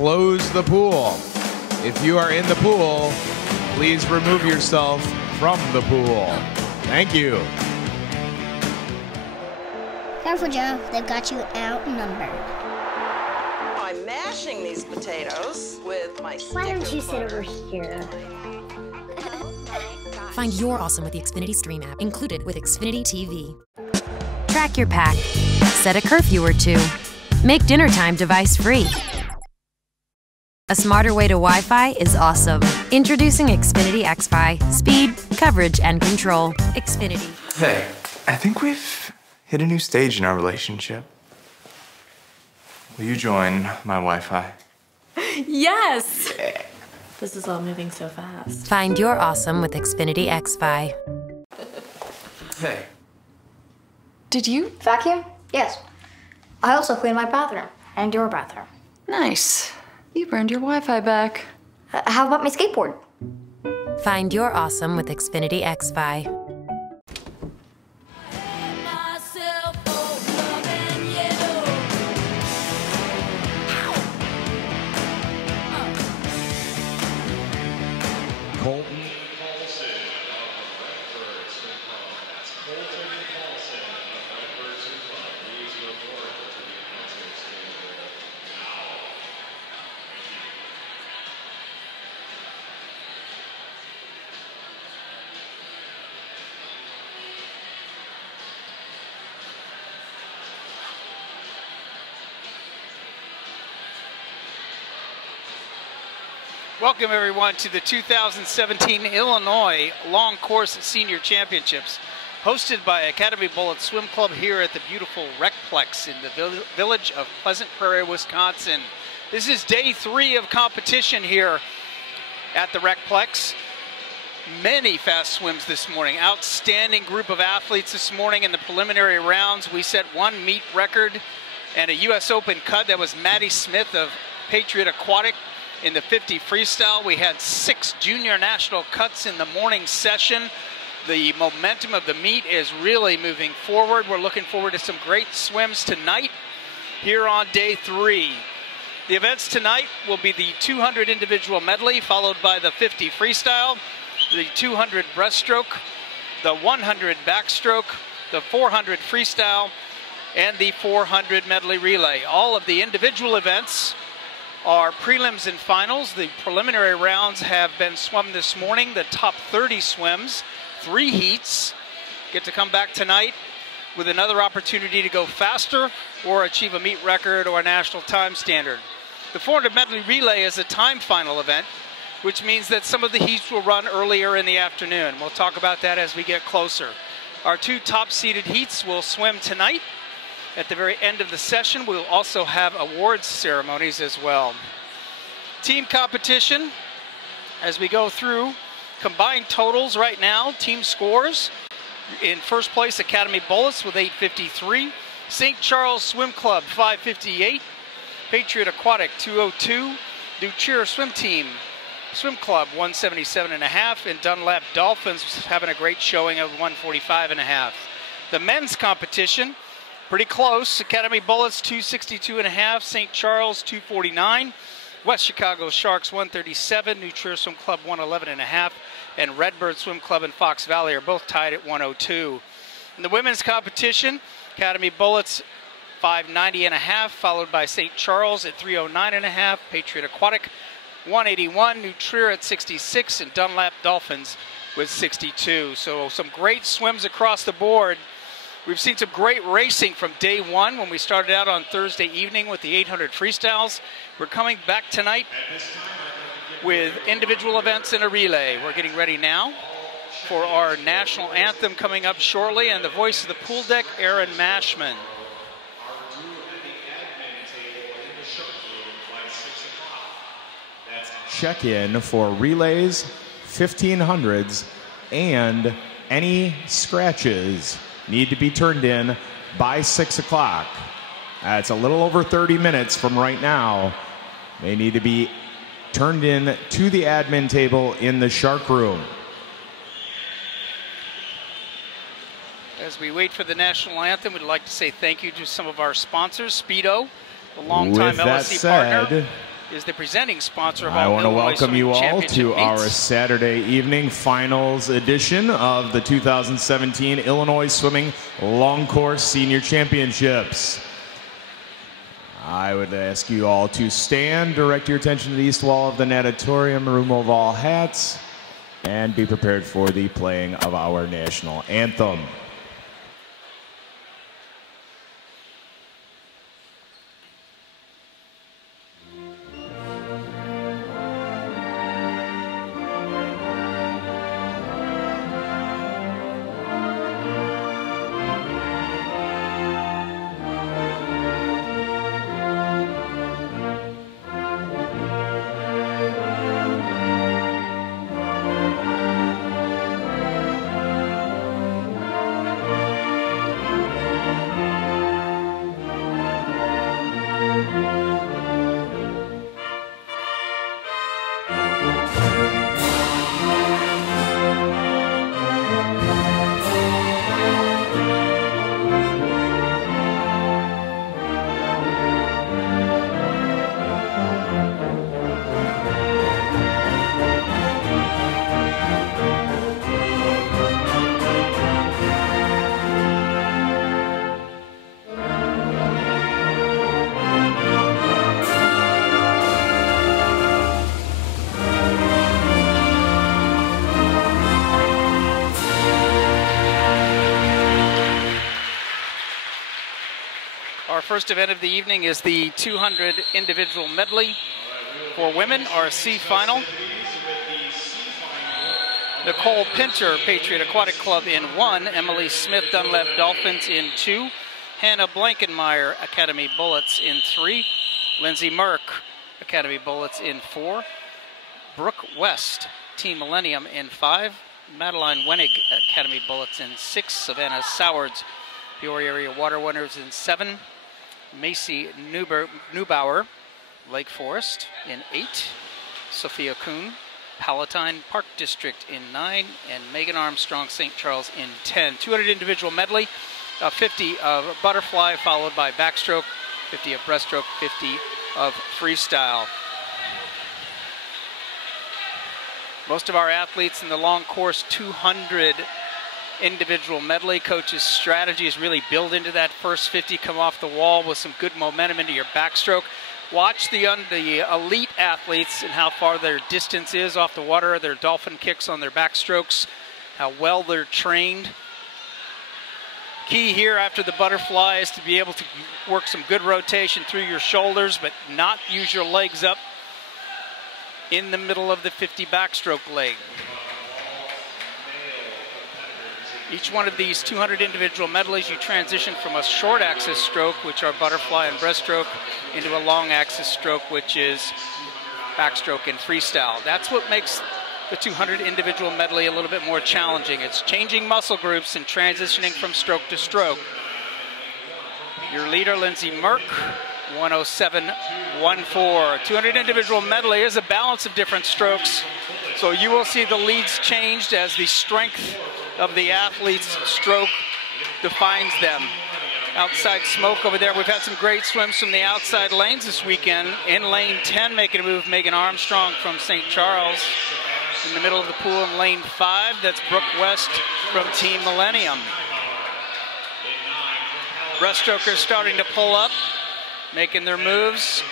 close the pool. If you are in the pool, please remove yourself from the pool. Thank you. Careful, Joe. They've got you outnumbered. I'm mashing these potatoes with my stick. Why don't you sit over here? Find your awesome with the Xfinity Stream app, included with Xfinity TV. Track your pack. Set a curfew or two. Make dinner time device free. A smarter way to Wi-Fi is awesome. Introducing Xfinity XFi. Speed, coverage, and control. Xfinity. Hey, I think we've hit a new stage in our relationship. Will you join my Wi-Fi? Yes! Yeah. This is all moving so fast. Find your awesome with Xfinity XFi. Hey. Did you? Vacuum? Yes. I also cleaned my bathroom and your bathroom. Nice. You've earned your Wi-Fi back. How about my skateboard? Find your awesome with Xfinity XFi. Welcome everyone to the 2017 Illinois Long Course Senior Championships, hosted by Academy Bullet Swim Club here at the beautiful Recplex in the village of Pleasant Prairie, Wisconsin. This is day 3 of competition here at the Recplex. Many fast swims this morning. Outstanding group of athletes this morning in the preliminary rounds. We set 1 meet record and a U.S. Open cut. That was Maddie Smith of Patriot Aquatic. In the 50 freestyle, we had 6 junior national cuts in the morning session. The momentum of the meet is really moving forward. We're looking forward to some great swims tonight here on day 3. The events tonight will be the 200 individual medley, followed by the 50 freestyle, the 200 breaststroke, the 100 backstroke, the 400 freestyle, and the 400 medley relay. All of the individual events are prelims and finals. The preliminary rounds have been swum this morning. The top 30 swims, 3 heats, get to come back tonight with another opportunity to go faster or achieve a meet record or a national time standard. The 400 medley relay is a time final event, which means that some of the heats will run earlier in the afternoon. We'll talk about that as we get closer. Our 2 top-seeded heats will swim tonight. At the very end of the session, we'll also have awards ceremonies as well. Team competition, as we go through, combined totals right now, team scores. In first place, Academy Bullets with 853. St. Charles Swim Club, 558. Patriot Aquatic, 202. New Cheer Swim Team, Swim Club, 177.5. And Dunlap Dolphins having a great showing of 145.5. The men's competition, pretty close. Academy Bullets, 262.5. St. Charles, 249. West Chicago Sharks, 137. New Trier Swim Club, 111.5. And Redbird Swim Club and Fox Valley are both tied at 102. In the women's competition, Academy Bullets, 590.5, followed by St. Charles at 309.5. Patriot Aquatic, 181. New Trier at 66. And Dunlap Dolphins with 62. So some great swims across the board. We've seen some great racing from day 1 when we started out on Thursday evening with the 800 freestyles. We're coming back tonight with individual events and a relay. We're getting ready now for our national anthem coming up shortly, and the voice of the pool deck, Aaron Mashman. Check in for relays, 1500s, and any scratches need to be turned in by 6 o'clock. It's a little over 30 minutes from right now. They need to be turned in to the admin table in the Shark Room. As we wait for the national anthem, we'd like to say thank you to some of our sponsors. Speedo, the longtime LSC partner. is the presenting sponsor of I all want to Illinois welcome Swimming you all Championship to meets. our Saturday evening finals edition of the 2017 Illinois Swimming Long Course Senior Championships. I would ask you all to stand, direct your attention to the east wall of the natatorium, remove all hats, and be prepared for the playing of our national anthem. Our first event of the evening is the 200 individual medley for women, our C final. Nicole Pinter, Patriot Aquatic Club in 1, Emily Smith, Dunlap Dolphins in 2, Hannah Blankenmeyer, Academy Bullets in 3, Lindsay Merck, Academy Bullets in 4, Brooke West, Team Millennium in 5, Madeline Wenig, Academy Bullets in 6, Savannah Sowards, Peoria Area Water Winners in 7, Macy Neubauer, Lake Forest in 8, Sophia Kuhn, Palatine Park District in 9, and Megan Armstrong, St. Charles in 10. 200 individual medley, 50 of butterfly, followed by backstroke, 50 of breaststroke, 50 of freestyle. Most of our athletes in the long course 200 individual medley, coach's strategy is really build into that first 50, come off the wall with some good momentum into your backstroke. Watch the elite athletes and how far their distance is off the water, their dolphin kicks on their backstrokes, how well they're trained. Key here after the butterfly is to be able to work some good rotation through your shoulders, but not use your legs up in the middle of the 50 backstroke leg. Each one of these 200 individual medleys, you transition from a short axis stroke, which are butterfly and breaststroke, into a long axis stroke, which is backstroke and freestyle. That's what makes the 200 individual medley a little bit more challenging. It's changing muscle groups and transitioning from stroke to stroke. Your leader, Lindsay Merck, 107.14. 200 individual medley is a balance of different strokes, so you will see the leads changed as the strength of the athlete's stroke defines them. Outside smoke over there. We've had some great swims from the outside lanes this weekend. In lane 10, making a move, Megan Armstrong from St. Charles. In the middle of the pool in lane 5, that's Brooke West from Team Millennium. Breaststrokers starting to pull up, making their moves.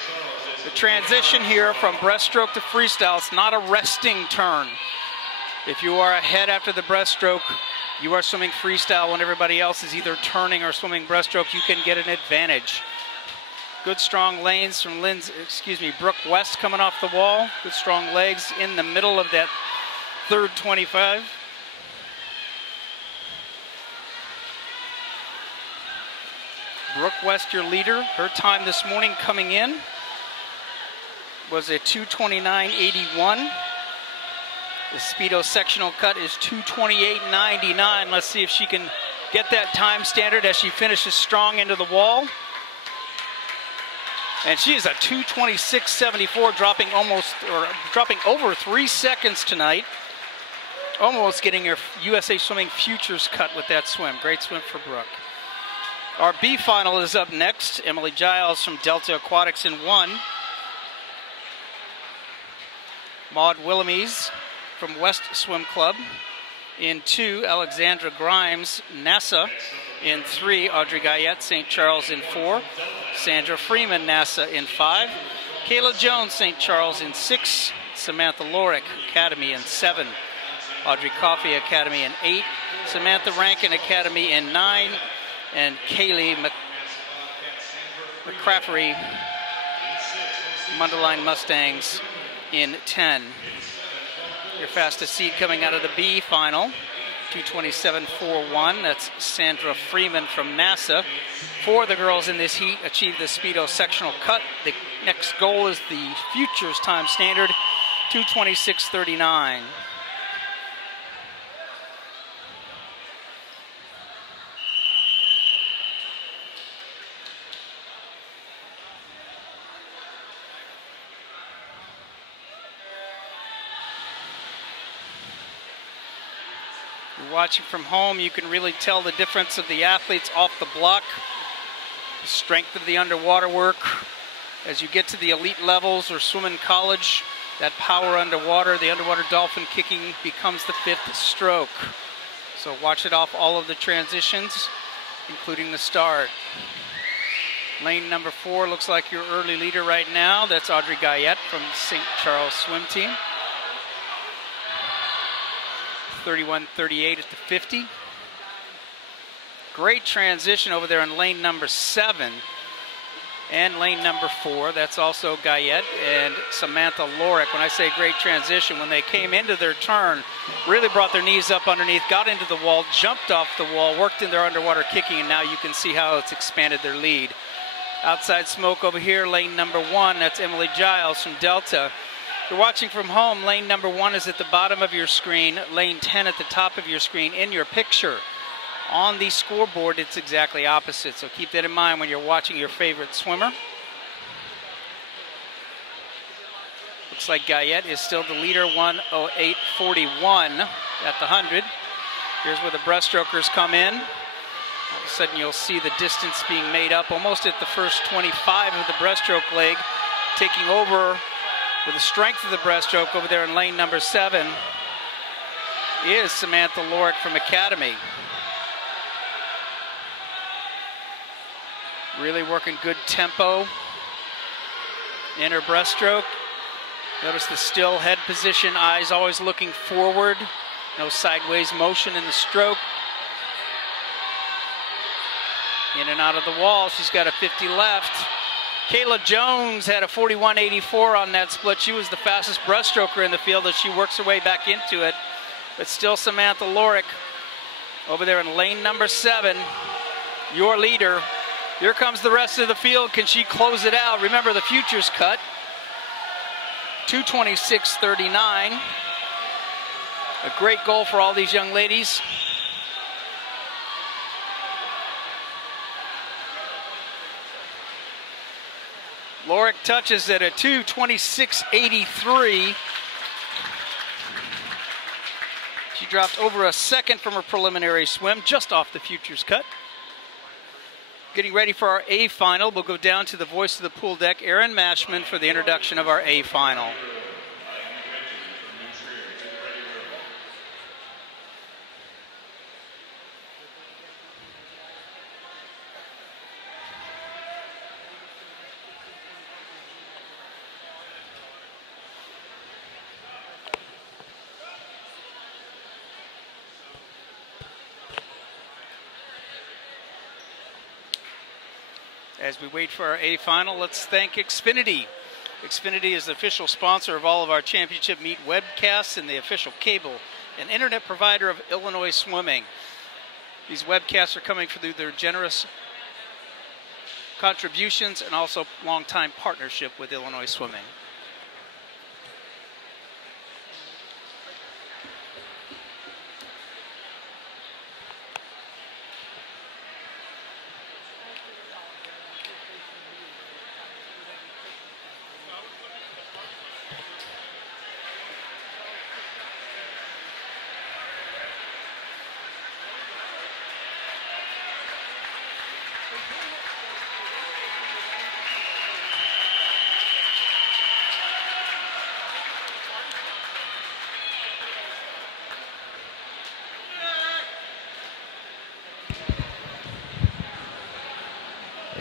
The transition here from breaststroke to freestyle, it's not a resting turn. If you are ahead after the breaststroke, you are swimming freestyle when everybody else is either turning or swimming breaststroke, you can get an advantage. Good strong lanes from Brooke West coming off the wall. Good strong legs in the middle of that third 25. Brooke West, your leader. Her time this morning coming in was a 2:29.81. The Speedo sectional cut is 2:28.99. Let's see if she can get that time standard as she finishes strong into the wall. And she is a 2:26.74, dropping over 3 seconds tonight. Almost getting her USA Swimming Futures cut with that swim. Great swim for Brooke. Our B final is up next. Emily Giles from Delta Aquatics in 1. Maud Willamies from West Swim Club. In 2, Alexandra Grimes, NASA. In 3, Audrey Guyette, St. Charles in 4. Sandra Freeman, NASA in 5. Kayla Jones, St. Charles in 6. Samantha Lorick, Academy in 7. Audrey Coffey, Academy in 8. Samantha Rankin, Academy in 9. And Kaylee McCraffery, Mundelein Mustangs in 10. Your fastest seed coming out of the B final, 2:27.41. That's Sandra Freeman from NASA. 4 of the girls in this heat achieved the Speedo sectional cut. The next goal is the Futures time standard, 2:26.39. Watching from home, you can really tell the difference of the athletes off the block, the strength of the underwater work. As you get to the elite levels or swim in college, that power underwater, the underwater dolphin kicking becomes the 5th stroke. So watch it off all of the transitions, including the start. Lane number 4 looks like your early leader right now. That's Audrey Guyette from St. Charles Swim Team. 31.38 at the 50. Great transition over there in lane number 7 and lane number 4. That's also Guyette and Samantha Lorick. When I say great transition, when they came into their turn, really brought their knees up underneath, got into the wall, jumped off the wall, worked in their underwater kicking, and now you can see how it's expanded their lead. Outside smoke over here, lane number 1, that's Emily Giles from Delta. If you're watching from home, lane number 1 is at the bottom of your screen, lane 10 at the top of your screen in your picture. On the scoreboard, it's exactly opposite, so keep that in mind when you're watching your favorite swimmer. Looks like Guyette is still the leader, 1:08.41 at the 100. Here's where the breaststrokers come in. All of a sudden, you'll see the distance being made up almost at the first 25 of the breaststroke leg, taking over with the strength of the breaststroke over there in lane number 7 is Samantha Lorick from Academy. Really working good tempo in her breaststroke. Notice the still head position, eyes always looking forward. No sideways motion in the stroke. In and out of the wall, she's got a 50 left. Kayla Jones had a 41.84 on that split. She was the fastest breaststroker in the field as she works her way back into it. But still Samantha Lorick over there in lane number 7, your leader. Here comes the rest of the field. Can she close it out? Remember the futures cut, 2:26.39. A great goal for all these young ladies. Lorick touches at a 2:26.83. She dropped over a second from her preliminary swim, just off the futures cut. Getting ready for our A final, we'll go down to the voice of the pool deck, Erin Mashman, for the introduction of our A final. As we wait for our A final, let's thank Xfinity. Xfinity is the official sponsor of all of our championship meet webcasts and the official cable and internet provider of Illinois Swimming. These webcasts are coming through their generous contributions and also longtime partnership with Illinois Swimming.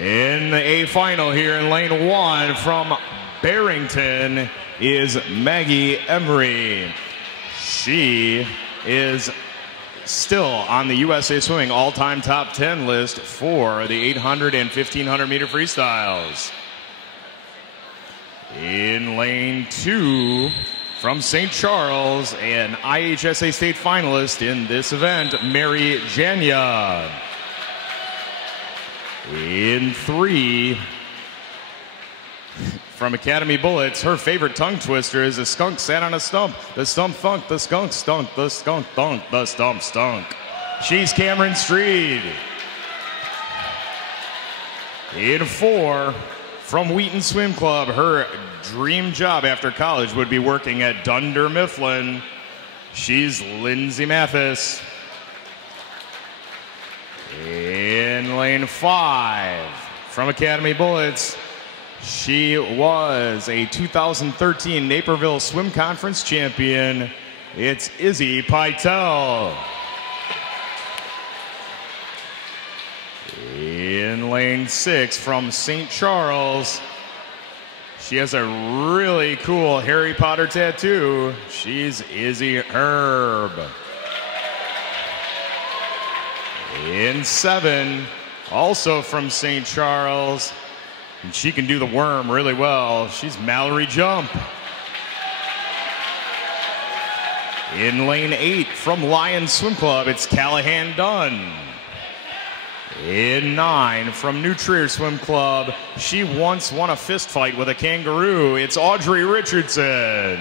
In a final here in lane 1 from Barrington is Maggie Emery. She is still on the USA Swimming all-time top 10 list for the 800 and 1500 meter freestyles. In lane 2 from St. Charles, an IHSA state finalist in this event, Mary Jania. In 3 from Academy Bullets, her favorite tongue twister is a skunk sat on a stump. The stump thunk, the skunk stunk, the skunk thunk, the stump stunk. She's Cameron Streed. In 4 from Wheaton Swim Club, her dream job after college would be working at Dunder Mifflin. She's Lindsay Mathis. In lane 5 from Academy Bullets, she was a 2013 Naperville Swim Conference champion. It's Izzy Pytel. In lane 6 from St. Charles, she has a really cool Harry Potter tattoo. She's Izzy Herb. In 7, also from St. Charles, and she can do the worm really well, she's Mallory Jump. In lane 8 from Lions Swim Club, it's Callahan Dunn. In 9 from New Trier Swim Club, she once won a fist fight with a kangaroo, it's Audrey Richardson.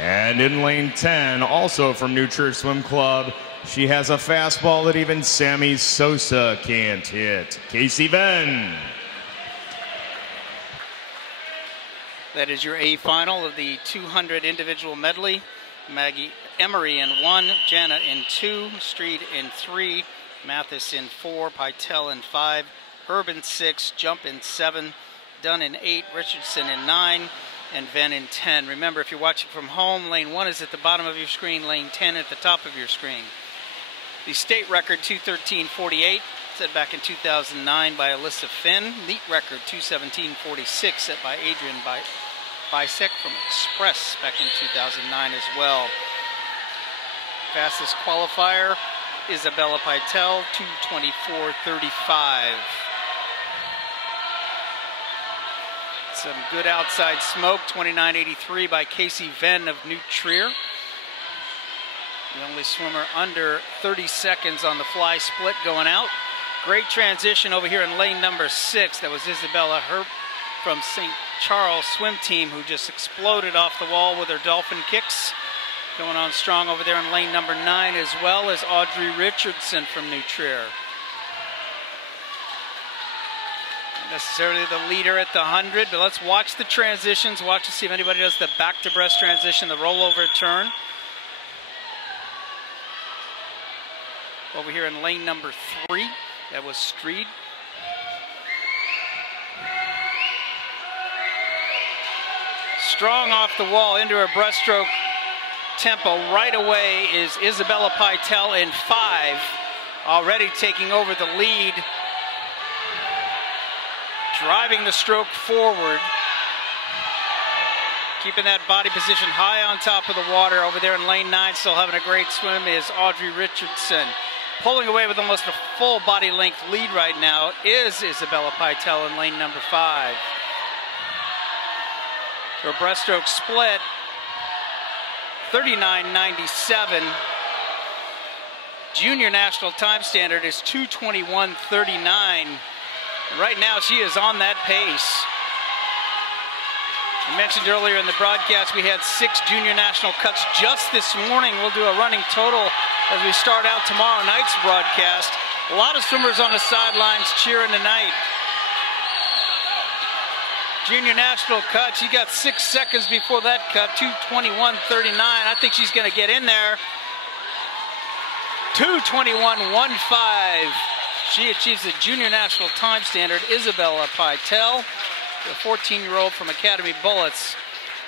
And in lane 10, also from New Trier Swim Club, she has a fastball that even Sammy Sosa can't hit, Casey Venn. That is your A final of the 200 individual medley. Maggie Emery in 1, Jana in 2, Streed in 3, Mathis in 4, Pytel in 5, Herb in 6, Jump in 7, Dunn in 8, Richardson in 9, and Venn in 10. Remember, if you're watching from home, lane 1 is at the bottom of your screen, lane 10 at the top of your screen. The state record, 2:13.48, set back in 2009 by Alyssa Finn. Neat record, 2:17.46, set by Adrian Bisek from Express back in 2009 as well. Fastest qualifier, Isabella Pytel, 2:24.35. Some good outside smoke, 29.83 by Casey Venn of New Trier. The only swimmer under 30 seconds on the fly split going out. Great transition over here in lane number 6. That was Isabella Herb from St. Charles swim team, who just exploded off the wall with her dolphin kicks. Going on strong over there in lane number 9, as well as Audrey Richardson from New Trier. Not necessarily the leader at the 100, but let's watch the transitions. Watch to see if anybody does the back to breast transition, the rollover turn. Over here in lane number 3, that was Streed. Strong off the wall into her breaststroke tempo right away is Isabella Pytel in 5, already taking over the lead, driving the stroke forward, keeping that body position high on top of the water. Over there in lane 9, still having a great swim, is Audrey Richardson. Pulling away with almost a full body length lead right now is Isabella Pytel in lane number 5. Her breaststroke split, 39.97. Junior national time standard is 2:21.39. Right now she is on that pace. I mentioned earlier in the broadcast we had 6 junior national cuts just this morning. We'll do a running total as we start out tomorrow night's broadcast. A lot of swimmers on the sidelines cheering tonight. Junior national cut, she got 6 seconds before that cut, 2:21.39. I think she's going to get in there. 2:21.15. She achieves the junior national time standard. Isabella Pytel, the 14-year-old from Academy Bullets.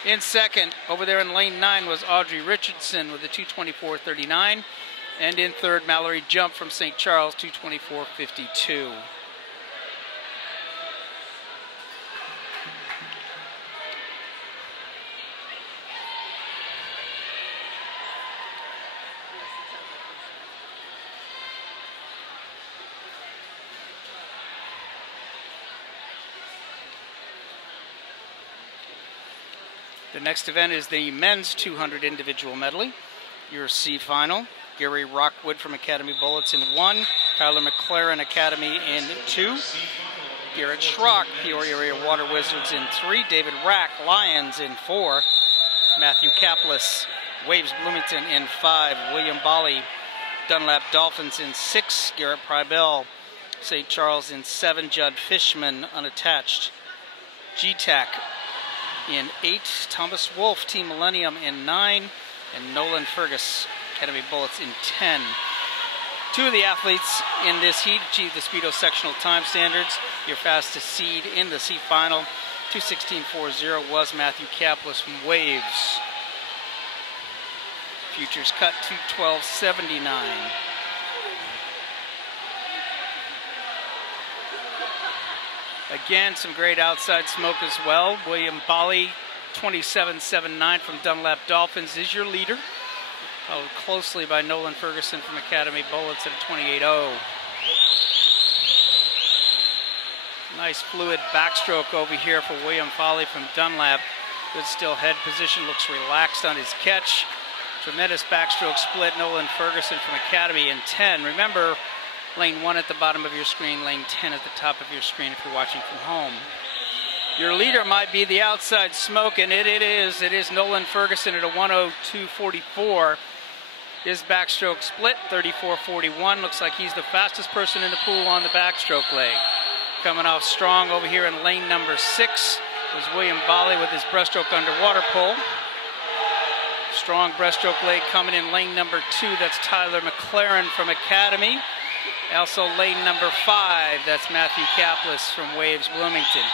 In second, over there in lane 9, was Audrey Richardson with a 2:24.39. And in third, Mallory Jump from St. Charles, 2:24.52. The next event is the men's 200 individual medley. Your C final. Gary Rockwood from Academy Bullets in 1. Tyler McLaren Academy in 2. Garrett Schrock, Peoria Area Water Wizards in 3. David Rack, Lions in 4. Matthew Kaplis, Waves Bloomington in 5. William Bali, Dunlap Dolphins in 6. Garrett Pribel, St. Charles in 7. Judd Fishman, unattached. GTAC in 8. Thomas Wolf, Team Millennium in 9. And Nolan Fergus, Academy Bullets in 10. Two of the athletes in this heat achieved the Speedo sectional time standards. Your fastest seed in the C final, 2:16.40, was Matthew Kaplis from Waves. Futures cut 2:12.79. Again, some great outside smoke as well. William Bali, 27.79 from Dunlap Dolphins, is your leader. Followed closely by Nolan Ferguson from Academy Bullets at a 28.0. Nice fluid backstroke over here for William Bali from Dunlap. Good still head position, looks relaxed on his catch. Tremendous backstroke split, Nolan Ferguson from Academy in 10. Remember, lane 1 at the bottom of your screen, lane 10 at the top of your screen if you're watching from home. Your leader might be the outside smoke, and it is. It is Nolan Ferguson at a 1:02.44. His backstroke split, 34.41. Looks like he's the fastest person in the pool on the backstroke leg. Coming off strong over here in lane number 6 was William Bali with his breaststroke underwater pull. Strong breaststroke leg coming in lane number 2. That's Tyler McLaren from Academy. Also lane number 5. That's Matthew Kaplis from Waves Bloomington.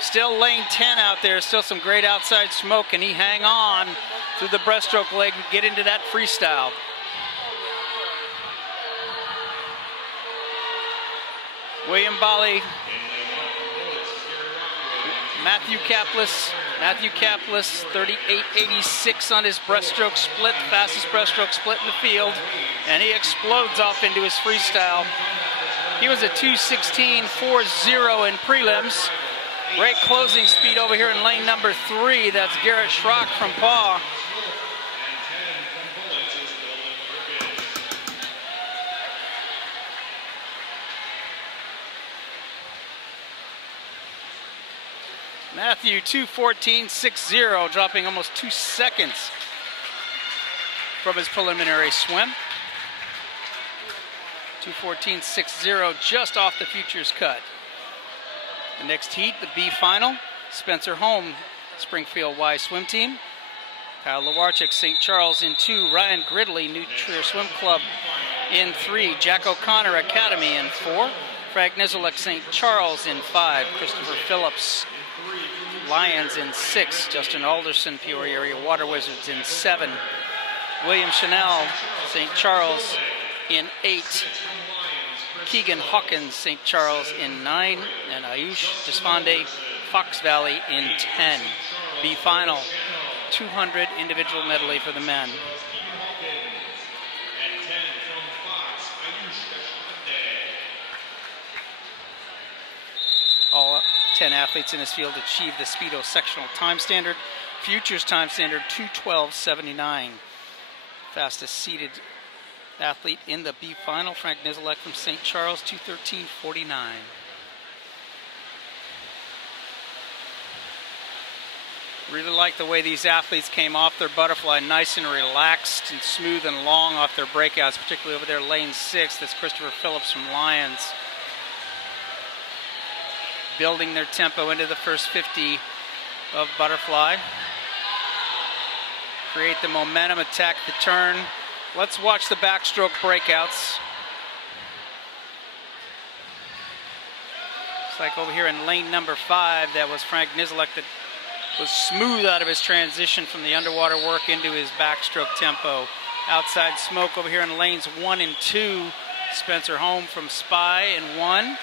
Still lane 10 out there. Still some great outside smoke. Can he hang on through the breaststroke leg and get into that freestyle? William Bali, Matthew Kaplis, 38.86 on his breaststroke split, fastest breaststroke split in the field, and he explodes off into his freestyle. He was a 2:16.40 in prelims. Great closing speed over here in lane number 3. That's Garrett Schrock from Paw. Matthew, 2:14.60, dropping almost 2 seconds from his preliminary swim. 2:14.60, just off the futures cut. The next heat, the B final, Spencer Holm, Springfield Y Swim Team. Kyle Lewarchik, St. Charles in 2. Ryan Gridley, New Trier Swim Club in 3. Jack O'Connor Academy in 4. Frank Nizelek, St. Charles in 5. Christopher Phillips, Lions in 6. Justin Alderson, Peoria Area Water Wizards in 7. William Chanel, St. Charles in 8. Keegan Hawkins, St. Charles in 9. And Ayush Deshpande, Fox Valley in 10. B final, 200 individual medley for the men. All 10 athletes in this field achieved the Speedo sectional time standard. Futures time standard 2:12.79. Fastest seeded athlete in the B final, Frank Nizelek from St. Charles, 2:13.49. Really like the way these athletes came off their butterfly, nice and relaxed and smooth and long off their breakouts, particularly over there lane 6. That's Christopher Phillips from Lions. Building their tempo into the first 50 of butterfly. Create the momentum, attack the turn. Let's watch the backstroke breakouts. Looks like over here in lane number 5, that was Frank Nizelek that was smooth out of his transition from the underwater work into his backstroke tempo. Outside smoke over here in lanes 1 and 2. Spencer Home from Spy in 1.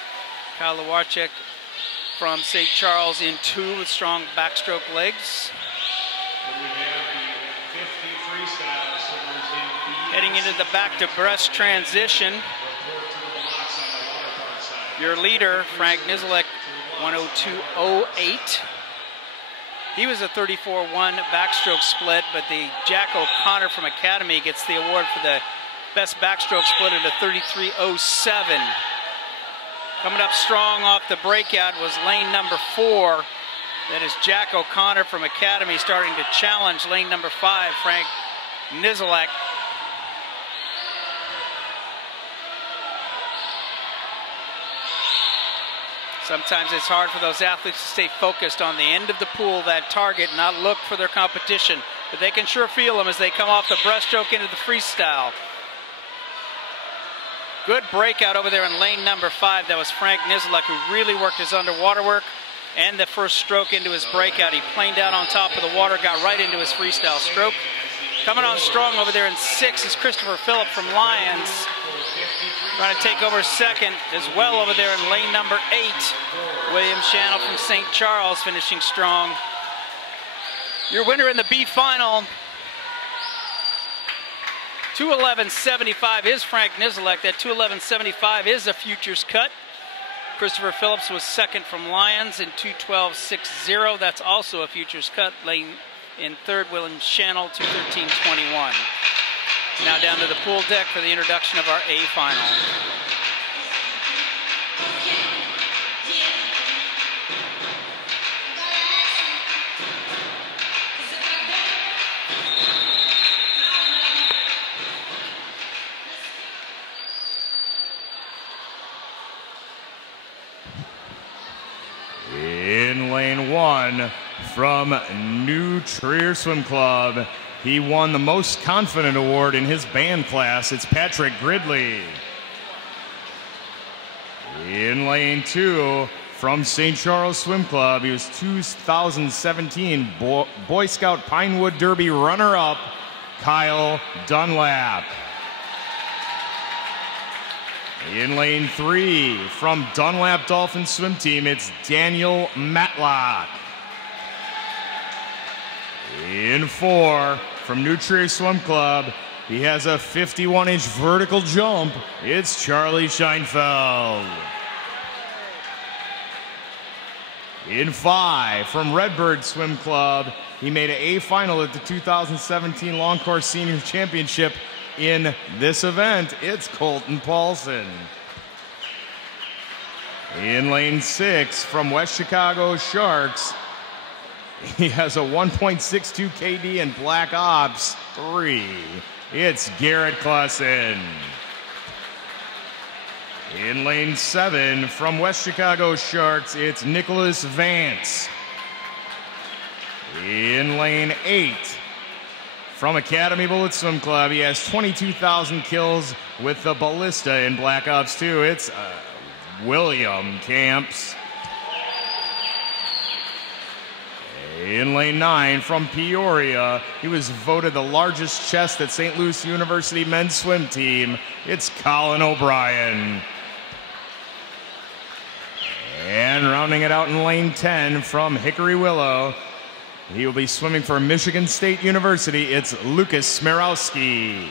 Kyle Lewarchek from St. Charles in 2 with strong backstroke legs. Heading into the back to breast transition. Your leader, Frank Niziolek, 102.08. He was a 34-1 backstroke split, but the Jack O'Connor from Academy gets the award for the best backstroke split at a 33.07. Coming up strong off the breakout was lane number 4. That is Jack O'Connor from Academy starting to challenge lane number 5, Frank Niziolek. Sometimes it's hard for those athletes to stay focused on the end of the pool, that target, not look for their competition. But they can sure feel them as they come off the breaststroke into the freestyle. Good breakout over there in lane number 5. That was Frank Niziolek, who really worked his underwater work and the first stroke into his breakout. He planed out on top of the water, got right into his freestyle stroke. Coming on strong over there in 6 is Christopher Phillip from Lions. Trying to take over second as well over there in lane number 8. William Channel from St. Charles finishing strong. Your winner in the B final, 2:11.75 is Frank Niziolek. That 2:11.75 is a futures cut. Christopher Phillips was second from Lions in 2:12.60. That's also a futures cut. Lane in third, William Channel, 2:13.21. Now down to the pool deck for the introduction of our A final. In lane 1 from New Trier Swim Club, he won the Most Confident Award in his band class. It's Patrick Gridley. In lane 2 from St. Charles Swim Club, he was 2017 Boy Scout Pinewood Derby runner-up, Kyle Dunlap. In lane 3 from Dunlap Dolphin Swim Team, it's Daniel Matlock. In 4 from New Trier Swim Club, he has a 51-inch vertical jump. It's Charlie Scheinfeld. In 5 from Redbird Swim Club, he made an A final at the 2017 Long Course Senior Championship. In this event, it's Colton Paulson. In lane 6 from West Chicago Sharks, he has a 1.62 KD in Black Ops 3. It's Garrett Clausen. In lane 7 from West Chicago Sharks, it's Nicholas Vance. In lane 8 from Academy Bullet Swim Club, he has 22,000 kills with the Ballista in Black Ops 2. It's William Camps. In lane 9 from Peoria, he was voted the largest chest at St. Louis University men's swim team. It's Colin O'Brien. And rounding it out in lane 10 from Hickory Willow, he will be swimming for Michigan State University. It's Lucas Smirowski.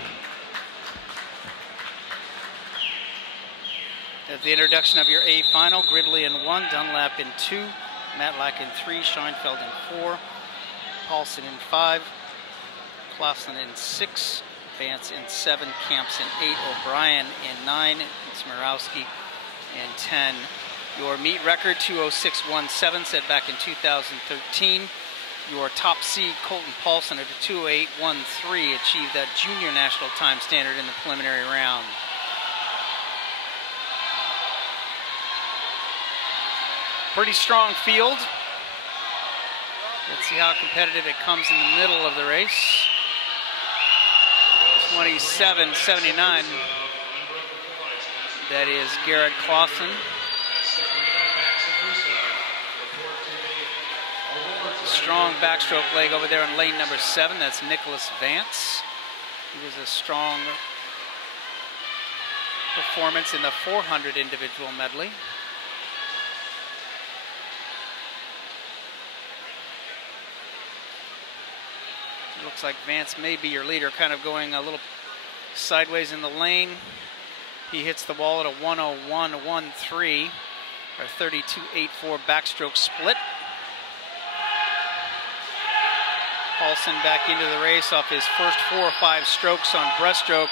At the introduction of your A final, Gridley in 1, Dunlap in 2, Matlock in 3, Scheinfeld in 4, Paulson in 5, Clausen in 6, Vance in 7, Camps in 8, O'Brien in 9, and Smirowski in 10. Your meet record, 2:06.17, set back in 2013. Your top seed, Colton Paulson, at a 2:08.13, achieved that junior national time standard in the preliminary round. Pretty strong field. Let's see how competitive it comes in the middle of the race. 27.79. That is Garrett Clausen. Strong backstroke leg over there in lane number 7. That's Nicholas Vance. He was a strong performance in the 400 individual medley. It looks like Vance may be your leader, kind of going a little sideways in the lane. He hits the wall at a 101.13, or 32.84 backstroke split. Paulson back into the race off his first 4 or 5 strokes on breaststroke.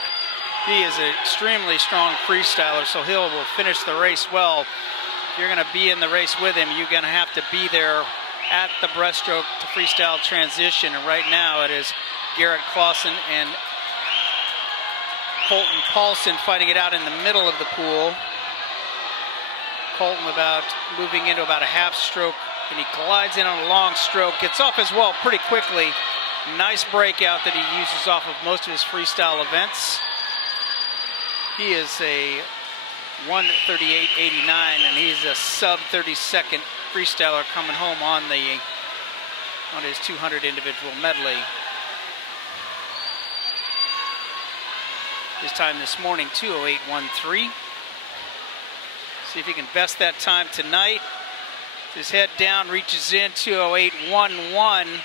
He is an extremely strong freestyler, so he will finish the race well. If you're going to be in the race with him, you're going to have to be there at the breaststroke to freestyle transition. And right now it is Garrett Clausen and Colton Paulson fighting it out in the middle of the pool. Colton moving into about a half stroke, and he glides in on a long stroke, gets off his wall pretty quickly. Nice breakout that he uses off of most of his freestyle events. He is a 1:38.89, and he's a sub 30-second freestyler coming home on his 200 individual medley. His time this morning, 2:08.13. See if he can best that time tonight. His head down, reaches in, 2:08.11.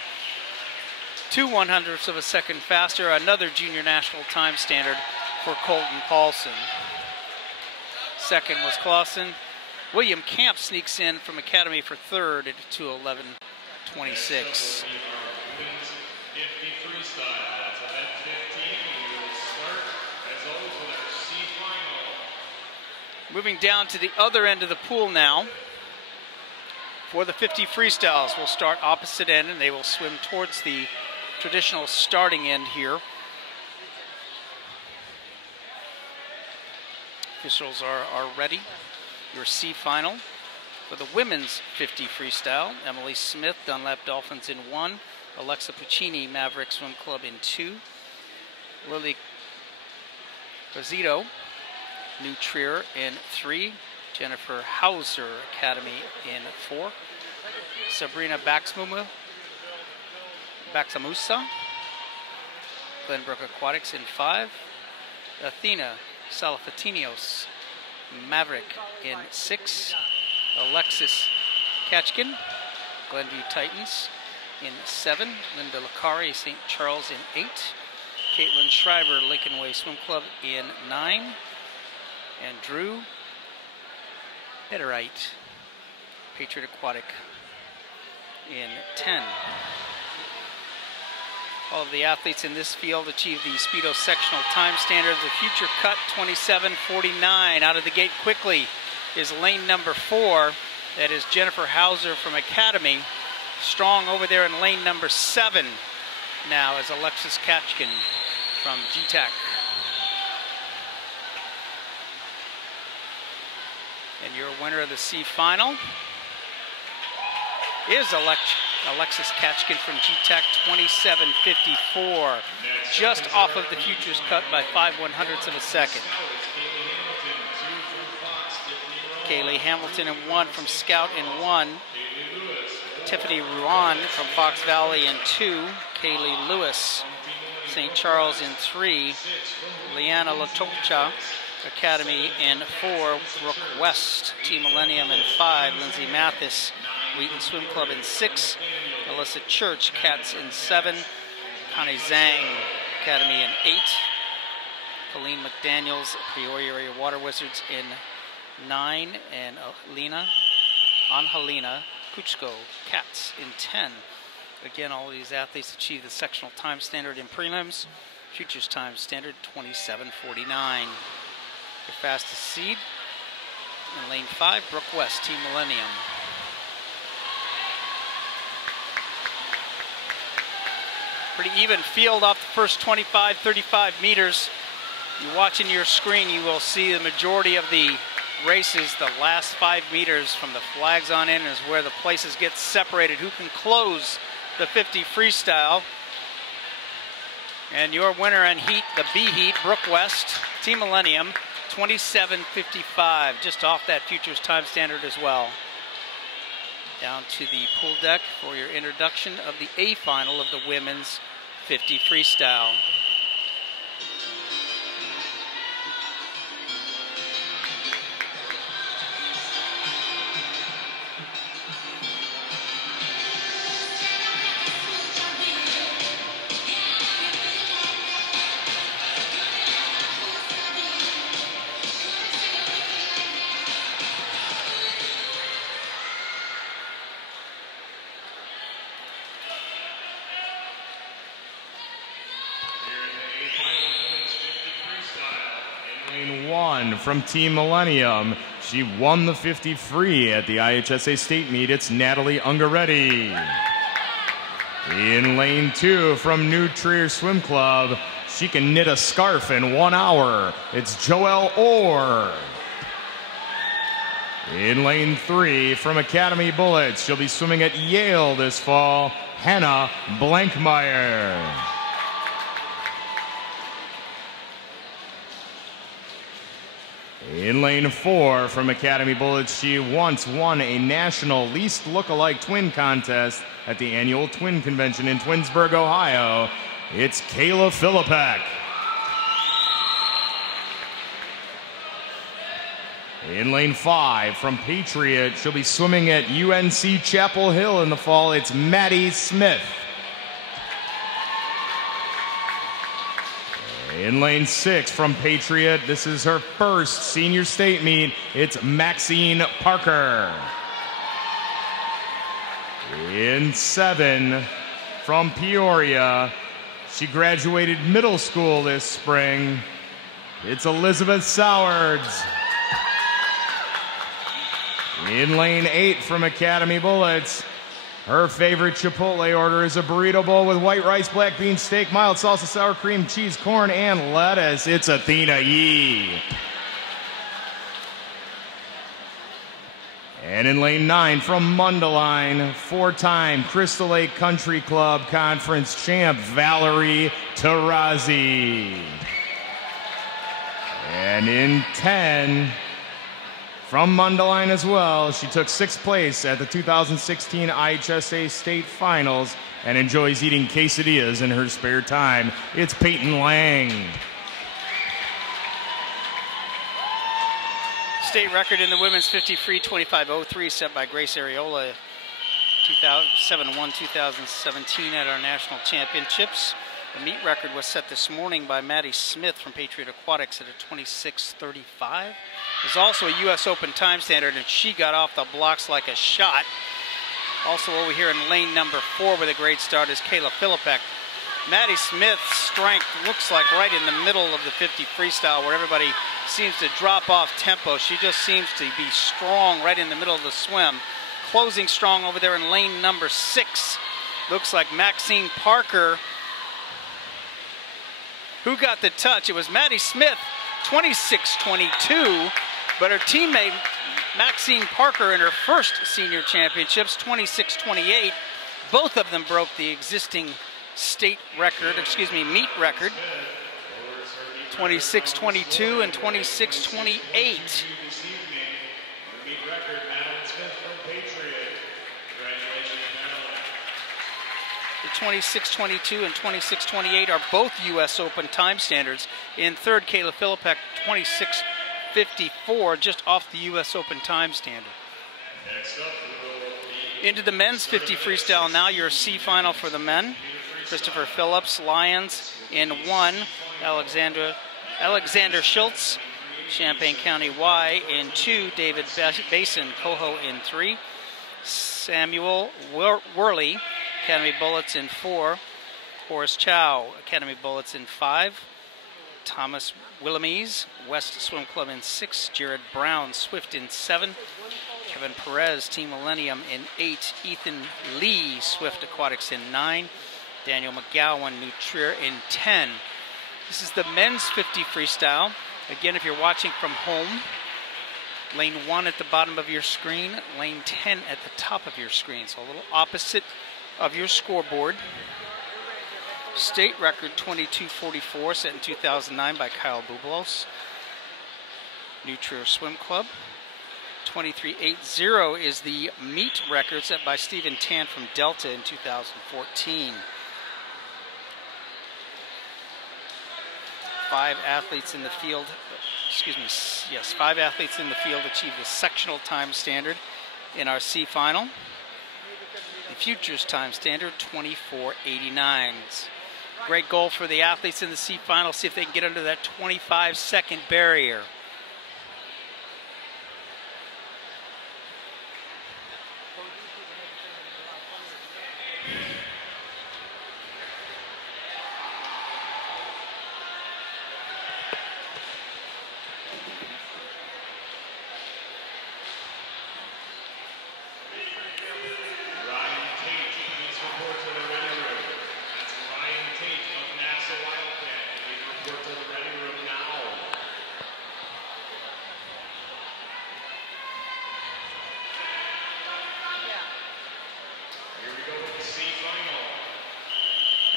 2/100ths of a second faster. Another junior national time standard for Colton Paulson. Second was Clausen. William Camp sneaks in from Academy for third at 2:11.26. Moving down to the other end of the pool now. For the 50 freestyles, we'll start opposite end, and they will swim towards the traditional starting end here. Officials are ready. Your C final for the women's 50 freestyle. Emily Smith, Dunlap Dolphins in 1. Alexa Puccini, Maverick Swim Club in 2. Lily Cozito, New Trier in 3. Jennifer Hauser Academy in 4. Sabrina Baxamusa, Glenbrook Aquatics in 5. Athena Salafatinios, Maverick in 6. Alexis Katchkin, Glenview Titans in 7. Linda Lacari, St. Charles in 8. Caitlin Schreiber, Lincoln Way Swim Club in 9. And Drew Petterite, Patriot Aquatic in 10. All of the athletes in this field achieve the Speedo sectional time standard. The future cut, 27.49. Out of the gate quickly is lane number 4. That is Jennifer Hauser from Academy. Strong over there in lane number 7 now is Alexis Katchkin from GTAC. And your winner of the C final is Alexis Katchkin from GTAC, 27.54. Just off of the futures cut by 5/100ths of a second. Kaylee Hamilton in 1 from Scout in 1. Tiffany Ruan from Fox Valley in 2. Kaylee Lewis, St. Charles in 3. Leanna Latopcha Academy in 4. Brooke West, Team Millennium in 5. Lindsay Mathis, Wheaton Swim Club in 6. Alyssa Church, Cats in 7. Connie Zhang Academy in 8. Colleen McDaniels, Peoria Area Water Wizards in 9. And Angelina Kuchko, Cats in 10. Again, all of these athletes achieve the sectional time standard in prelims. Futures time standard, 27.49. Your fastest seed in lane 5, Brooke West, Team Millennium. Pretty even field off the first 25, 35 meters. You watching your screen, you will see the majority of the races, the last 5 meters from the flags on in is where the places get separated. Who can close the 50 freestyle? And your winner in heat, the B heat, Brooke West, Team Millennium, 27.55, just off that futures time standard as well. Down to the pool deck for your introduction of the A final of the women's 50 freestyle. Lane 1 from Team Millennium. She won the 50 free at the IHSA State Meet. It's Natalie Ungaretti. In Lane 2 from New Trier Swim Club. She can knit a scarf in 1 hour. It's Joelle Orr. In Lane 3 from Academy Bullets. She'll be swimming at Yale this fall. Hannah Blankmeyer. In Lane 4 from Academy Bullets, she once won a national least look-alike twin contest at the annual Twin Convention in Twinsburg, Ohio. It's Kayla Philippek. In Lane 5 from Patriot, she'll be swimming at UNC Chapel Hill in the fall. It's Maddie Smith. In Lane 6 from Patriot, this is her first senior state meet. It's Maxine Parker. In 7 from Peoria, she graduated middle school this spring. It's Elizabeth Sowards. In Lane 8 from Academy Bullets, her favorite Chipotle order is a burrito bowl with white rice, black bean, steak, mild salsa, sour cream, cheese, corn, and lettuce. It's Athena Yee. And in Lane 9 from Mundelein, 4-time Crystal Lake Country Club Conference champ, Valerie Tarazi. And in 10, from Mundelein as well, she took 6th place at the 2016 IHSA State Finals and enjoys eating quesadillas in her spare time. It's Peyton Lang. State record in the women's 50 free, 25:03, set by Grace Areola, 2007-2017 at our national championships. The meet record was set this morning by Maddie Smith from Patriot Aquatics at a 26:35. There's also a U.S. Open time standard, and she got off the blocks like a shot. Also over here in lane number 4 with a great start is Kayla Philippek. Maddie Smith's strength looks like right in the middle of the 50 freestyle where everybody seems to drop off tempo. She just seems to be strong right in the middle of the swim. Closing strong over there in lane number 6. Looks like Maxine Parker who got the touch. It was Maddie Smith, 26:22, but her teammate Maxine Parker in her first senior championships, 26:28. Both of them broke the existing state record, meet record, 26:22 and 26:28. The 26:22 and 26:28 are both U.S. Open time standards. In third, Kayla Philippek, 26:54, just off the U.S. Open time standard. Into the men's 50 freestyle now, your C final for the men. Christopher Phillips, Lyons in 1. Alexander Schultz, Champaign County Y in 2. David Basin, Coho in 3. Samuel Worley, Academy Bullets in 4. Horace Chow, Academy Bullets in 5. Thomas Willamese, West Swim Club in 6. Jared Brown, Swift in 7. Kevin Perez, Team Millennium in 8. Ethan Lee, Swift Aquatics in 9. Daniel McGowan, New Trier in 10. This is the men's 50 freestyle. Again, if you're watching from home, lane 1 at the bottom of your screen, lane 10 at the top of your screen. So a little opposite of your scoreboard. State record 22:44, set in 2009 by Kyle Bublos. New Trier Swim Club. 23:80 is the meet record set by Stephen Tan from Delta in 2014. 5 athletes in the field, 5 athletes in the field achieved the sectional time standard in our C final. The futures time standard, 24:89. Great goal for the athletes in the C final. See if they can get under that 25-second barrier.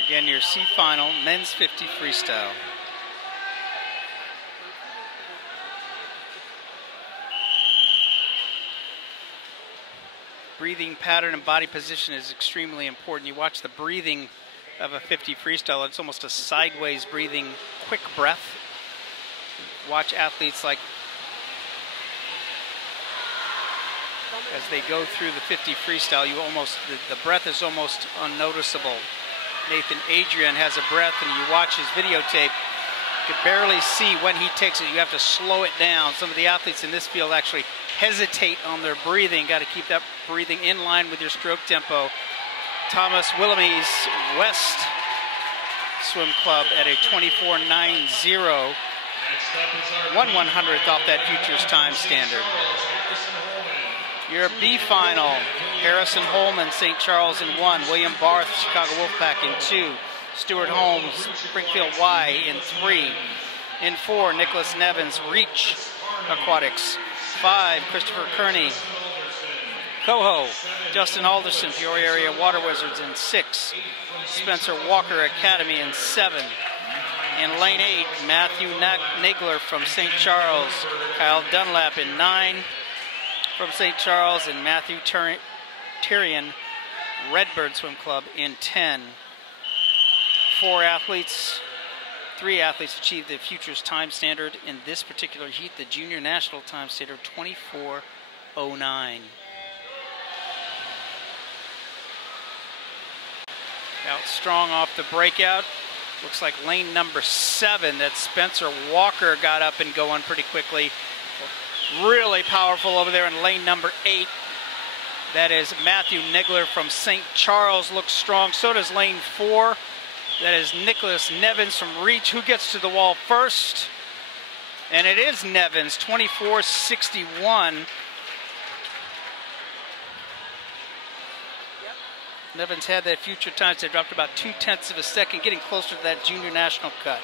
Again, your C final, men's 50 freestyle. Breathing pattern and body position is extremely important. You watch the breathing of a 50 freestyle, it's almost a sideways breathing, quick breath. Watch athletes like, as they go through the 50 freestyle, the breath is almost unnoticeable. Nathan Adrian has a breath, and you watch his videotape, you can barely see when he takes it. You have to slow it down. Some of the athletes in this field actually hesitate on their breathing. Got to keep that breathing in line with your stroke tempo. Thomas Willemy's West Swim Club at a 24.90. 1/100th off that futures time standard. Your B final, Harrison Holman, St. Charles in 1, William Barth, Chicago Wolfpack in 2, Stuart Holmes, Springfield Y in 3, in 4, Nicholas Nevins, Reach Aquatics, 5, Christopher Kearney, Coho, Justin Alderson, Peoria Area Water Wizards in 6, Spencer Walker Academy in 7, in lane 8, Matthew Nagler from St. Charles, Kyle Dunlap in 9, from St. Charles, and Matthew Tyrion, Redbird Swim Club in 10. 3 athletes achieved the futures time standard in this particular heat, the junior national time standard, 24.09. Out strong off the breakout. Looks like lane number 7 that Spencer Walker got up and going pretty quickly. Really powerful over there in lane number 8. That is Matthew Nigler from St. Charles. Looks strong. So does lane 4. That is Nicholas Nevins from Reach. Who gets to the wall first? And it is Nevins, 24.61. Nevins had that future times. They dropped about 0.2 of a second, getting closer to that junior national cut.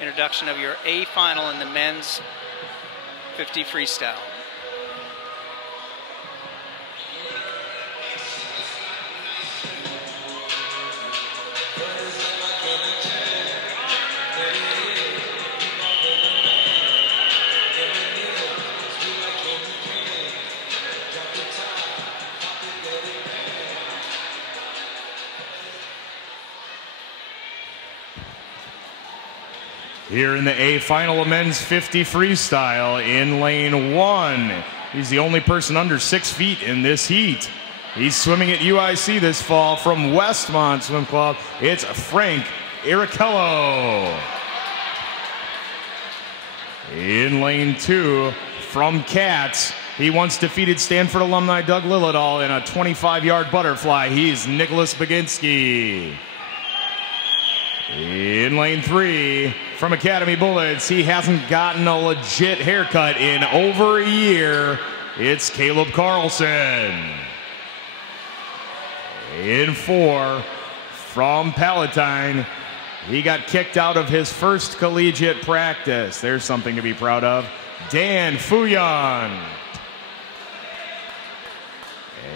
Introduction of your A final in the men's 50 freestyle. Here in the A final of men's 50 freestyle in lane 1. He's the only person under 6 feet in this heat. He's swimming at UIC this fall from Westmont Swim Club. It's Frank Irichello. In lane 2 from Cats, he once defeated Stanford alumni Doug Lillidahl in a 25-yard butterfly. He's Nicholas Baginski. In lane 3, from Academy Bullets, he hasn't gotten a legit haircut in over a year. It's Caleb Carlson. In 4, from Palatine, he got kicked out of his first collegiate practice. There's something to be proud of. Dan Fuyan.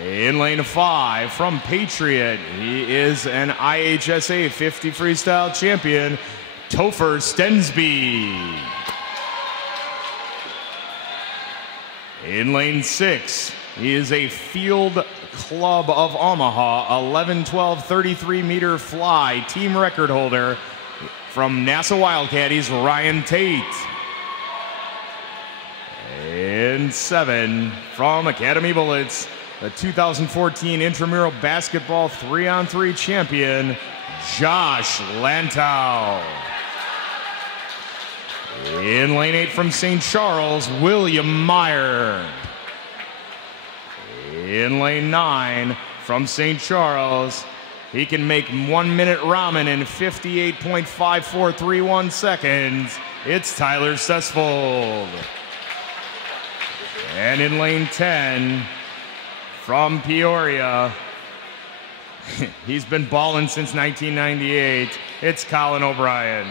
In lane 5, from Patriot, he is an IHSA 50 freestyle champion, Topher Stensby. In lane 6, he is a Field Club of Omaha 11-12-33 meter fly team record holder from NASA Wildcatties, Ryan Tate. In 7, from Academy Bullets, the 2014 intramural basketball 3-on-3 champion, Josh Lantow. In lane 8 from St. Charles, William Meyer. In lane 9 from St. Charles, he can make 1-minute ramen in 58.5431 seconds. It's Tyler Sesfold. And in lane 10, from Peoria, he's been balling since 1998. It's Colin O'Brien.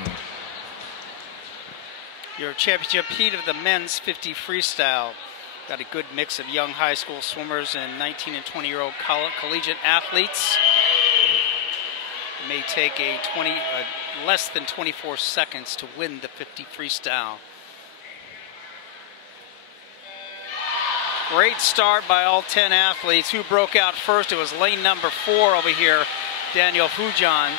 Your championship heat of the men's 50 freestyle. Got a good mix of young high school swimmers and 19 and 20-year-old collegiate athletes. may take a less than 24 seconds to win the 50 freestyle. Great start by all 10 athletes. Who broke out first? It was lane number 4 over here, Daniel Fujan.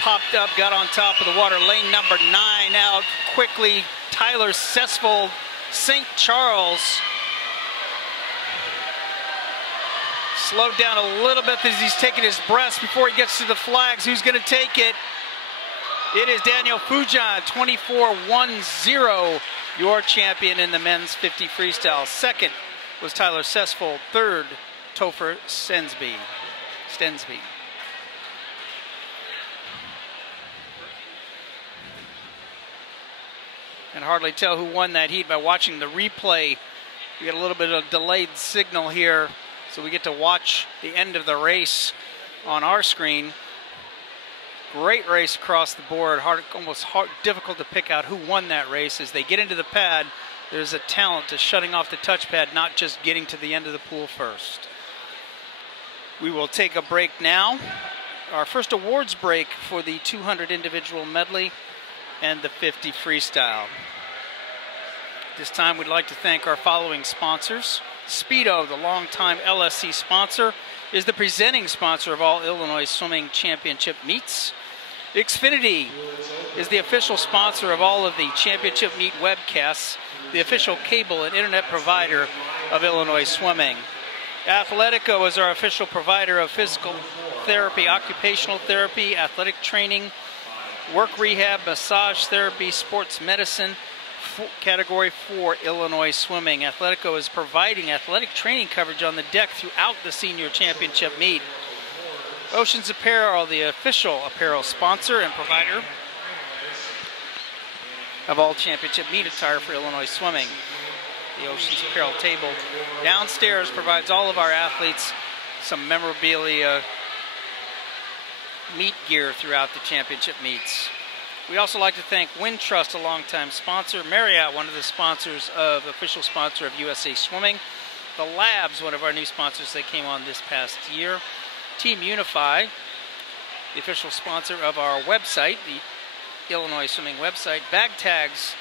Popped up, got on top of the water. Lane number 9 out quickly. Tyler Sesfold, St. Charles. Slowed down a little bit as he's taking his breaths before he gets to the flags. Who's going to take it? It is Daniel Fujan, 24-1-0, your champion in the men's 50 freestyle. Second was Tyler Sesfold. Third, Topher Stensby. And hardly tell who won that heat by watching the replay. We got a little bit of delayed signal here, so we get to watch the end of the race on our screen. Great race across the board. Almost difficult to pick out who won that race. As they get into the pad, there's a talent to shutting off the touchpad, not just getting to the end of the pool first. We will take a break now. Our first awards break for the 200 individual medley and the 50 freestyle. This time we'd like to thank our following sponsors. Speedo, the longtime LSC sponsor, is the presenting sponsor of all Illinois Swimming Championship meets. Xfinity is the official sponsor of all of the championship meet webcasts, the official cable and internet provider of Illinois Swimming. Athletico is our official provider of physical therapy, occupational therapy, athletic training, work rehab, massage therapy, sports medicine, category 4 Illinois Swimming. Athletico is providing athletic training coverage on the deck throughout the senior championship meet. Oceans Apparel, the official apparel sponsor and provider of all championship meet attire for Illinois Swimming. The Oceans Apparel table downstairs provides all of our athletes some memorabilia, meet gear throughout the championship meets. We also like to thank Wintrust, a longtime sponsor. Marriott, one of the official sponsor of USA Swimming. The Labs, one of our new sponsors that came on this past year. Team Unify, the official sponsor of our website, the Illinois Swimming website. Bag Tags,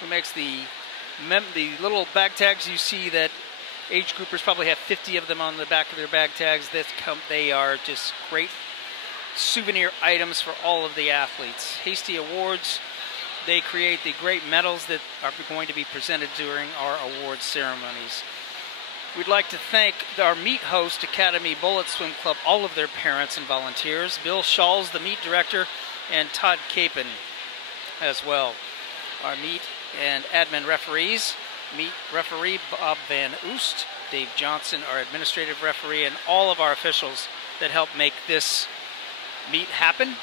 who makes the little bag tags you see that age groupers probably have 50 of them on the back of their bag tags. They are just great souvenir items for all of the athletes. Hasty Awards, they create the great medals that are going to be presented during our awards ceremonies. We'd like to thank our meet host, Academy Bullet Swim Club, all of their parents and volunteers, Bill Schall's the meet director, and Todd Capon as well. Our meet and admin referees, meet referee Bob Van Oost, Dave Johnson, our administrative referee, and all of our officials that help make this meet happen.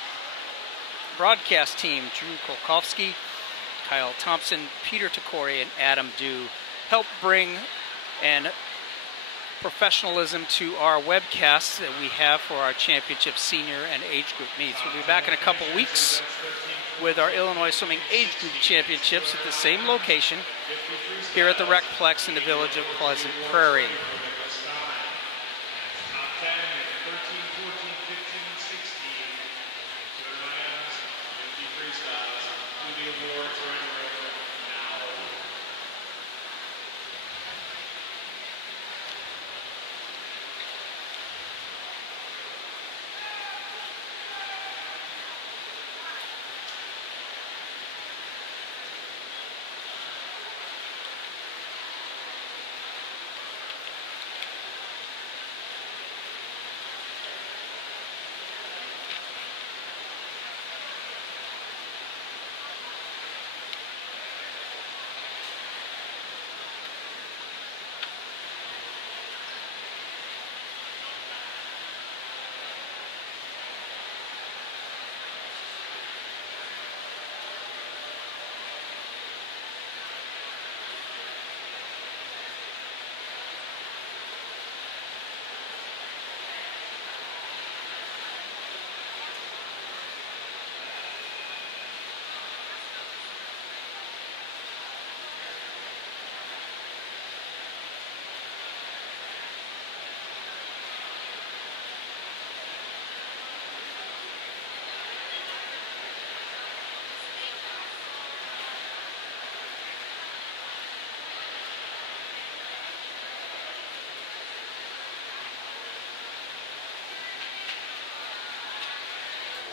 Broadcast team, Drew Kolkowski, Kyle Thompson, Peter Tokori, and Adam Dew help bring and professionalism to our webcasts that we have for our championship senior and age group meets. We'll be back in a couple weeks with our Illinois Swimming Age Group Championships at the same location here at the Recplex in the village of Pleasant Prairie.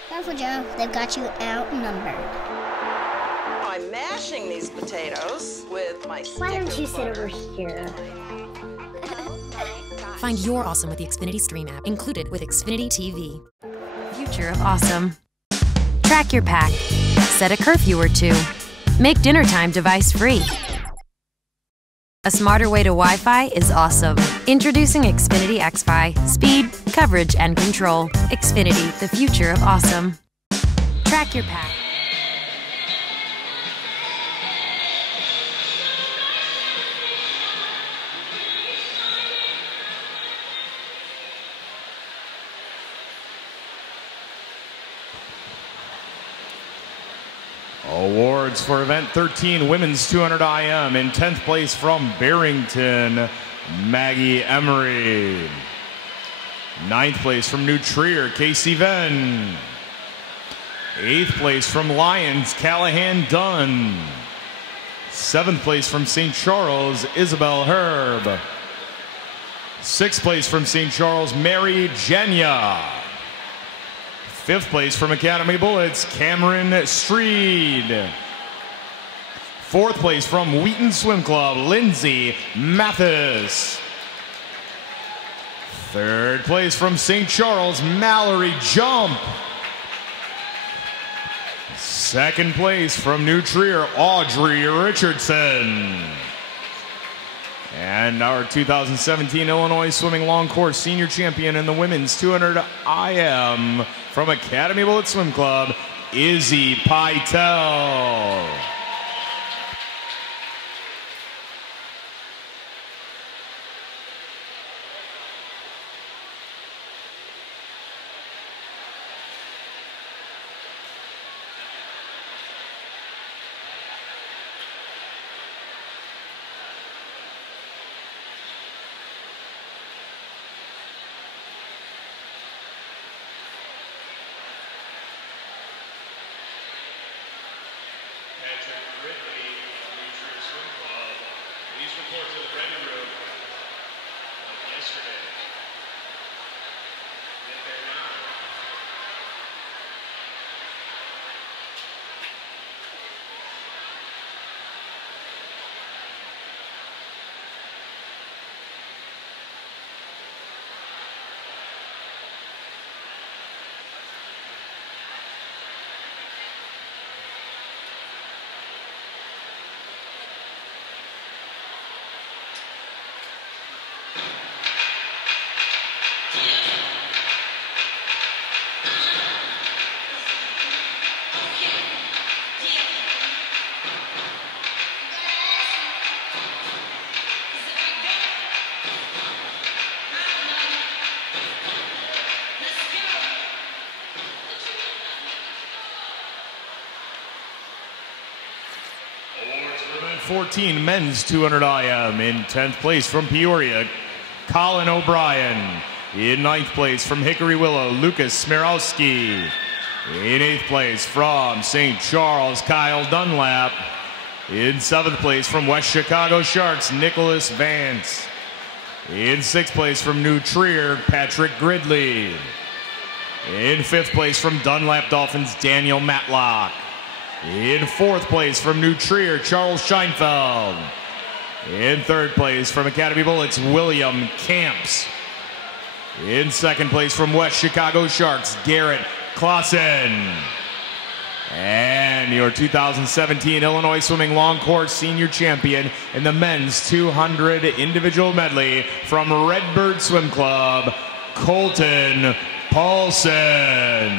Careful, Joe. They've got you outnumbered. I'm mashing these potatoes with my stick Why don't of you sit butter. over here? Find your awesome with the Xfinity Stream app, included with Xfinity TV. Future of awesome. Track your pack. Set a curfew or two. Make dinner time device free. A smarter way to Wi-Fi is awesome. Introducing Xfinity XFi. Speed, coverage, and control. Xfinity, the future of awesome. Track your pack. Awards for event 13, women's 200 IM. In 10th place from Barrington, Maggie Emery. 9th place from New Trier, Casey Venn. 8th place from Lyons, Callahan Dunn. 7th place from St. Charles, Isabel Herb. 6th place from St. Charles, Mary Genya. 5th place from Academy Bullets, Cameron Streed. 4th place from Wheaton Swim Club, Lindsay Mathis. 3rd place from St. Charles, Mallory Jump. 2nd place from New Trier, Audrey Richardson. And our 2017 Illinois Swimming Long Course Senior Champion in the women's 200 IM from Academy Bullet Swim Club, Izzy Pytel. Awards for event 14, men's 200 IM. In 10th place from Peoria, Colin O'Brien. In 9th place from Hickory Willow, Lucas Smirowski. In 8th place from St. Charles, Kyle Dunlap. In 7th place from West Chicago Sharks, Nicholas Vance. In 6th place from New Trier, Patrick Gridley. In 5th place from Dunlap Dolphins, Daniel Matlock. In 4th place from New Trier, Charles Scheinfeld. In 3rd place from Academy Bullets, William Camps. In 2nd place from West Chicago Sharks, Garrett Clausen. And your 2017 Illinois Swimming Long Course Senior Champion in the men's 200 individual medley from Redbird Swim Club, Colton Paulson.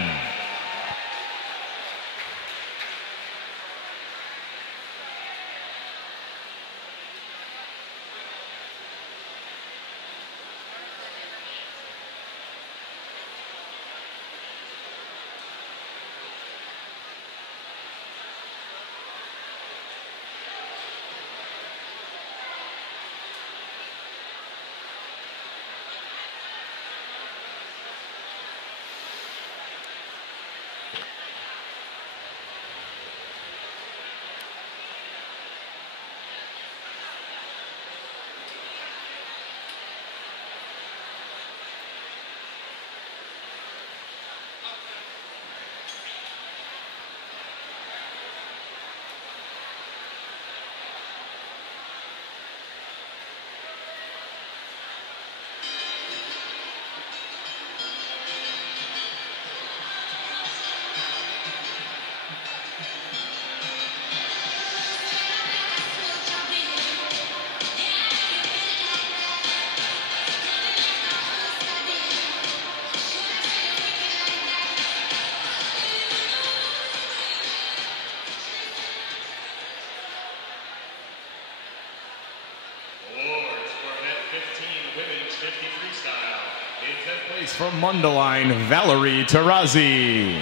from Mundelein, Valerie Tarazi.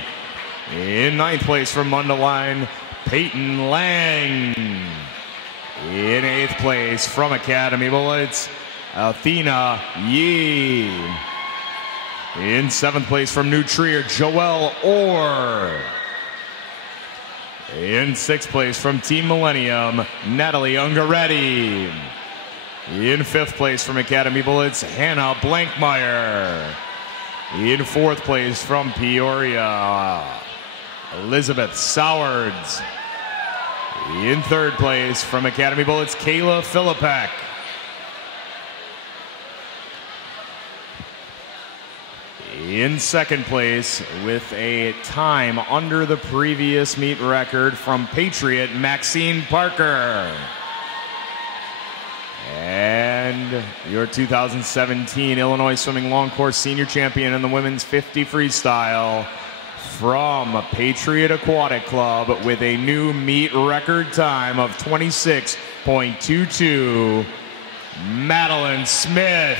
In 9th place from Mundelein, Peyton Lang. In 8th place from Academy Bullets, Athena Yee. In 7th place from New Trier, Joelle Orr. In 6th place from Team Millennium, Natalie Ungaretti. In 5th place from Academy Bullets, Hannah Blankmeyer. In 4th place from Peoria, Elizabeth Sowards. In 3rd place from Academy Bullets, Kayla Philippek. In 2nd place with a time under the previous meet record from Patriot, Maxine Parker. And your 2017 Illinois Swimming Long Course Senior Champion in the women's 50 freestyle from Patriot Aquatic Club with a new meet record time of 26.22, Madeline Smith.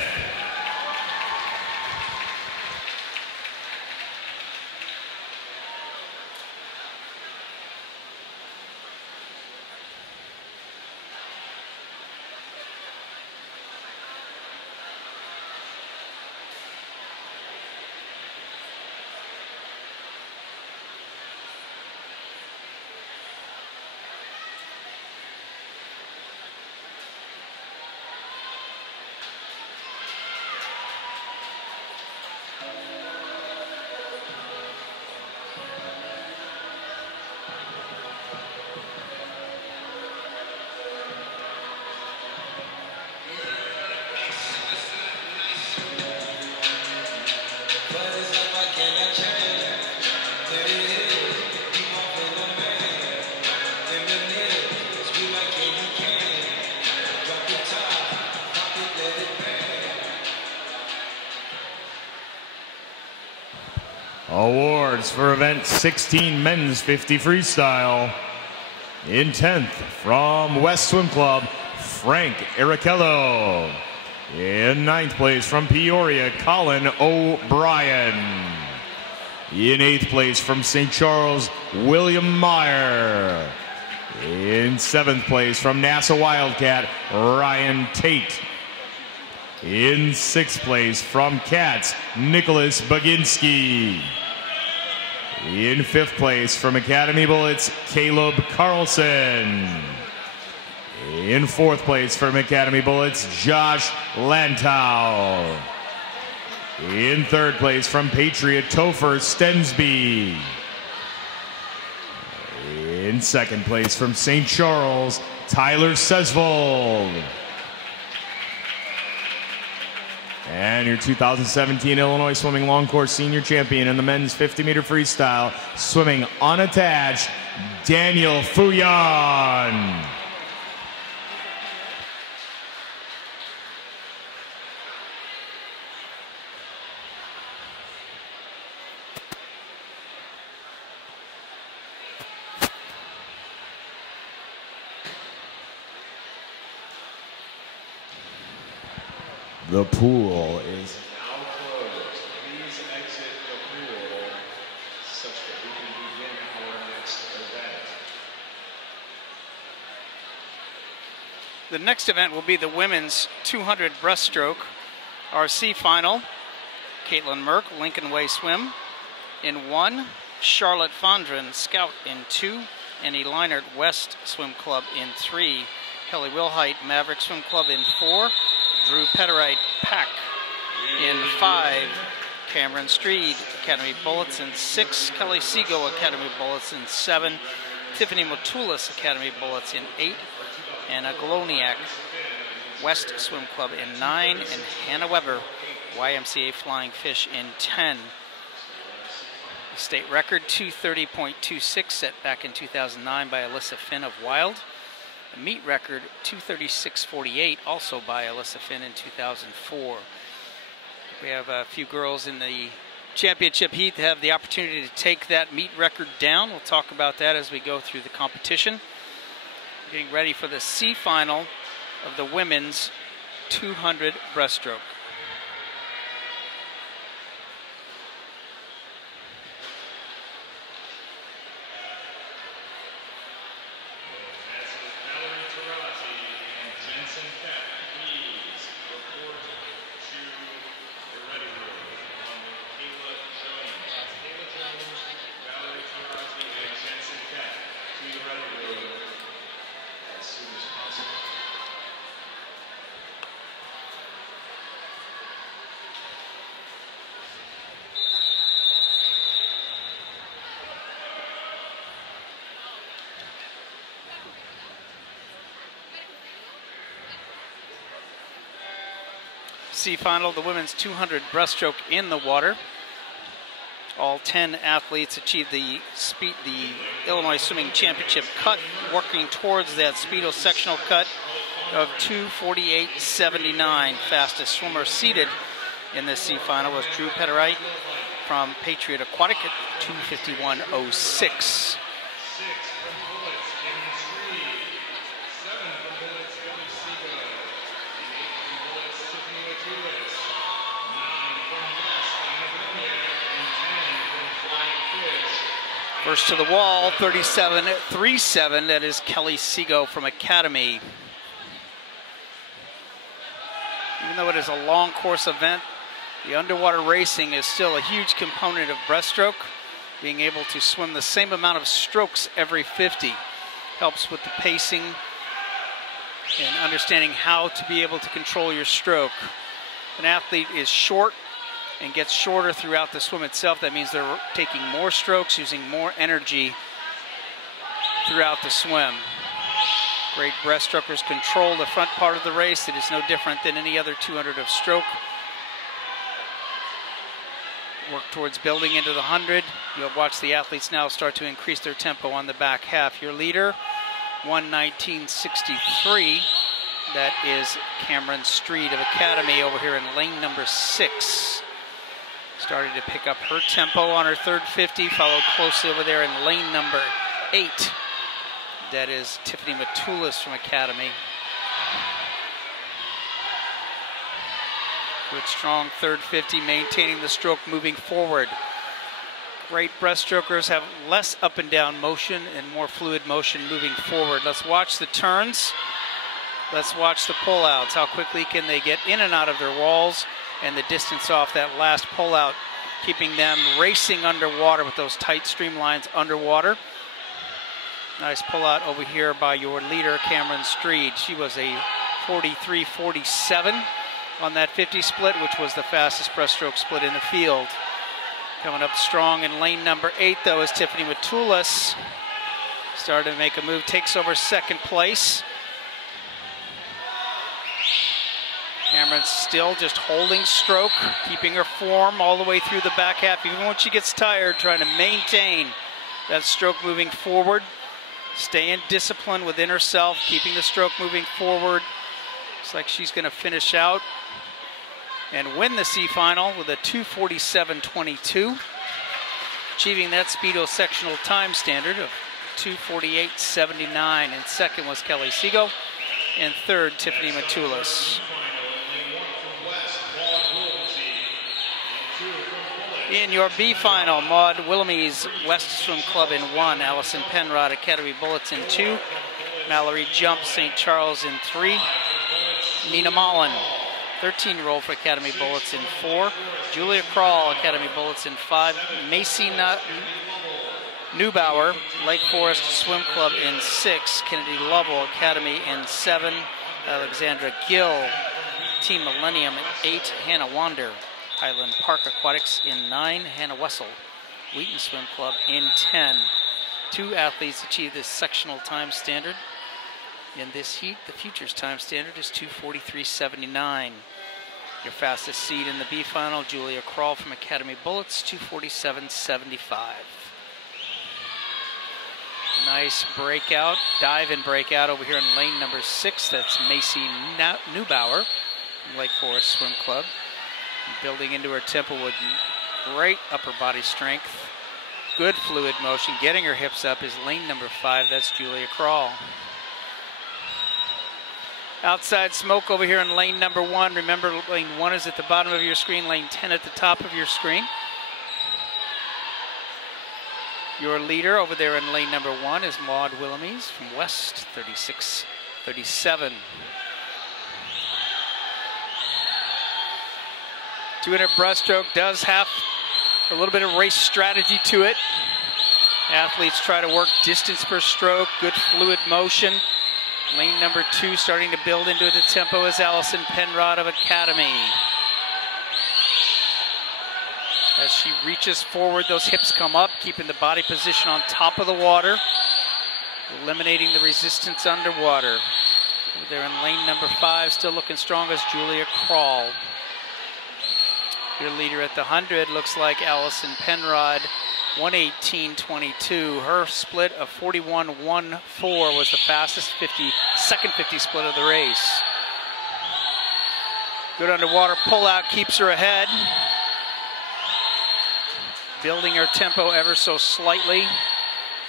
Awards for event 16 men's 50 freestyle. In 10th from West Swim Club, Frank Irichello. In 9th place from Peoria, Colin O'Brien. In 8th place from St. Charles, William Meyer. In 7th place from NASA Wildcat, Ryan Tate. In 6th place from Cats, Nicholas Baginski. In 5th place from Academy Bullets, Caleb Carlson. In 4th place from Academy Bullets, Josh Lantau. In 3rd place from Patriot, Topher Stensby. In 2nd place from St. Charles, Tyler Sesvold. And your 2017 Illinois Swimming Long Course Senior Champion in the men's 50-meter freestyle, swimming unattached, Daniel Fuyan. The pool is now closed. Please exit the pool such that we can begin our next event. The next event will be the women's 200 breaststroke RC final. Caitlin Merck, Lincoln Way Swim in 1. Charlotte Fondren, Scout in 2. Annie Leinert, West Swim Club in 3. Kelly Wilhite, Maverick Swim Club in 4. Drew Petterite, Pack in 5. Cameron Streed, Academy Bullets in 6. Kelly Seago, Academy Bullets in 7. Tiffany Motulis, Academy Bullets in 8. Anna Gloniak, West Swim Club in 9. And Hannah Weber, YMCA Flying Fish in 10. The state record, 230.26, set back in 2009 by Alyssa Finn of Wild. The meet record, 236.48, also by Alyssa Finn in 2004. We have a few girls in the championship heat that have the opportunity to take that meet record down. We'll talk about that as we go through the competition. Getting ready for the C final of the women's 200 breaststroke. C final, the women's 200 breaststroke in the water. All 10 athletes achieved the Illinois Swimming Championship cut, working towards that Speedo sectional cut of 2:48.79. Fastest swimmer seated in this C final was Drew Prairie from Patriot Aquatic at 2:51.06. First to the wall, 37.37. That is Kelly Seago from Academy. Even though it is a long course event, the underwater racing is still a huge component of breaststroke. Being able to swim the same amount of strokes every 50 helps with the pacing and understanding how to be able to control your stroke. If an athlete is short and gets shorter throughout the swim itself, that means they're taking more strokes, using more energy throughout the swim. Great breaststrokers control the front part of the race. It is no different than any other 200 of stroke. Work towards building into the 100. You'll watch the athletes now start to increase their tempo on the back half. Your leader, 1:19.63. That is Cameron Street of Academy over here in lane number 6. Starting to pick up her tempo on her third 50, followed closely over there in lane number 8. That is Tiffany Matulis from Academy. Good strong third 50, maintaining the stroke moving forward. Great breaststrokers have less up and down motion and more fluid motion moving forward. Let's watch the turns. Let's watch the pullouts. How quickly can they get in and out of their walls, and the distance off that last pullout, keeping them racing underwater with those tight streamlines underwater. Nice pullout over here by your leader, Cameron Street. She was a 43.47 on that 50 split, which was the fastest breaststroke split in the field. Coming up strong in lane number 8, though, is Tiffany Matulis. Starting to make a move, takes over second place. Cameron's still just holding stroke, keeping her form all the way through the back half, even when she gets tired, trying to maintain that stroke moving forward. Staying disciplined within herself, keeping the stroke moving forward. Looks like she's going to finish out and win the C final with a 2:47.22, achieving that Speedo sectional time standard of 2:48.79. And second was Kelly Seago, and third, Tiffany Matulis. In your B final, Maud Willemy's West Swim Club in 1, Allison Penrod, Academy Bullets in 2, Mallory Jump, St. Charles in 3, Nina Mullen, 13-year-old for Academy Bullets in 4, Julia Krall, Academy Bullets in 5, Macy Neubauer, Lake Forest Swim Club in 6, Kennedy Lovell, Academy in 7, Alexandra Gill, Team Millennium in 8, Hannah Wander, Highland Park Aquatics in 9, Hannah Wessel, Wheaton Swim Club in 10. 2 athletes achieved this sectional time standard. In this heat, the futures time standard is 2:43.79. Your fastest seed in the B final, Julia Krall from Academy Bullets, 2:47.75. Nice breakout, dive and breakout over here in lane number 6. That's Macy Neubauer from Lake Forest Swim Club. Building into her tempo with great upper body strength, good fluid motion, getting her hips up is lane number 5. That's Julia Krall. Outside smoke over here in lane number 1. Remember, lane 1 is at the bottom of your screen, lane 10 at the top of your screen. Your leader over there in lane number 1 is Maud Willemys from West, 36.37. 200 breaststroke does have a little bit of race strategy to it. Athletes try to work distance per stroke, good fluid motion. Lane number 2 starting to build into the tempo is Allison Penrod of Academy. As she reaches forward, those hips come up, keeping the body position on top of the water, eliminating the resistance underwater. Over there in lane number 5, still looking strong, as Julia Krall. Your leader at the 100 looks like Allison Penrod, 1:18.22. Her split of 41.14 was the fastest second 50 split of the race. Good underwater pullout keeps her ahead. Building her tempo ever so slightly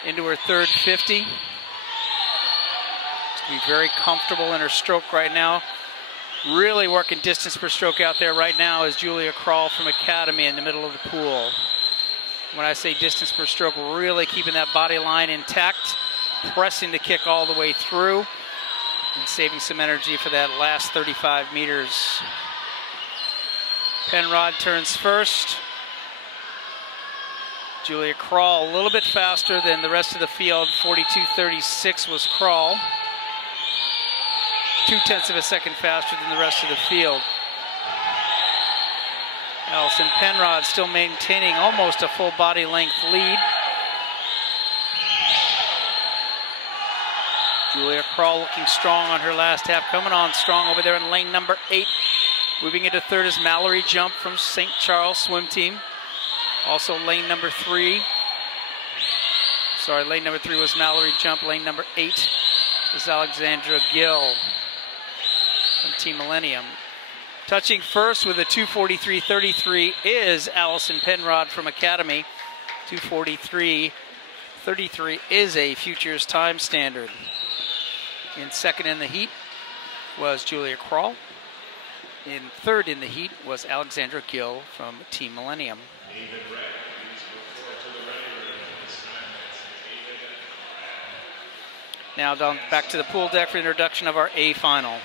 into her third 50. She's to be very comfortable in her stroke right now. Really working distance per stroke out there right now is Julia Krall from Academy in the middle of the pool. When I say distance per stroke, really keeping that body line intact, pressing the kick all the way through, and saving some energy for that last 35 meters. Penrod turns first. Julia Krall a little bit faster than the rest of the field. 42.36 was Krall. 0.2 of a second faster than the rest of the field. Allison Penrod still maintaining almost a full body length lead. Julia Krall looking strong on her last half, coming on strong over there in lane number 8. Moving into third is Mallory Jump from St. Charles Swim Team. Also lane number 3. Sorry, lane number 3 was Mallory Jump. Lane number 8 is Alexandra Gill from Team Millennium. Touching first with a 2:43.33 is Allison Penrod from Academy. 2:43.33 is a futures time standard. In second in the heat was Julia Krall. In third in the heat was Alexandra Gill from Team Millennium. Now down back to the pool deck for introduction of our A final.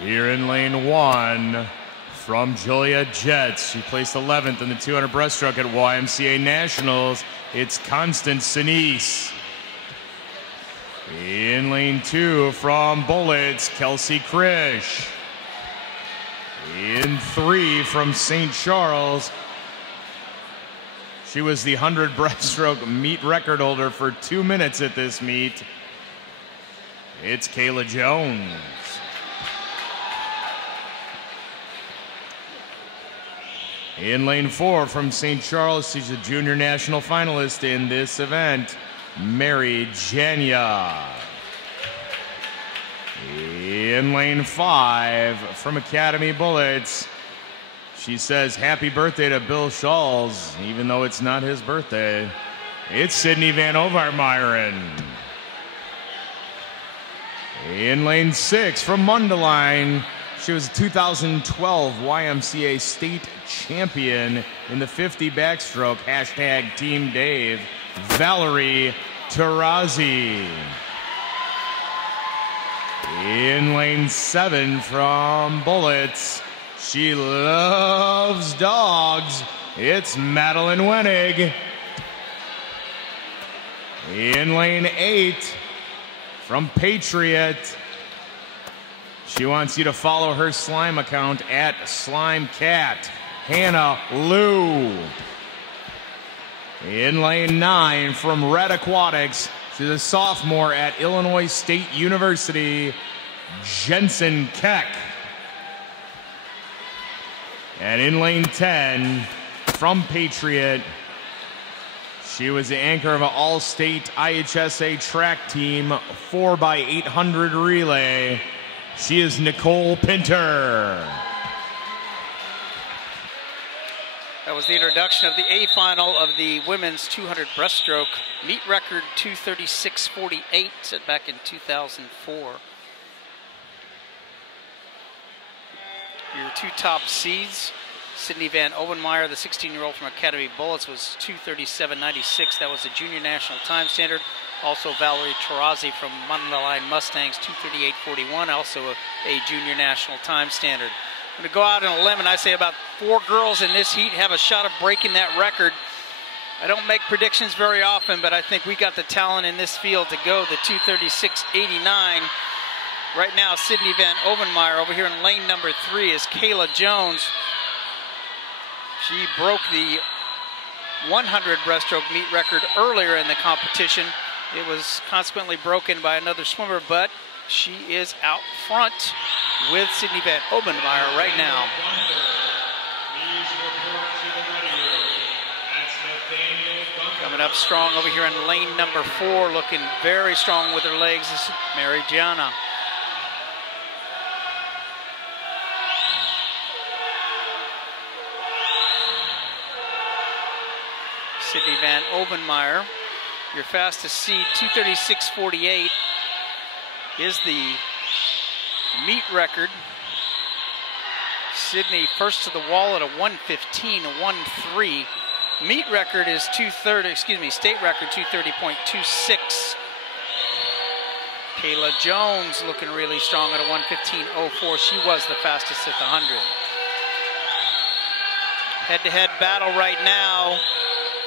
Here in lane 1 from Joliet Jets. She placed 11th in the 200 breaststroke at YMCA Nationals. It's Constance Sinise. In lane 2 from Bullets, Kelsey Krish. In 3 from St. Charles. She was the 100 breaststroke meet record holder for 2 minutes at this meet. It's Kayla Jones. In lane 4 from St. Charles, she's a junior national finalist in this event, Mary Jania. In lane 5 from Academy Bullets, she says happy birthday to Bill Schulz, even though it's not his birthday. It's Sydney Van Overmyren. In lane 6 from Mundelein, she was a 2012 YMCA state champion in the 50 backstroke, hashtag Team Dave, Valerie Tarazzi. In lane 7 from Bullets, she loves dogs, it's Madeline Wenig. In lane 8 from Patriot, she wants you to follow her slime account at SlimeCat, Hannah Lou. In lane 9 from Red Aquatics, she's a sophomore at Illinois State University, Jensen Keck. And in lane 10 from Patriot, she was the anchor of an all-state IHSA track team 4x800 relay. She is Nicole Pinter. That was the introduction of the A final of the women's 200 breaststroke meet record 2:36.48 set back in 2004. Your 2 top seeds, Sydney Van Ovenmeyer, the 16-year-old from Academy Bullets, was 2:37.96. That was the junior national time standard. Also Valerie Tarazi from Mundelein Mustangs, 2:38.41, also a junior national time standard. I'm going to go out on a limb, and I say about 4 girls in this heat have a shot of breaking that record. I don't make predictions very often, but I think we got the talent in this field to go the 2:36.89. Right now, Sydney Van Ovenmeyer over here in lane number 3 is Kayla Jones. She broke the 100 breaststroke meet record earlier in the competition. It was consequently broken by another swimmer, but she is out front with Sydney Van Ovenmeyer right now. Coming up strong over here in lane number 4, looking very strong with her legs, is Mary Gianna. Sydney Van Ovenmeyer, your fastest seed, 2:36.48 is the meet record. Sydney first to the wall at a 1:15.13. Meet record is state record 2:30.26. Kayla Jones looking really strong at a 1:15.04. She was the fastest at the 100. Head-to-head battle right now.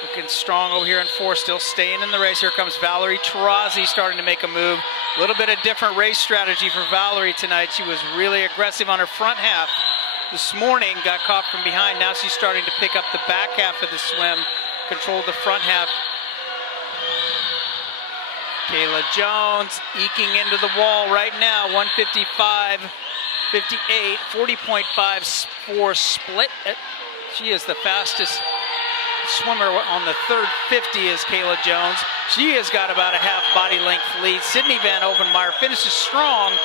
Looking strong over here in 4, still staying in the race. Here comes Valerie Tarazi starting to make a move. A little bit of different race strategy for Valerie tonight. She was really aggressive on her front half this morning, got caught from behind. Now she's starting to pick up the back half of the swim, control the front half. Kayla Jones eking into the wall right now, 1:55.58, 40.54 split. She is the fastest swimmer on the third 50 is Kayla Jones. She has got about a half body length lead. Sydney Van Ovenmeyer finishes strong,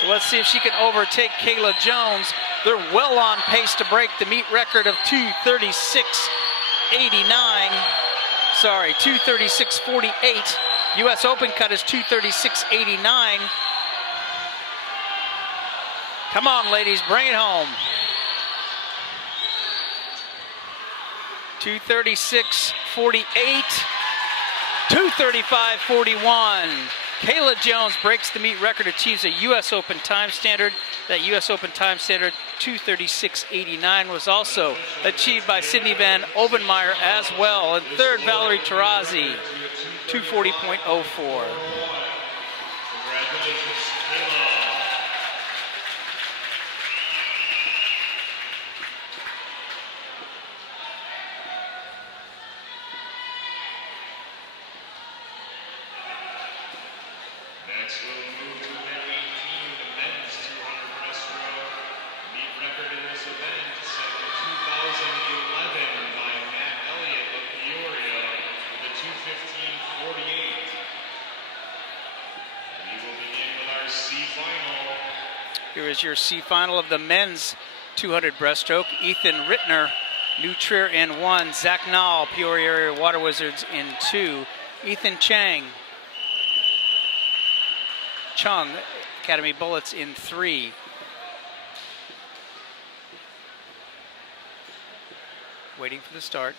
so let's see if she can overtake Kayla Jones. They're well on pace to break the meet record of 2:36.89. Sorry, 2:36.48. U.S. Open cut is 2:36.89. Come on, ladies, bring it home. 2:36.48, 2:35.41. Kayla Jones breaks the meet record, achieves a U.S. Open time standard. That U.S. Open time standard, 2:36.89, was also achieved by Sydney Van Ovenmeyer as well. And third, Valerie Tarazi, 2:40.04. Next, we'll move to event 18, the men's 200 breaststroke. Meet record in this event set in 2011 by Matt Elliott of Peoria with a 2:15.48. We will begin with our C final. Here is your C final of the men's 200 breaststroke. Ethan Rittner, New Trier in 1. Zach Nall, Peoria Area Water Wizards in 2. Ethan Chung, Academy Bullets in 3. Waiting for the start.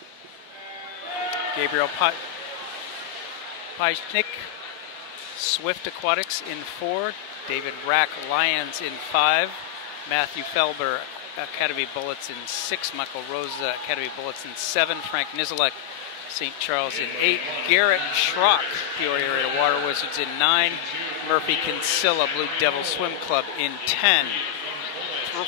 Gabriel Pajnik, Swift Aquatics in 4. David Rack Lions in 5. Matthew Felber, Academy Bullets in 6. Michael Rosa, Academy Bullets in 7. Frank Nizelek, St. Charles in 8. Garrett Schrock, Peoria Area Water Wizards in 9. Murphy Kinsella, Blue Devil Swim Club in 10.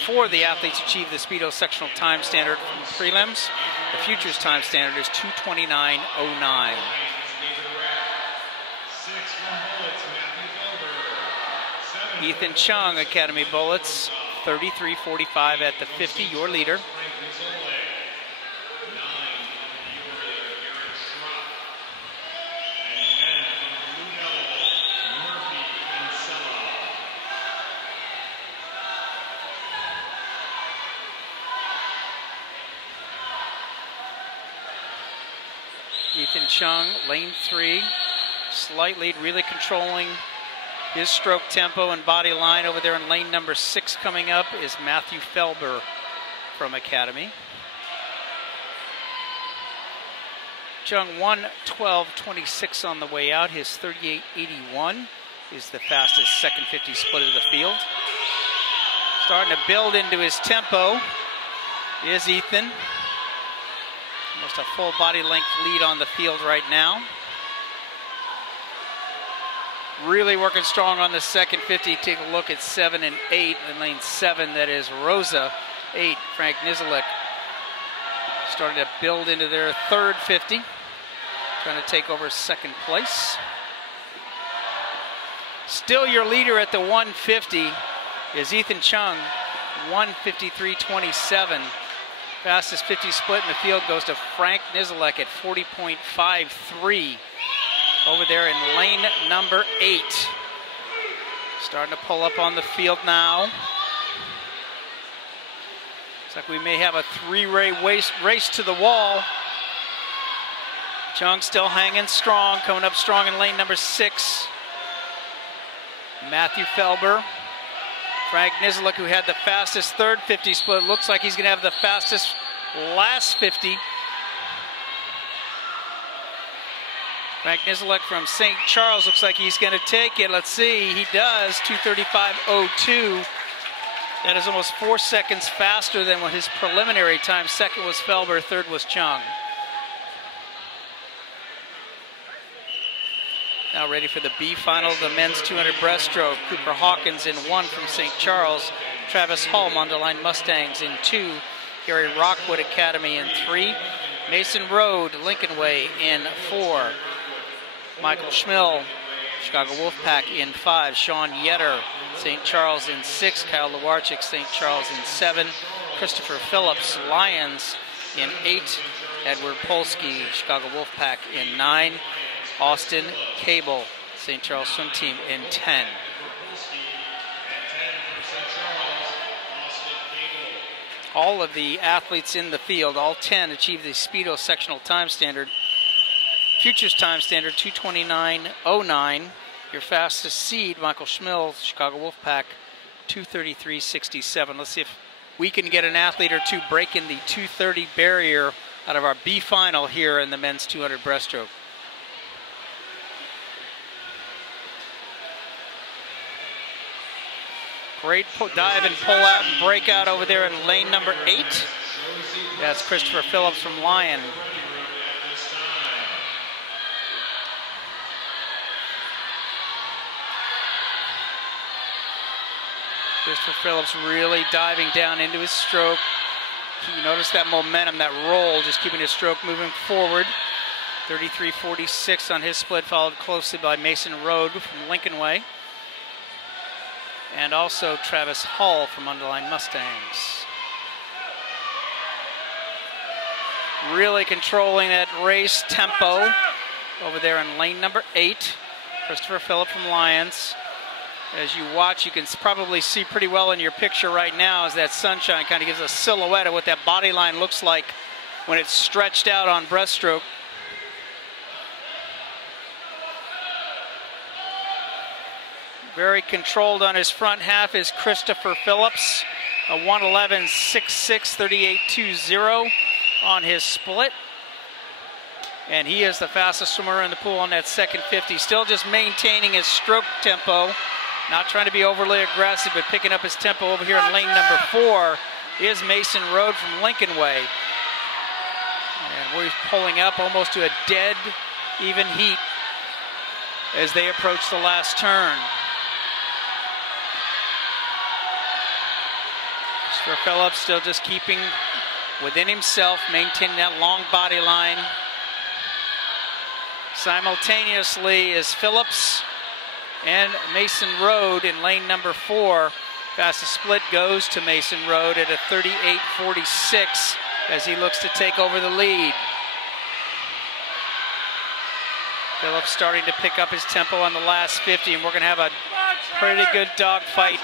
For the athletes achieve the Speedo sectional time standard from prelims. The futures time standard is 2:29.09. Ethan Chung, Academy Bullets, 33.45 at the 50, your leader. Ethan Chung, lane 3, slight lead, really controlling his stroke tempo and body line. Over there in lane number 6 coming up is Matthew Felber from Academy. Chung 1:12.26 on the way out. His 38.81 is the fastest second 50 split of the field. Starting to build into his tempo is Ethan. Almost a full body length lead on the field right now. Really working strong on the second 50. Take a look at 7 and 8. In lane 7, that is Rosa. 8, Frank Niziolek. Starting to build into their third 50. Trying to take over second place. Still your leader at the 150 is Ethan Chung, 1:53.27. Fastest 50 split in the field goes to Frank Niziolek at 40.53. Over there in lane number 8. Starting to pull up on the field now. Looks like we may have a three-way race to the wall. Chung still hanging strong, coming up strong in lane number 6. Matthew Felber. Frank Niziolek, who had the fastest third 50 split, looks like he's going to have the fastest last 50. Frank Niziolek from St. Charles looks like he's going to take it. Let's see, he does, 2:35.02. That is almost 4 seconds faster than what his preliminary time. Second was Felber, third was Chung. Now ready for the B final, the men's 200 breaststroke. Cooper Hawkins in 1 from St. Charles. Travis Hall, Mundelein Mustangs in 2. Gary Rockwood Academy in 3. Mason Road, Lincoln Way in 4. Michael Schmill, Chicago Wolfpack in 5. Sean Yetter, St. Charles in 6. Kyle Lewarchik, St. Charles in 7. Christopher Phillips, Lions in 8. Edward Polsky, Chicago Wolfpack in 9. Austin Cable, St. Charles Swim Team in 10. All of the athletes in the field, all 10, achieved the Speedo sectional time standard. Futures time standard, 2:29.09. Your fastest seed, Michael Schmill, Chicago Wolfpack, 2:33.67. Let's see if we can get an athlete or two breaking the 2:30 barrier out of our B final here in the men's 200 breaststroke. Great dive and pull out and breakout over there in lane number 8. That's Christopher Phillips from Lion. Christopher Phillips really diving down into his stroke. You notice that momentum, that roll, just keeping his stroke moving forward. 33.46 on his split, followed closely by Mason Road from Lincoln Way. And also Travis Hall from Mundelein Mustangs. Really controlling that race tempo over there in lane number 8. Christopher Phillip from Lions. As you watch, you can probably see pretty well in your picture right now as that sunshine kind of gives a silhouette of what that body line looks like when it's stretched out on breaststroke. Very controlled on his front half is Christopher Phillips, a 1:11.66, 38.20 on his split. And he is the fastest swimmer in the pool on that second 50. Still just maintaining his stroke tempo, not trying to be overly aggressive, but picking up his tempo over here in lane number 4 is Mason Road from Lincoln Way. And we're pulling up almost to a dead even heat as they approach the last turn. Christopher Phillips still just keeping within himself, maintaining that long body line. Simultaneously is Phillips and Mason Road in lane number 4. Fastest split goes to Mason Road at a 38.46 as he looks to take over the lead. Phillips starting to pick up his tempo on the last 50, and we're going to have a pretty good dogfight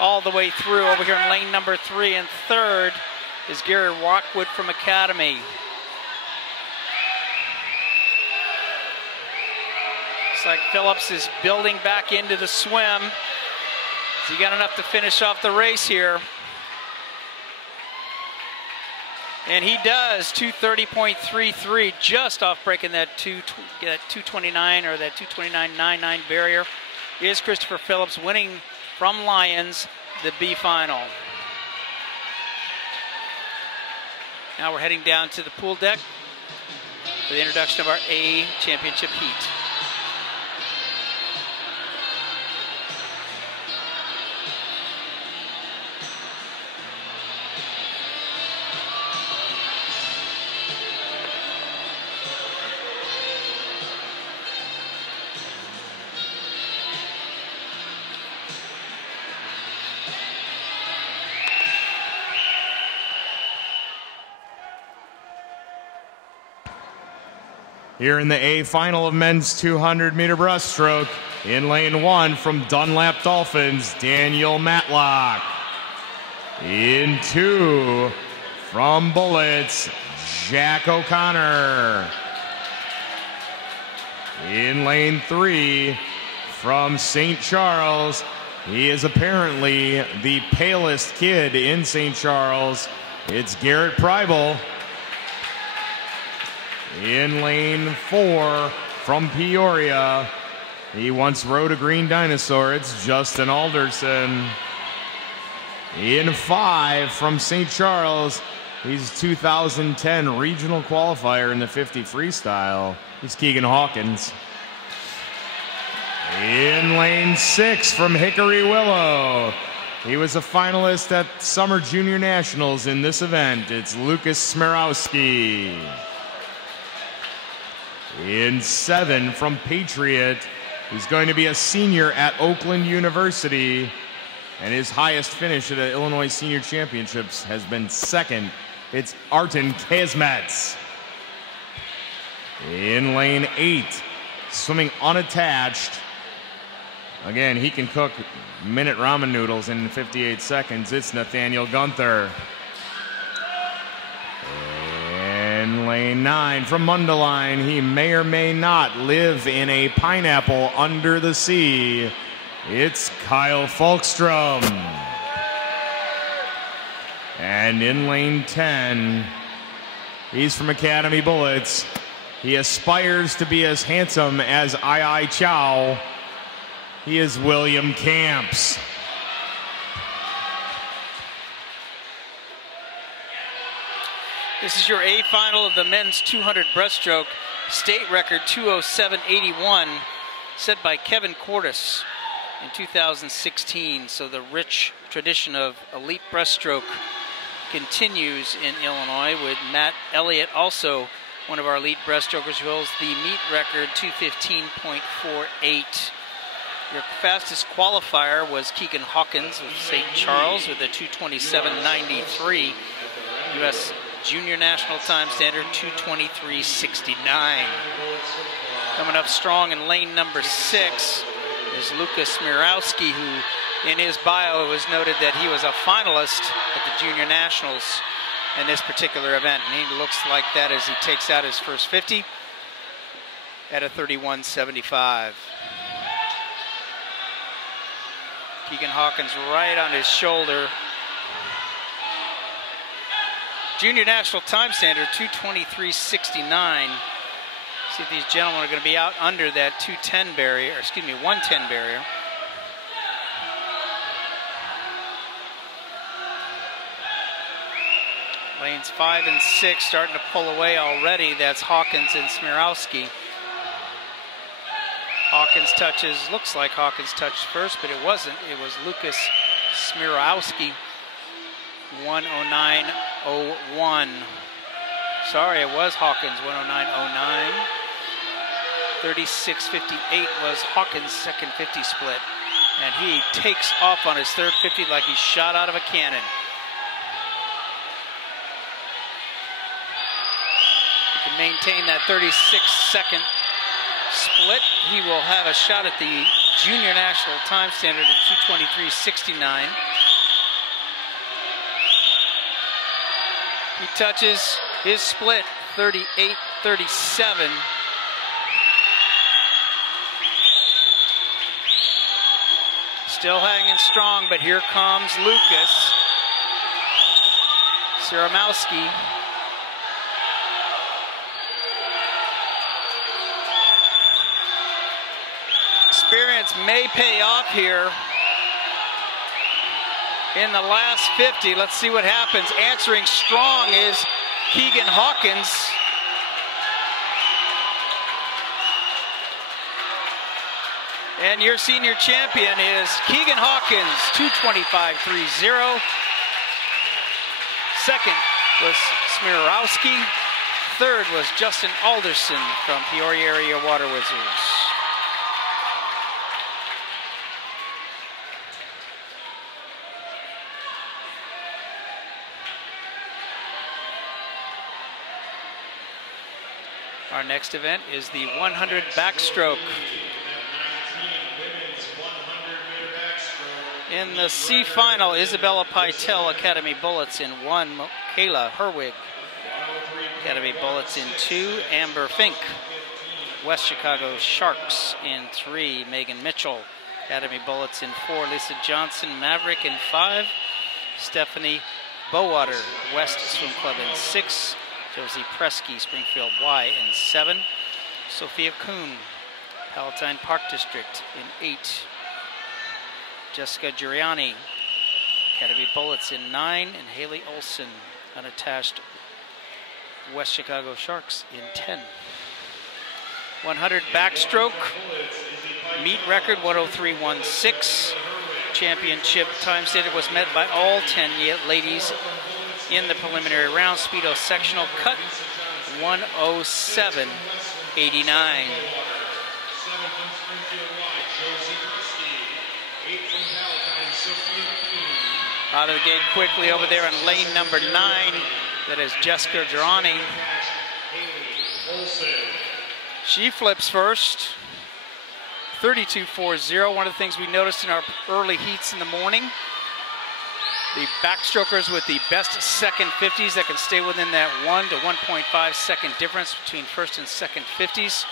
all the way through. Over here in lane number 3 and third is Gary Rockwood from Academy. Looks like Phillips is building back into the swim. Has he got enough to finish off the race here? And he does 2:30.33, just off breaking that 2:29 or that 2:29.99 barrier. Is Christopher Phillips winning from Lyons the B final. Now we're heading down to the pool deck for the introduction of our A championship heat. Here in the A final of men's 200-meter breaststroke, in lane 1 from Dunlap Dolphins, Daniel Matlock. In 2 from Bullets, Jack O'Connor. In lane 3 from St. Charles, he is apparently the palest kid in St. Charles. It's Garrett Preibel. In lane 4 from Peoria, he once rode a green dinosaur. It's Justin Alderson. In 5 from St. Charles, he's 2010 regional qualifier in the 50 freestyle. He's Keegan Hawkins. In lane 6 from Hickory Willow, he was a finalist at Summer Junior Nationals in this event. It's Lucas Smirowski. In 7 from Patriot, he's going to be a senior at Oakland University, and his highest finish at the Illinois Senior Championships has been 2nd. It's Arten Kazmets. In lane 8, swimming unattached. Again, he can cook minute ramen noodles in 58 seconds. It's Nathaniel Gunther. In lane 9 from Mundelein, he may or may not live in a pineapple under the sea. It's Kyle Falkstrom. And in lane 10, he's from Academy Bullets. He aspires to be as handsome as Ai Chow. He is William Camps. This is your A final of the men's 200 breaststroke. State record 2:07.81, set by Kevin Cordes in 2016. So the rich tradition of elite breaststroke continues in Illinois, with Matt Elliott, also one of our elite breaststrokers, who holds the meet record 2:15.48. Your fastest qualifier was Keegan Hawkins of St. Charles with a 2:27.93. U.S. Junior National Time Standard 2:23.69. Coming up strong in lane number 6 is Lucas Smirowski, who in his bio was noted that he was a finalist at the Junior Nationals in this particular event. And he looks like that as he takes out his first 50 at a 31.75. Keegan Hawkins right on his shoulder. Junior National Time Standard 2:23.69. See if these gentlemen are going to be out under that 2:10 barrier, or excuse me, 1:10 barrier. Lanes 5 and 6 starting to pull away already. That's Hawkins and Smirowski. Hawkins touches, looks like Hawkins touched first, but it wasn't. It was Lucas Smirowski. 1:09.01. Sorry, it was Hawkins, 1:09.09. 36.58 was Hawkins' second 50 split. And he takes off on his third 50 like he's shot out of a cannon. He can maintain that 36-second split. He will have a shot at the Junior National Time Standard at 2:23.69. He touches his split, 38.37. Still hanging strong, but here comes Lucas Smirowski. experience may pay off here in the last 50. Let's see what happens. Answering strong is Keegan Hawkins. And your senior champion is Keegan Hawkins, 2:25.30. Second was Smirowski. Third was Justin Alderson from Peoria Area Water Wizards. Our next event is the 100 backstroke. In the C final, Isabella Pytel, Academy Bullets in 1. Kayla Herwig, Academy Bullets in 2. Amber Fink, West Chicago Sharks in 3. Megan Mitchell, Academy Bullets in 4. Lisa Johnson, Maverick in 5. Stephanie Bowater, West Swim Club in 6. Josie Presky, Springfield Y in 7. Sophia Kuhn, Palatine Park District in 8. Jessica Giuliani, Academy Bullets in 9. And Haley Olson, unattached West Chicago Sharks in 10. 100 backstroke, meet record 103.16. Championship time stated was met by all 10 ladies in the preliminary round. Speedo sectional cut 107.89. Out of the gate quickly over there in lane number 9. That is Jessica Girani. She flips first. 32.40. One of the things we noticed in our early heats in the morning, the backstrokers with the best second 50s that can stay within that 1 to 1.5 second difference between first and second 50s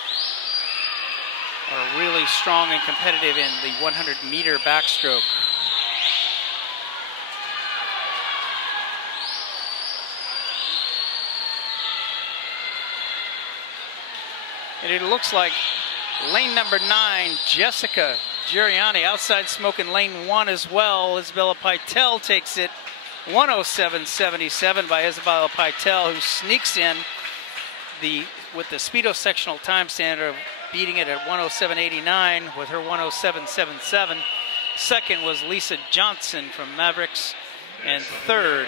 are really strong and competitive in the 100-meter backstroke. And it looks like lane number 9, Jessica Giuliani, outside smoking lane 1 as well. Isabella Pytel takes it 107.77 by Isabella Pytel, who sneaks in with the Speedo sectional time standard of beating it at 107.89 with her 107.77. Second was Lisa Johnson from Mavericks, and third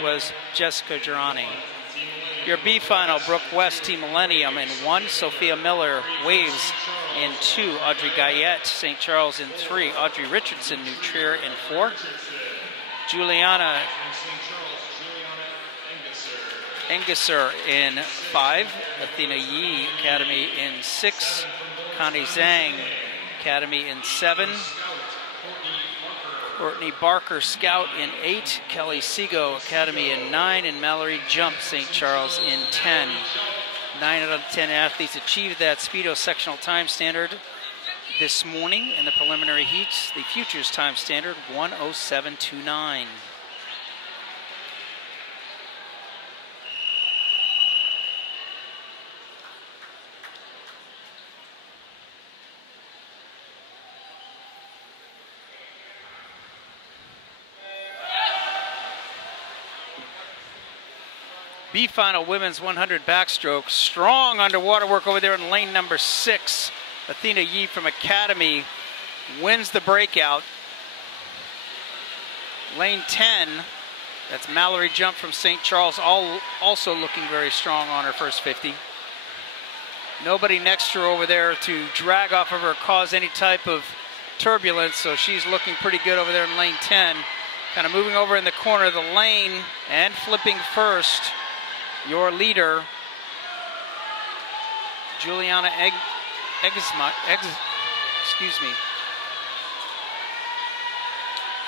was Jessica Giuliani. Your B final, Brooke West, Team Millennium in 1. Sophia Miller, Waves in 2. Audrey Guyette, St. Charles in 3. Audrey Richardson, New Trier in 4. Juliana Engesser in 5. Athena Yee, Academy in 6. Connie Zhang, Academy in 7. Courtney Barker, Scout in 8. Kelly Seago, Academy in 9. And Mallory Jump, St. Charles in 10. 9 out of 10 athletes achieved that Speedo sectional time standard this morning in the preliminary heats. The futures time standard, 107.29. B final women's 100 backstroke. Strong underwater work over there in lane number 6. Athena Yee from Academy wins the breakout. Lane 10, that's Mallory Jump from St. Charles, also looking very strong on her first 50. Nobody next to her over there to drag off of her, cause any type of turbulence, so she's looking pretty good over there in lane 10. Kind of moving over in the corner of the lane and flipping first. Your leader, Juliana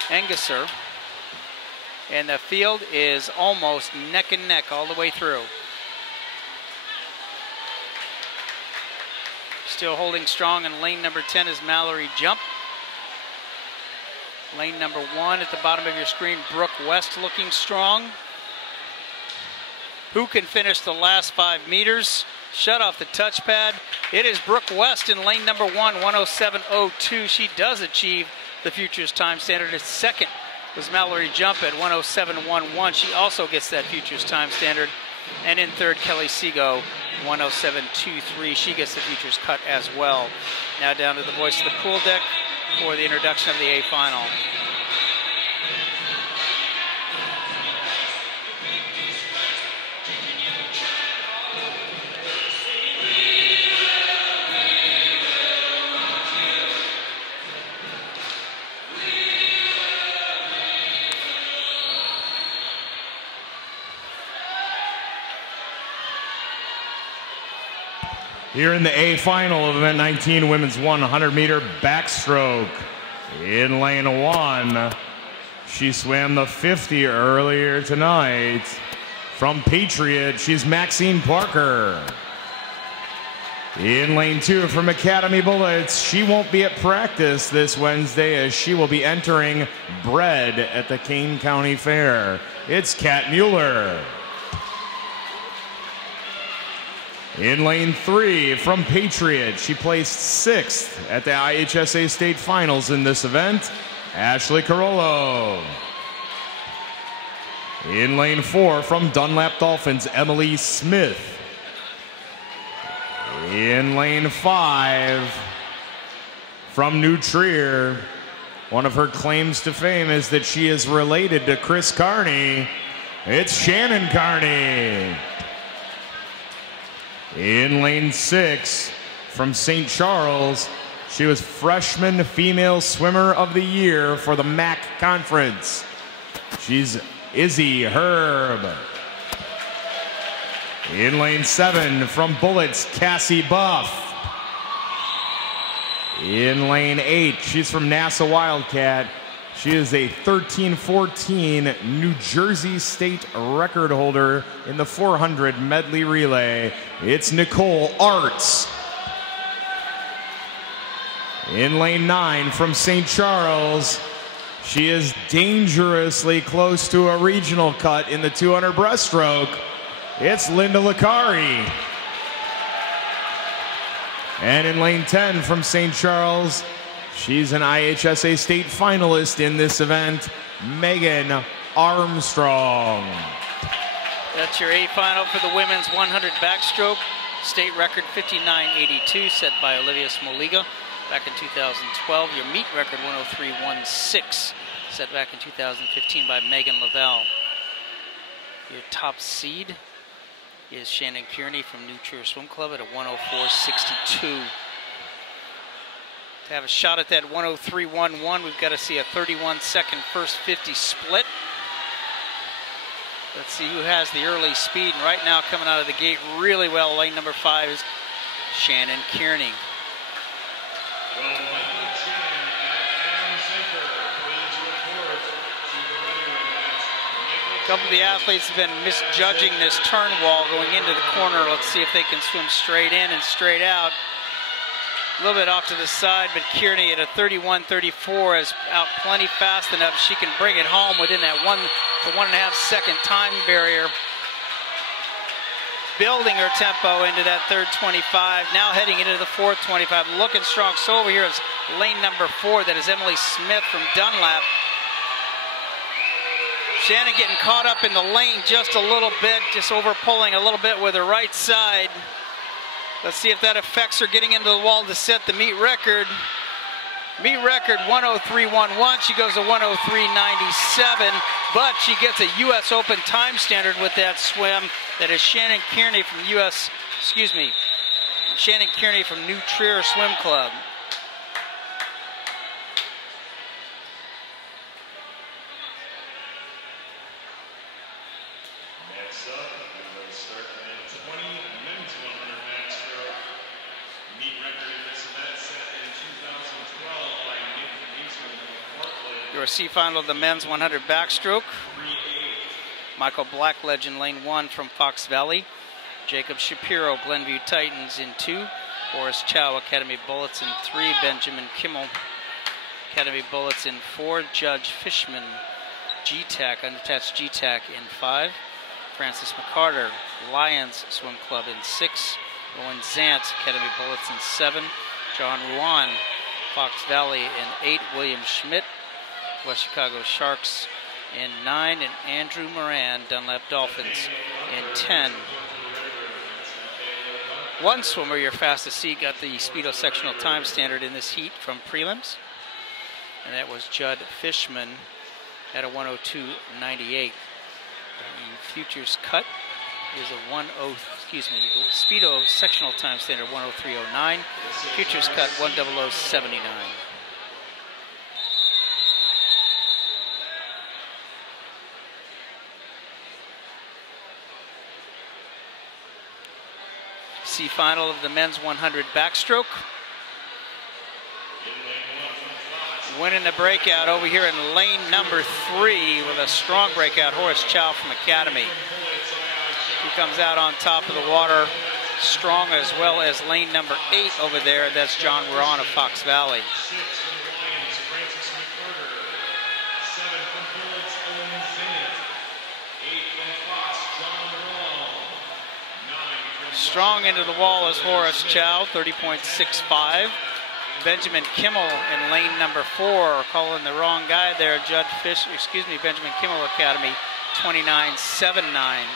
Engesser. And the field is almost neck and neck all the way through. Still holding strong in lane number 10 is Mallory Jump. Lane number 1 at the bottom of your screen, Brooke West looking strong. Who can finish the last 5 meters? shut off the touchpad. It is Brooke West in lane number 1, 107.02. She does achieve the Futures time standard. Its second was Mallory Jump at 107.11. She also gets that Futures time standard. And in third, Kelly Seago, 107.23. She gets the Futures cut as well. Now down to the voice of the pool deck for the introduction of the A final. Here in the A final of event 19, women's 100-meter backstroke. In lane 1, she swam the 50 earlier tonight. From Patriot, she's Maxine Parker. In lane 2 from Academy Bullets, she won't be at practice this Wednesday as she will be entering Bread at the Kane County Fair. It's Kat Mueller. In lane 3 from Patriot, she placed 6th at the IHSA State Finals in this event, Ashley Carollo. In lane 4 from Dunlap Dolphins, Emily Smith. In lane 5 from New Trier, one of her claims to fame is that she is related to Chris Carney. It's Shannon Carney. In lane 6 from St. Charles, she was freshman female swimmer of the year for the MAC conference. She's Izzy Herb. In lane 7 from Bullets, Cassie Buff. In lane 8, she's from NASA Wildcat. She is a 13-14 New Jersey State record holder in the 400 medley relay. It's Nicole Arts. In lane 9 from St. Charles, she is dangerously close to a regional cut in the 200 breaststroke. It's Linda Licari. And in lane 10 from St. Charles, she's an IHSA State finalist in this event, Megan Armstrong. That's your A final for the women's 100 backstroke. State record 59.82 set by Olivia Smoliga back in 2012. Your meet record 103.16 set back in 2015 by Megan Lavelle. Your top seed is Shannon Kearney from New Trier Swim Club at a 104.62. To have a shot at that 103.11, we've got to see a 31-second first 50 split. Let's see who has the early speed. And right now, coming out of the gate really well, lane number 5 is Shannon Kearney. A couple of the athletes have been misjudging this turn wall going into the corner. Let's see if they can swim straight in and straight out. A little bit off to the side, but Kearney at a 31.34 is out plenty fast enough. She can bring it home within that 1 to 1.5 second time barrier. Building her tempo into that third 25, now heading into the fourth 25. Looking strong. So over here is lane number 4. That is Emily Smith from Dunlap. Shannon getting caught up in the lane just a little bit, just over pulling a little bit with her right side. Let's see if that affects her getting into the wall to set the meet record. Meet record 103.11. She goes to 103.97, but she gets a U.S. Open time standard with that swim. That is Shannon Kearney from Shannon Kearney from New Trier Swim Club. Next up, we will start at 20 men's 100 backstroke. Meet record in this event set in 2012 by Nick Eastman of Portland. Your C final of the men's 100 backstroke. Michael Blackledge in lane 1 from Fox Valley. Jacob Shapiro, Glenview Titans in 2. Boris Chow, Academy Bullets in 3. Benjamin Kimmel, Academy Bullets in 4. Judge Fishman, GTAC, unattached GTAC in 5. Francis McCarter, Lions Swim Club in 6. Owen Zant, Academy Bullets in 7. John Ruan, Fox Valley in 8. William Schmidt, West Chicago Sharks in 9. And Andrew Moran, Dunlap Dolphins in 10. One swimmer, your fastest seat, got the Speedo sectional time standard in this heat from prelims. And that was Judd Fishman at a 1:02.98. The futures cut is a Speedo sectional time standard 1:03.09. Futures cut 1:00.79. C final of the men's 100 backstroke. Winning the breakout over here in lane number 3 with a strong breakout, Horace Chow from Academy. He comes out on top of the water strong, as well as lane number 8 over there. That's John Ruan of Fox Valley. Strong into the wall is Horace Chow, 30.65. Benjamin Kimmel in lane number 4, calling the wrong guy there. Benjamin Kimmel Academy, 29.79.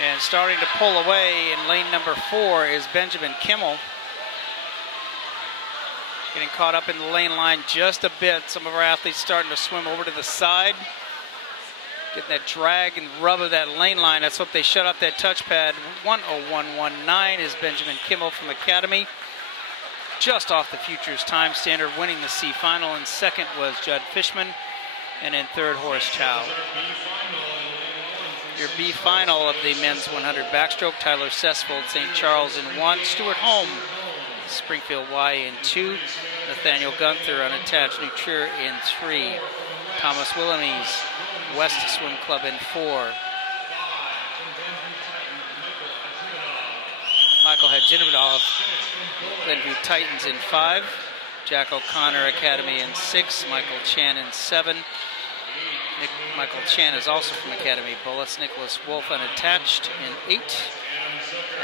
And starting to pull away in lane number 4 is Benjamin Kimmel. Getting caught up in the lane line just a bit. Some of our athletes starting to swim over to the side. Getting that drag and rub of that lane line. Let's hope they shut up that touchpad. 1:01.19 is Benjamin Kimmel from Academy. Just off the futures time standard, winning the C final. In second was Judd Fishman. And in third, Horace Chow. Your B final of the men's 100 backstroke, Tyler Sessfold, St. Charles in 1. Stuart Holm, Springfield Y in 2. Nathaniel Gunther, unattached New Trier in 3. Thomas Willemese, West Swim Club in 4. Michael Hadjinovdov, Glenview Titans in 5. Jack O'Connor Academy in 6. Michael Chan in 7. Michael Chan is also from Academy Bullets. Nicholas Wolf unattached in 8.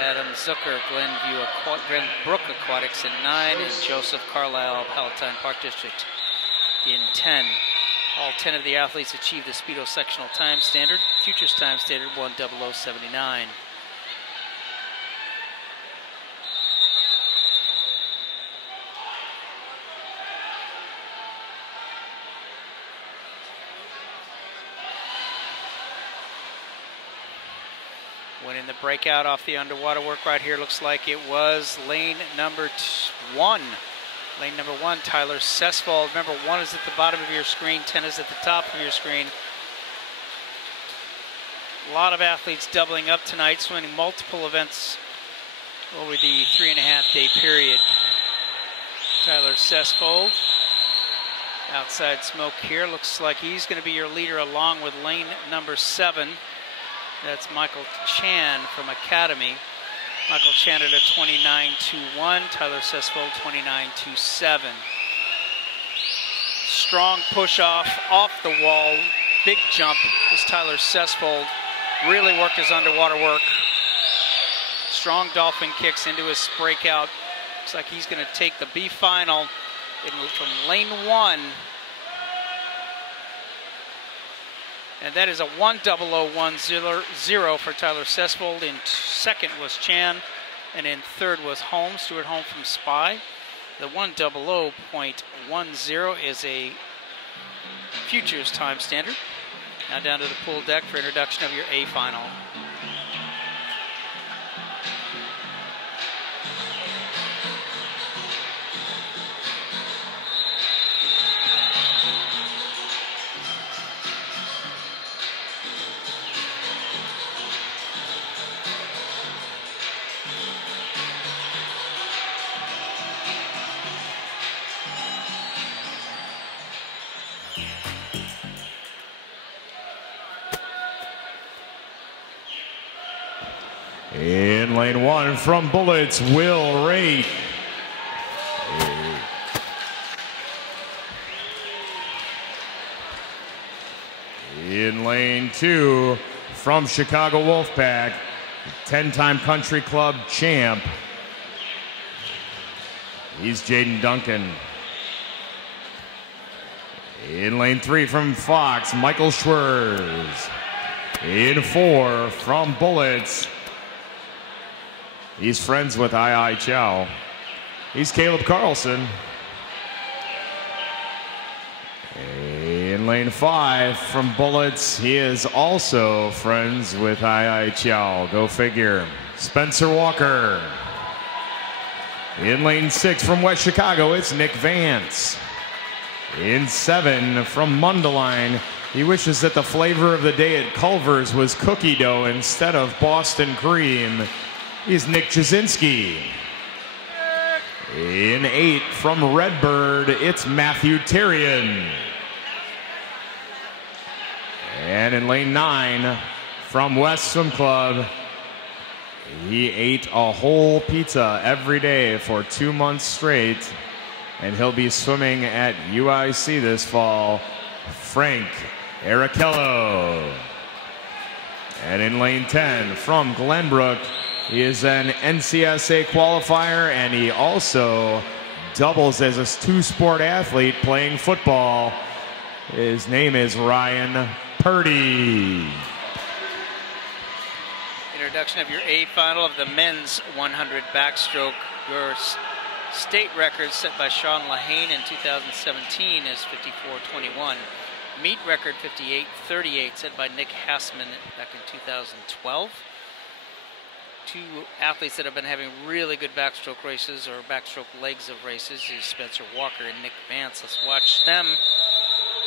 Adam Zucker, Glenbrook Aquatics in 9. And Joseph Carlisle, Palatine Park District in 10. All 10 of the athletes achieved the Speedo sectional time standard. Futures time standard 1:00.79. Winning the breakout off the underwater work right here, looks like it was lane number 1. Lane number 1, Tyler Sessfold. Remember, 1 is at the bottom of your screen, 10 is at the top of your screen. A lot of athletes doubling up tonight, swimming multiple events over the 3.5-day period. Tyler Sessfold, outside smoke here. Looks like he's going to be your leader along with lane number 7. That's Michael Chan from Academy. Michael Chan at a 29.21, Tyler Sessfold 29.27. Strong push off the wall, big jump. This Tyler Sessfold really worked his underwater work. Strong dolphin kicks into his breakout. Looks like he's going to take the B final from lane 1. And that is a 1:00.10 for Tyler Sessfold. In second was Chan, and in third was Holm, Stuart Holm from Spy. The 1:00.10 is a futures time standard. Now down to the pool deck for introduction of your A final. In lane 1 from Bullets, Will Raitt. In lane 2 from Chicago Wolfpack, 10-time country club champ. He's Jaden Duncan. In lane 3 from Fox, Michael Schwerz. In 4 from Bullets, he's friends with Ai Chow. He's Caleb Carlson. In lane 5 from Bullets, he is also friends with Ai Chow. Go figure. Spencer Walker. In lane 6 from West Chicago, it's Nick Vance. In 7 from Mundelein, he wishes that the flavor of the day at Culver's was cookie dough instead of Boston cream. He's Nick Jasinski. In 8 from Redbird, it's Matthew Terrian. And in lane 9 from West Swim Club, he ate a whole pizza every day for 2 months straight, and he'll be swimming at UIC this fall, Frank Arichello. And in lane 10 from Glenbrook, he is an NCSA qualifier, and he also doubles as a two-sport athlete playing football. His name is Ryan Purdy. Introduction of your A final of the men's 100 backstroke. Your state record set by Sean Lahane in 2017 is 54:21. Meet record 58:38 set by Nick Hassman back in 2012. Two athletes that have been having really good backstroke races or backstroke legs of races is Spencer Walker and Nick Vance. Let's watch them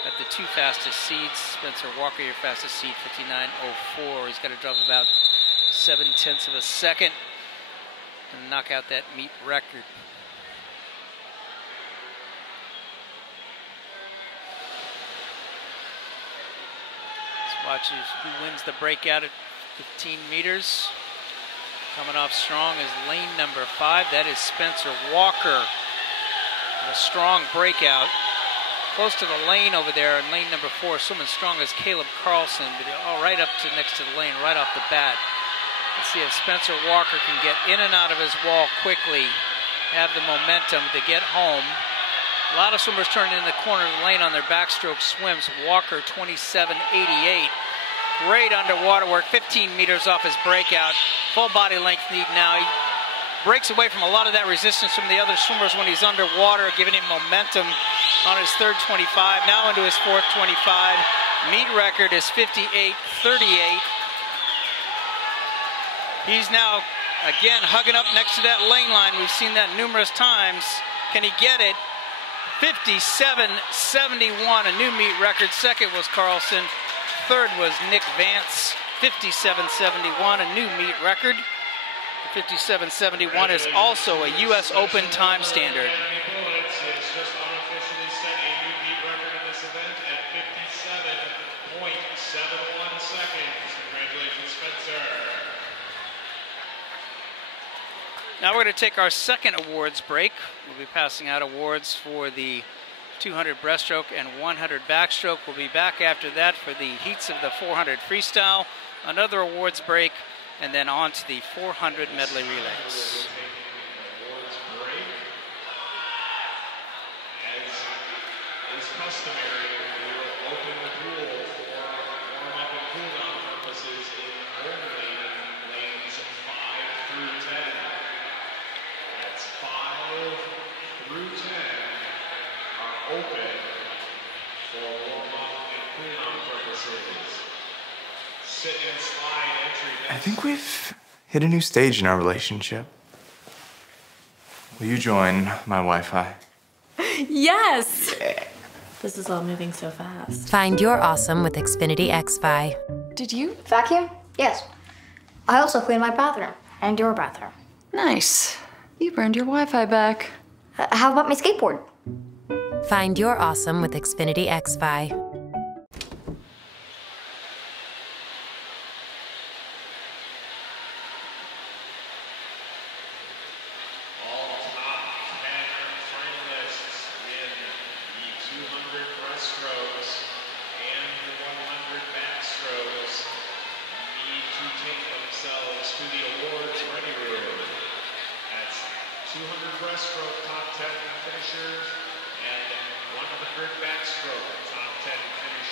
at the 2 fastest seeds. Spencer Walker, your fastest seed, 59:04. He's got to drop about 0.7 of a second and knock out that meet record. Let's watch who wins the breakout at 15 meters. Coming off strong is lane number 5. That is Spencer Walker. A strong breakout. Close to the lane over there in lane number 4. Swimming strong is Caleb Carlson, but all right up to next to the lane, right off the bat. Let's see if Spencer Walker can get in and out of his wall quickly, have the momentum to get home. A lot of swimmers turned in the corner of the lane on their backstroke swims. Walker 27:88. Great underwater work, 15 meters off his breakout. Full body length lead now. He breaks away from a lot of that resistance from the other swimmers when he's underwater, giving him momentum on his third 25. Now into his fourth 25. Meet record is 58:38. He's now, again, hugging up next to that lane line. We've seen that numerous times. Can he get it? 57:71, a new meet record. Second was Carlson. Third was Nick Vance, 57:71, a new meet record. 57:71 is also a U.S. Open time standard. Now we're going to take our second awards break. We'll be passing out awards for the 200 breaststroke and 100 backstroke. We'll be back after that for the heats of the 400 freestyle, another awards break, and then on to the 400 medley relays. As is customary, we will open the pool for warm-up and cool-down purposes in only lanes 5 through 10. That's 5 through 10 are open for warm-up and cool-down purposes. Sit and slide entry. I think we've hit a new stage in our relationship. Will you join my Wi-Fi? Yes! This is all moving so fast. Find your awesome with Xfinity XFi. Did you? Vacuum? Yes. I also cleaned my bathroom and your bathroom. Nice. You burned your Wi-Fi back. How about my skateboard? Find your awesome with Xfinity XFi.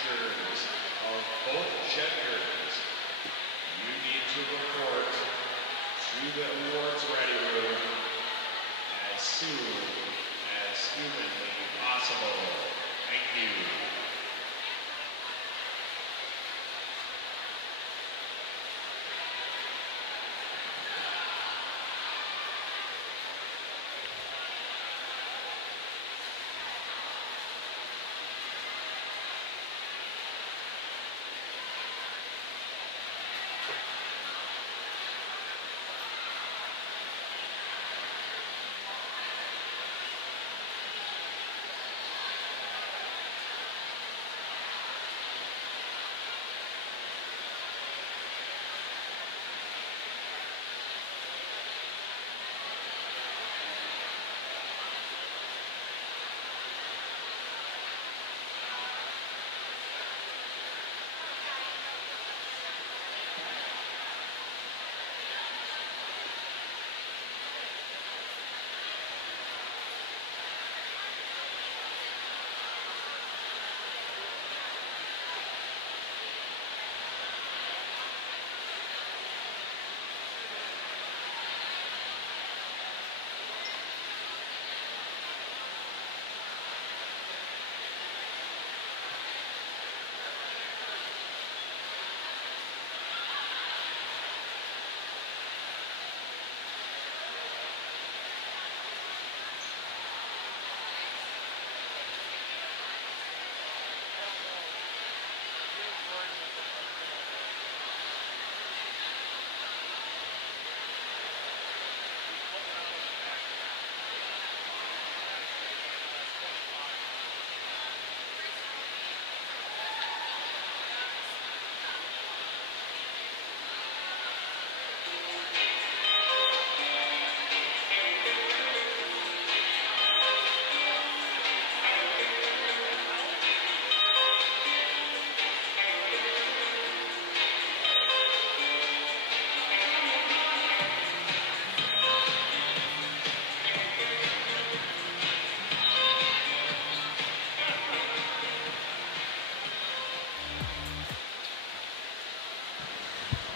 manufacturers of both genders, you need to report to the awards ready room as soon as humanly possible. Thank you.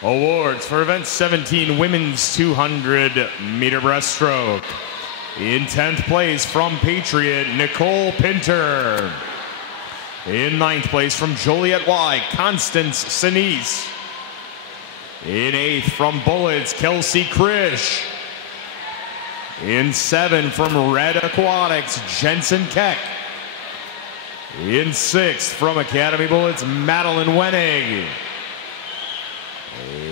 Awards for event 17, women's 200-meter breaststroke. In 10th place from Patriot, Nicole Pinter. In 9th place from Joliet Y, Constance Sinise. In 8th from Bullets, Kelsey Krish. In 7th from Red Aquatics, Jensen Keck. In 6th from Academy Bullets, Madeline Wenig.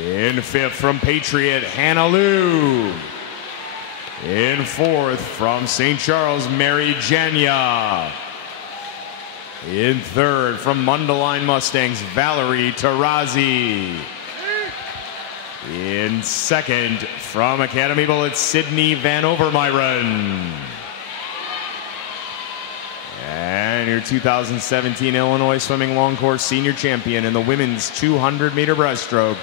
In 5th from Patriot, Hannah Lou. In 4th from St. Charles, Mary Janya. In 3rd from Mundelein Mustangs, Valerie Tarazi. In 2nd from Academy Bullets, Sydney Van Overmyron. And your 2017 Illinois Swimming Long Course Senior Champion in the women's 200-meter breaststroke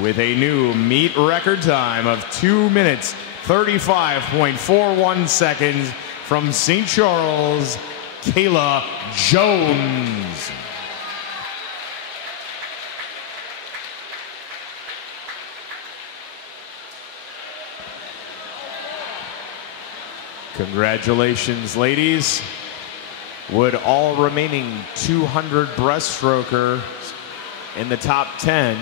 with a new meet record time of 2 minutes 35.41 seconds from St. Charles, Kayla Jones. Congratulations, ladies. Would all remaining 200 breaststroker in the top 10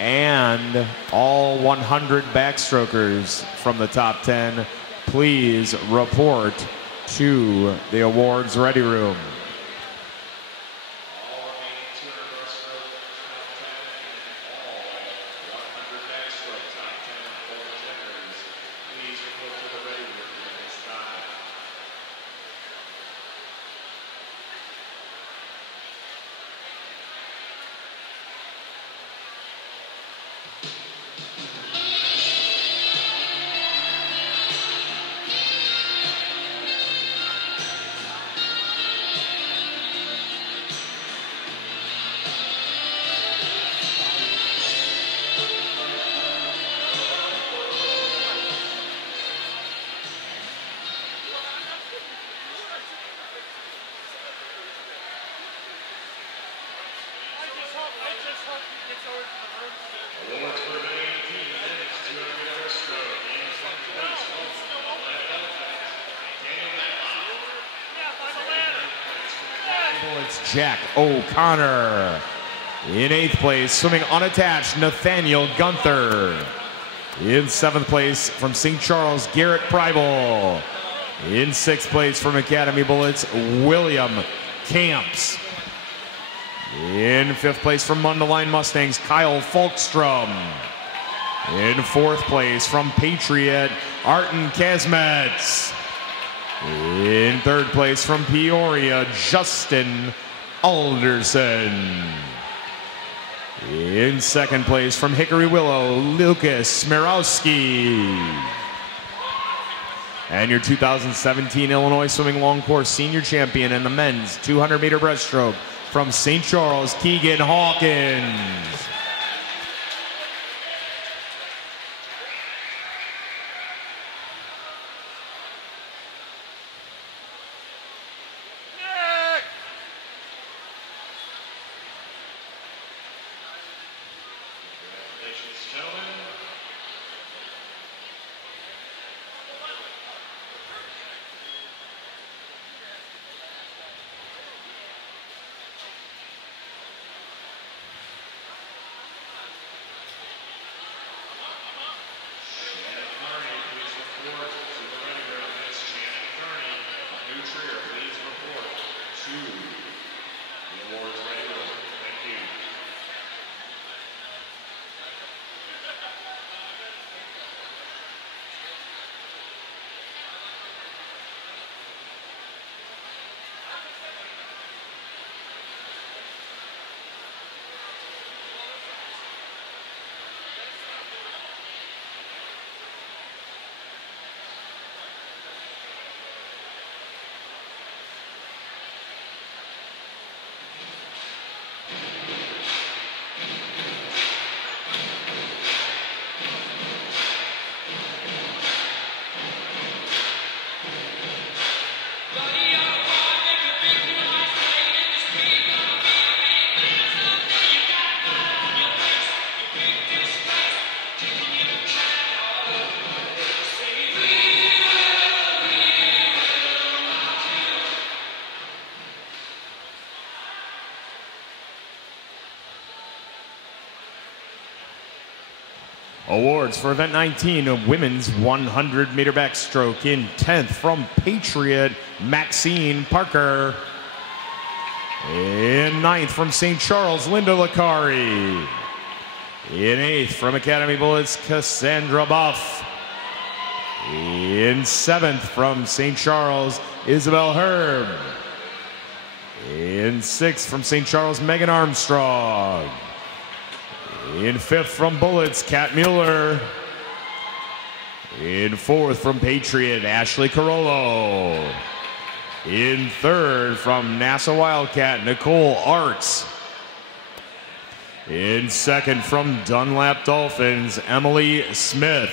and all 100 backstrokers from the top 10 please report to the awards ready room. It's Jack O'Connor. In 8th place, swimming unattached, Nathaniel Gunther. In 7th place, from St. Charles, Garrett Preibel. In 6th place, from Academy Bullets, William Camps. In 5th place, from Mundelein Mustangs, Kyle Folkstrom. In 4th place, from Patriot, Arten Kazmets. In 3rd place, from Peoria, Justin Alderson. In 2nd place, from Hickory Willow, Lucas Smirowski. And your 2017 Illinois Swimming Long Course Senior Champion in the men's 200-meter breaststroke from St. Charles, Keegan Hawkins. Awards for event 19, a women's 100-meter backstroke. In 10th from Patriot, Maxine Parker. In 9th from St. Charles, Linda Licari. In 8th from Academy Bullets, Cassandra Buff. In 7th from St. Charles, Isabel Herb. In 6th from St. Charles, Megan Armstrong. In 5th from Bullets, Kat Mueller. In 4th from Patriot, Ashley Carollo. In 3rd from NASA Wildcat, Nicole Arts. In 2nd from Dunlap Dolphins, Emily Smith.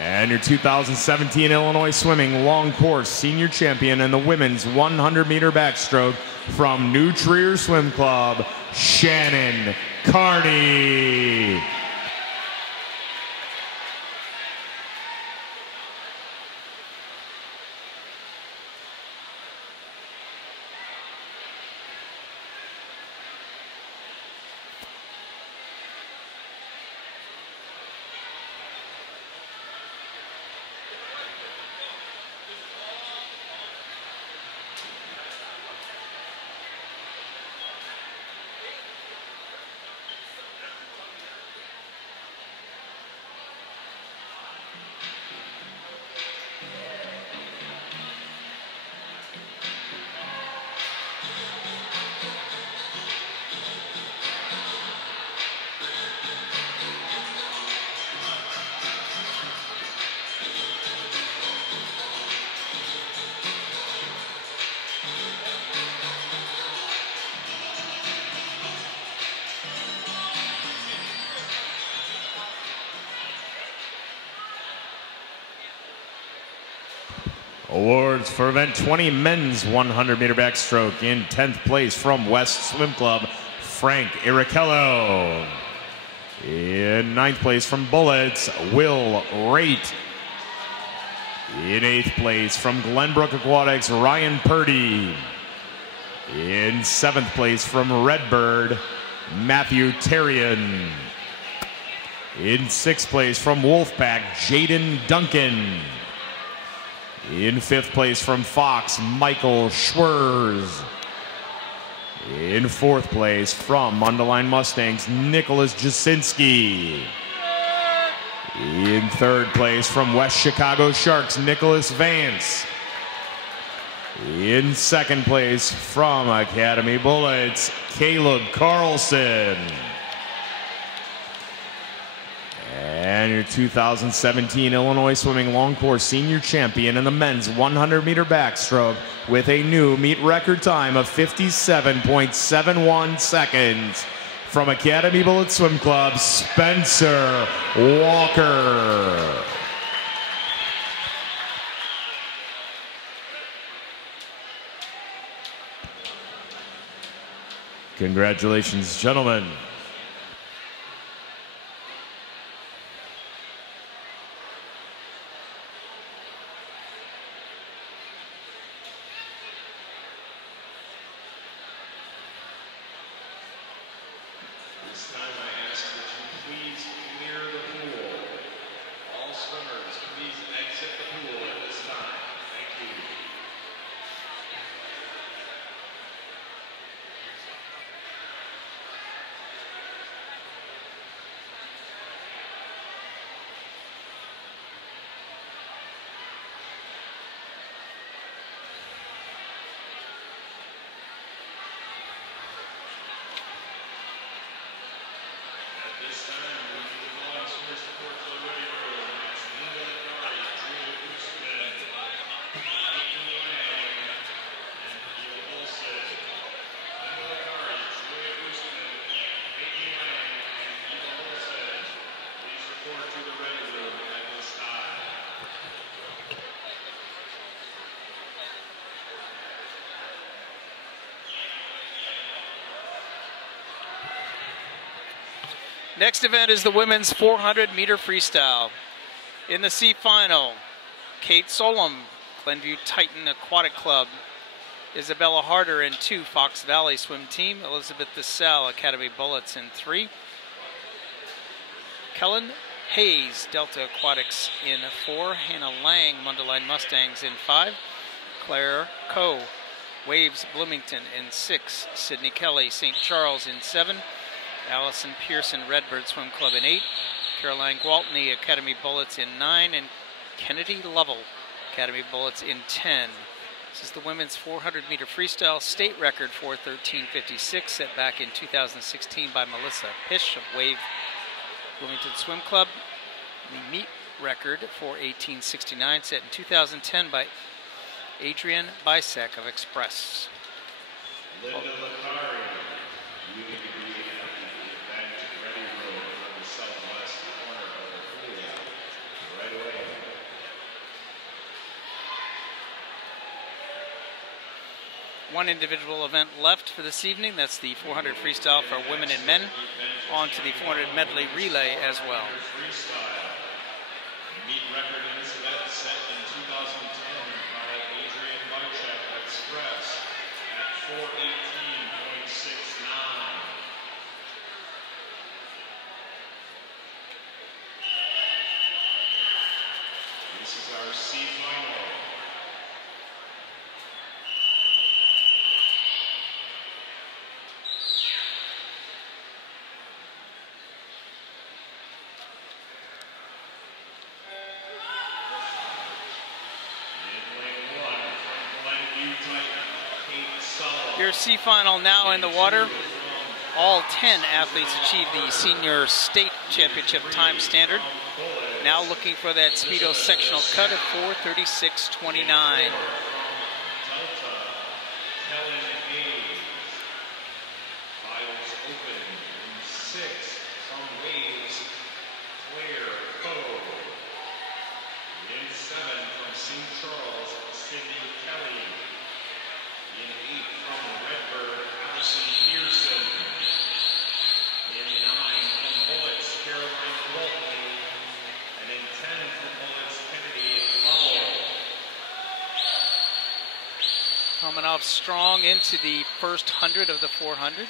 And your 2017 Illinois Swimming Long Course Senior Champion in the women's 100-meter backstroke from New Trier Swim Club, Shannon Carney. Awards for event 20 men's 100-meter backstroke. In 10th place from West Swim Club, Frank Iricello. In 9th place from Bullets, Will Raitt. In 8th place from Glenbrook Aquatics, Ryan Purdy. In 7th place from Redbird, Matthew Terrian. In 6th place from Wolfpack, Jaden Duncan. In 5th place from Fox, Michael Schwerz. In 4th place from Mundelein Mustangs, Nicholas Jasinski. In 3rd place from West Chicago Sharks, Nicholas Vance. In 2nd place from Academy Bullets, Caleb Carlson. And your 2017 Illinois Swimming Long Course Senior Champion in the men's 100-meter backstroke with a new meet record time of 57.71 seconds from Academy Bullet Swim Club, Spencer Walker. Congratulations, gentlemen. This time I ask that you please clear the pool. All swimmers, please exit the pool at this time. Thank you. This time, we need the following swimmers to report to the ready room. That's Linda Kari, Julia Usman, Peyton Lang, and Eva Olsen. Linda Kari, Julia Usman, Peyton Lang, and Eva Olsen. Please report to the ready room at this time. Next event is the women's 400-meter freestyle. In the C final, Kate Solom, Glenview Titan Aquatic Club. Isabella Harder in 2, Fox Valley Swim Team. Elizabeth DeSalle, Academy Bullets in 3. Kellen Hayes, Delta Aquatics in 4. Hannah Lang, Mundelein Mustangs in 5. Claire Coe, Waves Bloomington in 6. Sydney Kelly, St. Charles in 7. Allison Pearson, Redbird Swim Club in 8. Caroline Gwaltney, Academy Bullets in 9. And Kennedy Lovell, Academy Bullets in 10. This is the women's 400-meter freestyle state record for 13:56, set back in 2016 by Melissa Pish of Wave Bloomington Swim Club. The meet record for 18:69, set in 2010 by Adrian Bisek of Express. Linda Licari, you need to be at the event ready room on the southwest corner of the pool right away. One individual event left for this evening. That's the 400 freestyle for women and men. On to the 400 medley relay as well. Meet record in this event set in 2010 by Adrian Bisek of Express at 4:18.69. This is our C final. Your C final now in the water. All 10 athletes achieved the senior state championship time standard. Now looking for that Speedo sectional cut of 4:36.29. strong into the first 100 of the 400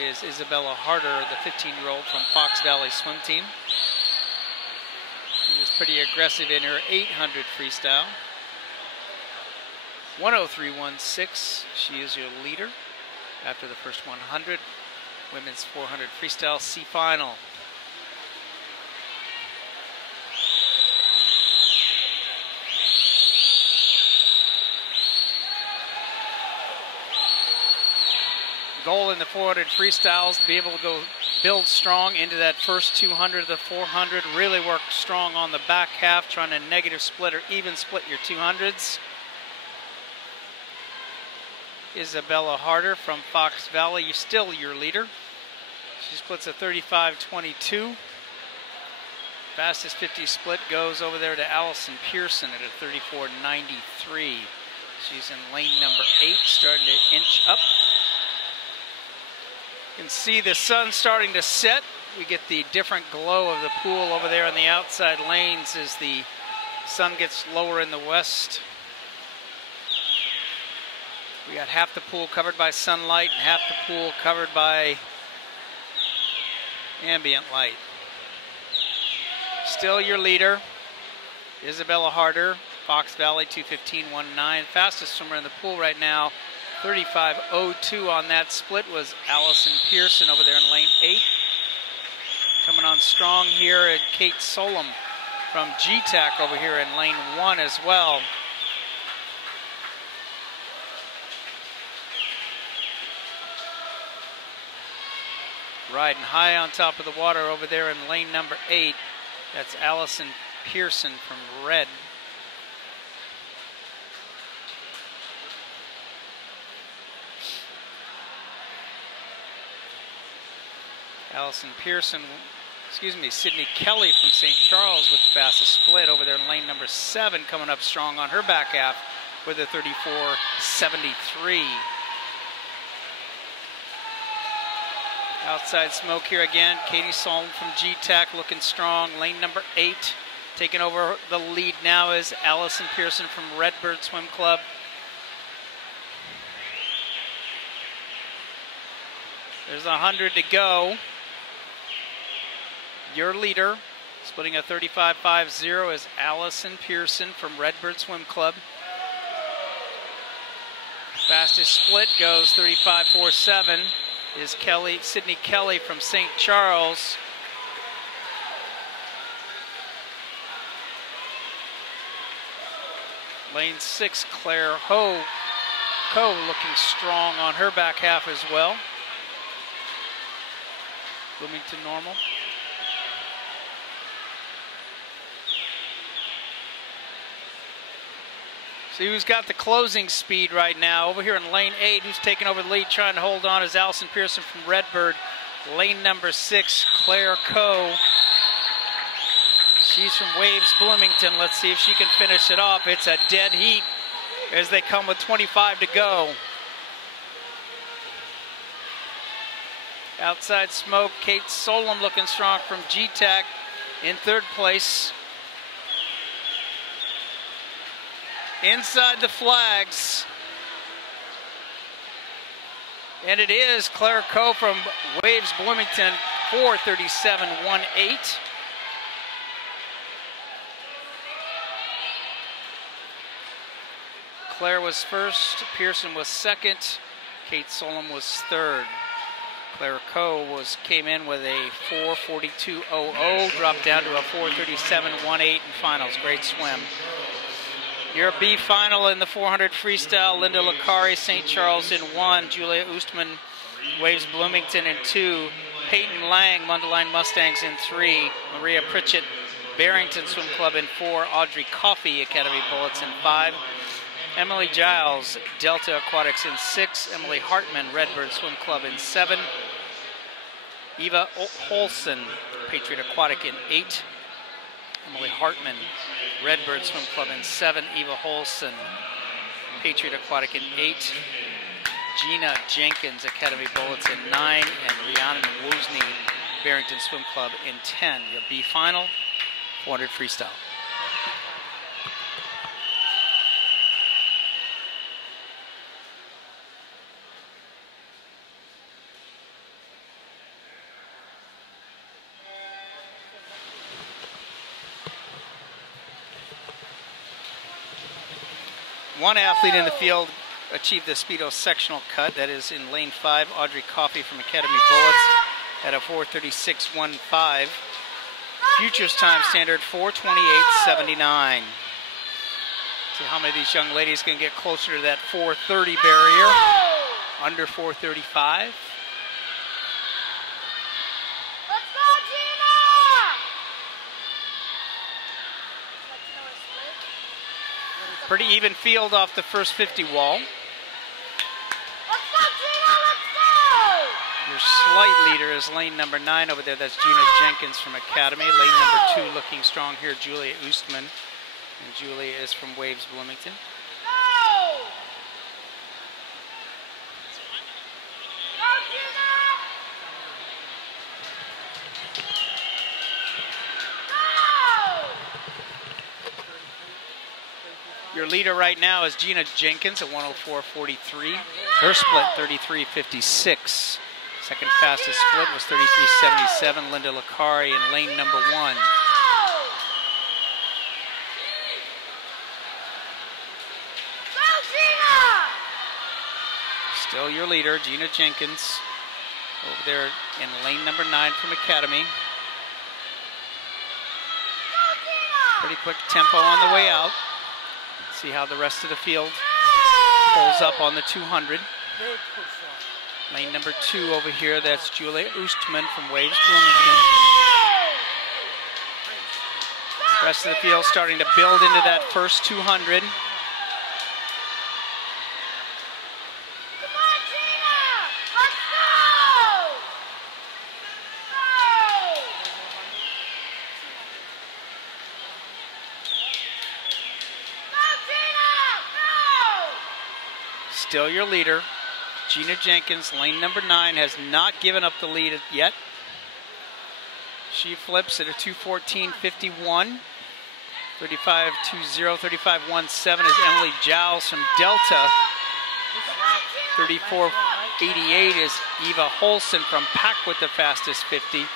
is Isabella Harder, the 15-year-old from Fox Valley Swim Team. She was pretty aggressive in her 800 freestyle. 103.16, she is your leader after the first 100. Women's 400 freestyle C final. Goal in the 400 freestyles to be able to go build strong into that first 200 of the 400. Really work strong on the back half, trying to negative split or even split your 200s. Isabella Harder from Fox Valley, you're still your leader. She splits a 35.22. Fastest 50 split goes over there to Allison Pearson at a 34.93. She's in lane number 8, starting to inch up. You can see the sun starting to set. We get the different glow of the pool over there in the outside lanes as the sun gets lower in the west. We got half the pool covered by sunlight and half the pool covered by ambient light. Still your leader, Isabella Harder, Fox Valley 2:15.19. Fastest swimmer in the pool right now, 35.02 on that split was Allison Pearson over there in lane 8. Coming on strong here, and Kate Solom from GTAC over here in lane 1 as well. Riding high on top of the water over there in lane number 8. That's Allison Pearson from Red. Allison Pearson, Sydney Kelly from St. Charles with the fastest split over there in lane number 7, coming up strong on her back half with a 34.73. Outside smoke here again. Katie Solm from GTAC looking strong. Lane number 8. Taking over the lead now is Allison Pearson from Redbird Swim Club. There's 100 to go. Your leader, splitting a 35.50, is Allison Pearson from Redbird Swim Club. Fastest split goes 35.47. Is Sydney Kelly from St. Charles. Lane 6, Claire Coe looking strong on her back half as well. Bloomington normal. See who's got the closing speed right now. Over here in lane 8, who's taking over the lead, trying to hold on, is Allison Pearson from Redbird. Lane number 6, Claire Coe. She's from Waves Bloomington. Let's see if she can finish it off. It's a dead heat as they come with 25 to go. Outside smoke, Kate Solom looking strong from GTAC in 3rd place. Inside the flags. And it is Claire Coe from Waves Bloomington, 4:37.18. Claire was first, Pearson was second, Kate Solom was third. Claire Coe came in with a 4:42.00, dropped down to a 4:37.18 in finals. Great swim. Your B final in the 400 freestyle, Linda Licari, St. Charles in 1, Julia Oostman, Waves Bloomington in 2, Peyton Lang, Mundelein Mustangs in 3, Maria Pritchett, Barrington Swim Club in 4, Audrey Coffey, Academy Bullets in 5, Emily Giles, Delta Aquatics in 6, Emily Hartman, Redbird Swim Club in 7, Eva Holson, Patriot Aquatic in 8, Emily Hartman, Redbird Swim Club in 7, Eva Holson, Patriot Aquatic in 8, Gina Jenkins, Academy Bullets in 9, and Rhiannon Woosney, Barrington Swim Club in 10. Your B final, 400 freestyle. One athlete in the field achieved the Speedo sectional cut. That is in lane 5, Audrey Coffey from Academy Bullets at a 4:36.15. Futures time standard 4:28.79. See how many of these young ladies can get closer to that 4:30 barrier. Under 4:35. Let's go, Gina! Pretty even field off the first 50 wall. Let's go, Gina! Let's go! Your slight leader is lane number 9 over there. That's Gina Jenkins from Academy. Lane number 2 looking strong here, Julia Oostman. And Julia is from Waves Bloomington. Go! Go, Gina! Go! Your leader right now is Gina Jenkins at 104.43. Her split 33.56. Second fastest split was 33.77. Linda Licari in lane number 1. Still your leader, Gina Jenkins, over there in lane number 9 from Academy. Pretty quick tempo on the way out. See how the rest of the field pulls up on the 200. Lane number 2 over here, that's Julia Oostman from Waves Bloomington. Rest of the field starting to build into that first 200. Still your leader, Gina Jenkins, lane number 9, has not given up the lead yet. She flips at a 2:14.51. 35.20, 35.17 is Emily Giles from Delta. 34.88 is Eva Holson from Pack with the fastest 50.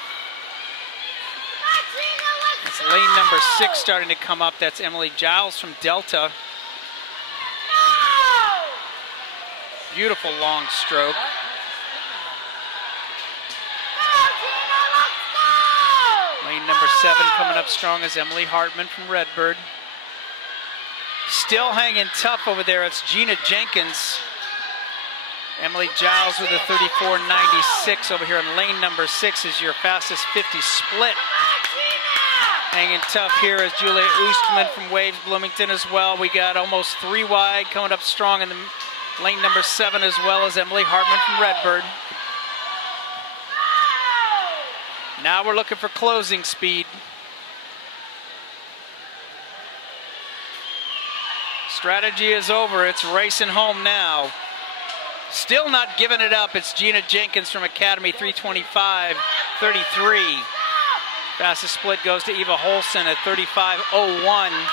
That's lane number 6 starting to come up. That's Emily Giles from Delta. Beautiful long stroke. Lane number 7 coming up strong is Emily Hartman from Redbird. Still hanging tough over there, it's Gina Jenkins. Emily Giles with a 34.96 over here in lane number 6 is your fastest 50 split. Hanging tough here is Julia Oostman from Waves Bloomington as well. We got almost 3 wide coming up strong in the lane number 7 as well as Emily Hartman from Redbird. Now we're looking for closing speed. Strategy is over, it's racing home now. Still not giving it up, it's Gina Jenkins from Academy, 3:25.33. Fastest split goes to Eva Holson at 35.01.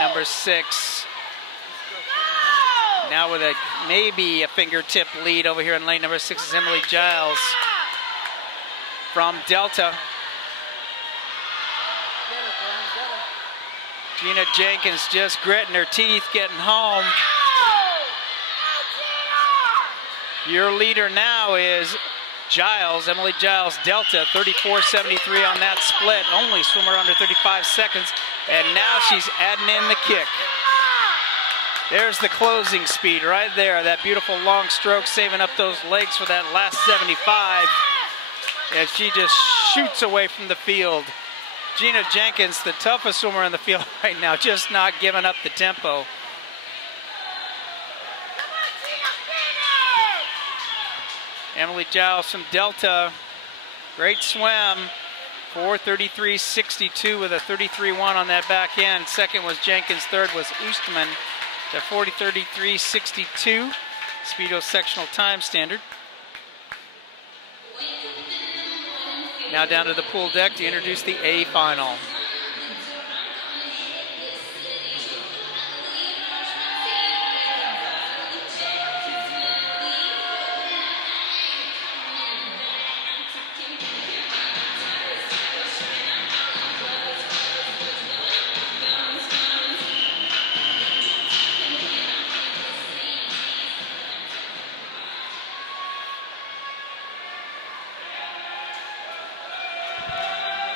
Number 6. Now with a maybe a fingertip lead over here in lane number 6 is Emily Giles from Delta. Gina Jenkins just gritting her teeth, getting home. Your leader now is Giles, Emily Giles, Delta, 34.73 on that split. Only swimmer under 35 seconds. And now she's adding in the kick. There's the closing speed right there. That beautiful long stroke, saving up those legs for that last 75. As she just shoots away from the field. Gina Jenkins, the toughest swimmer in the field right now, just not giving up the tempo. Emily Giles from Delta, great swim. 4:33.62 with a 33.1 on that back end. Second was Jenkins, third was Oostman. The 40:33.62, Speedo sectional time standard. Now down to the pool deck to introduce the A final.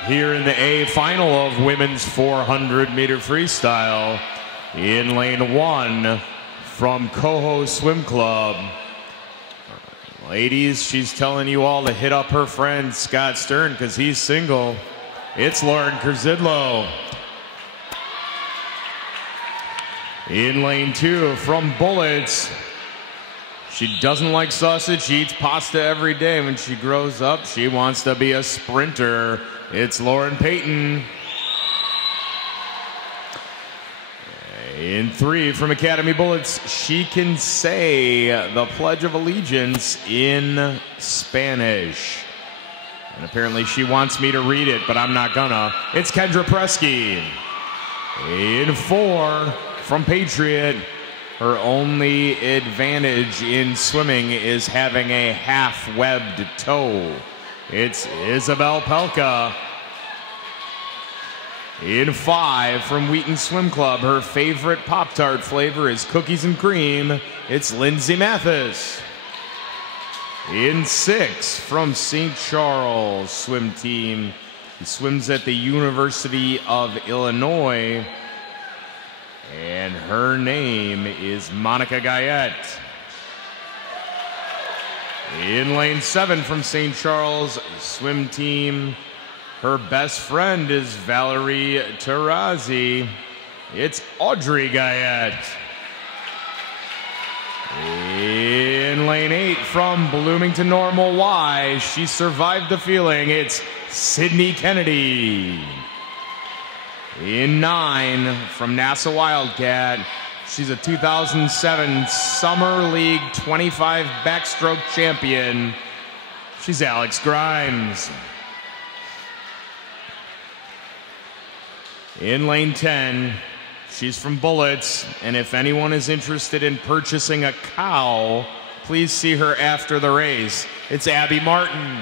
Here in the A final of women's 400-meter freestyle, in lane 1 from Coho Swim Club. Ladies, she's telling you all to hit up her friend Scott Stern because he's single. It's Lauren Kurzidlo. In lane 2 from Bullets. She doesn't like sausage. She eats pasta every day. When she grows up, she wants to be a sprinter. It's Lauren Payton. In 3 from Academy Bullets, she can say the Pledge of Allegiance in Spanish. And apparently she wants me to read it, but I'm not gonna. It's Kendra Presky. In 4 from Patriot, her only advantage in swimming is having a half-webbed toe. It's Isabel Pelka. In 5 from Wheaton Swim Club, her favorite Pop-Tart flavor is cookies and cream. It's Lindsay Mathis. In 6 from St. Charles Swim Team, he swims at the University of Illinois, and her name is Monica Gayette. In lane 7 from St. Charles Swim Team, her best friend is Valerie Tarazi. It's Audrey Gayette. In lane 8 from Bloomington Normal Y, she survived the feeling. It's Sydney Kennedy. In 9 from NASA Wildcat, she's a 2007 Summer League 25 backstroke champion. She's Alex Grimes. In lane 10, she's from Bullets, and if anyone is interested in purchasing a cow, please see her after the race. It's Abby Martin.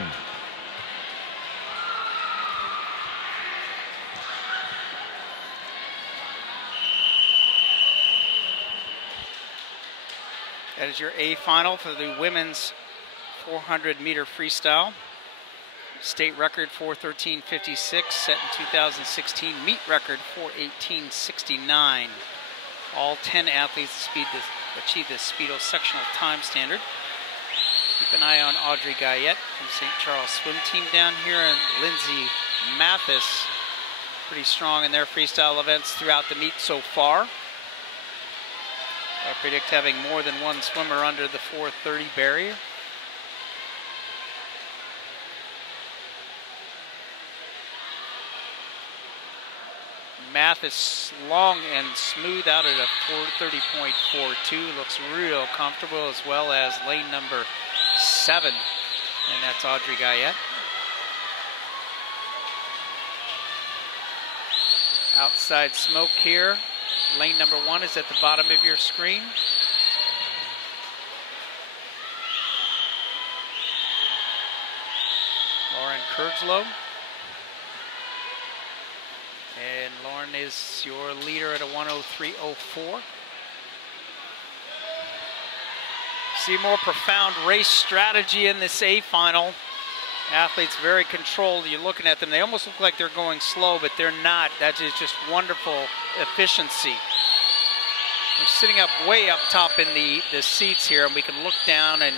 That is your A final for the women's 400-meter freestyle. State record 4:13.56, set in 2016. Meet record 4:18.69. All 10 athletes achieved the Speedo sectional time standard. Keep an eye on Audrey Gayette from St. Charles Swim Team down here, and Lindsay Mathis, pretty strong in their freestyle events throughout the meet so far. I predict having more than one swimmer under the 4:30 barrier. Mathis long and smooth out at a 4:30.42. Looks real comfortable, as well as lane number 7, and that's Audrey Gayette. Outside smoke here. Lane number 1 is at the bottom of your screen. Lauren Kurzlo. And Lauren is your leader at a 1:03.04. See more profound race strategy in this A final. Athletes very controlled. You're looking at them, they almost look like they're going slow, but they're not. That is just wonderful efficiency. We're sitting up way up top in the seats here, and we can look down, and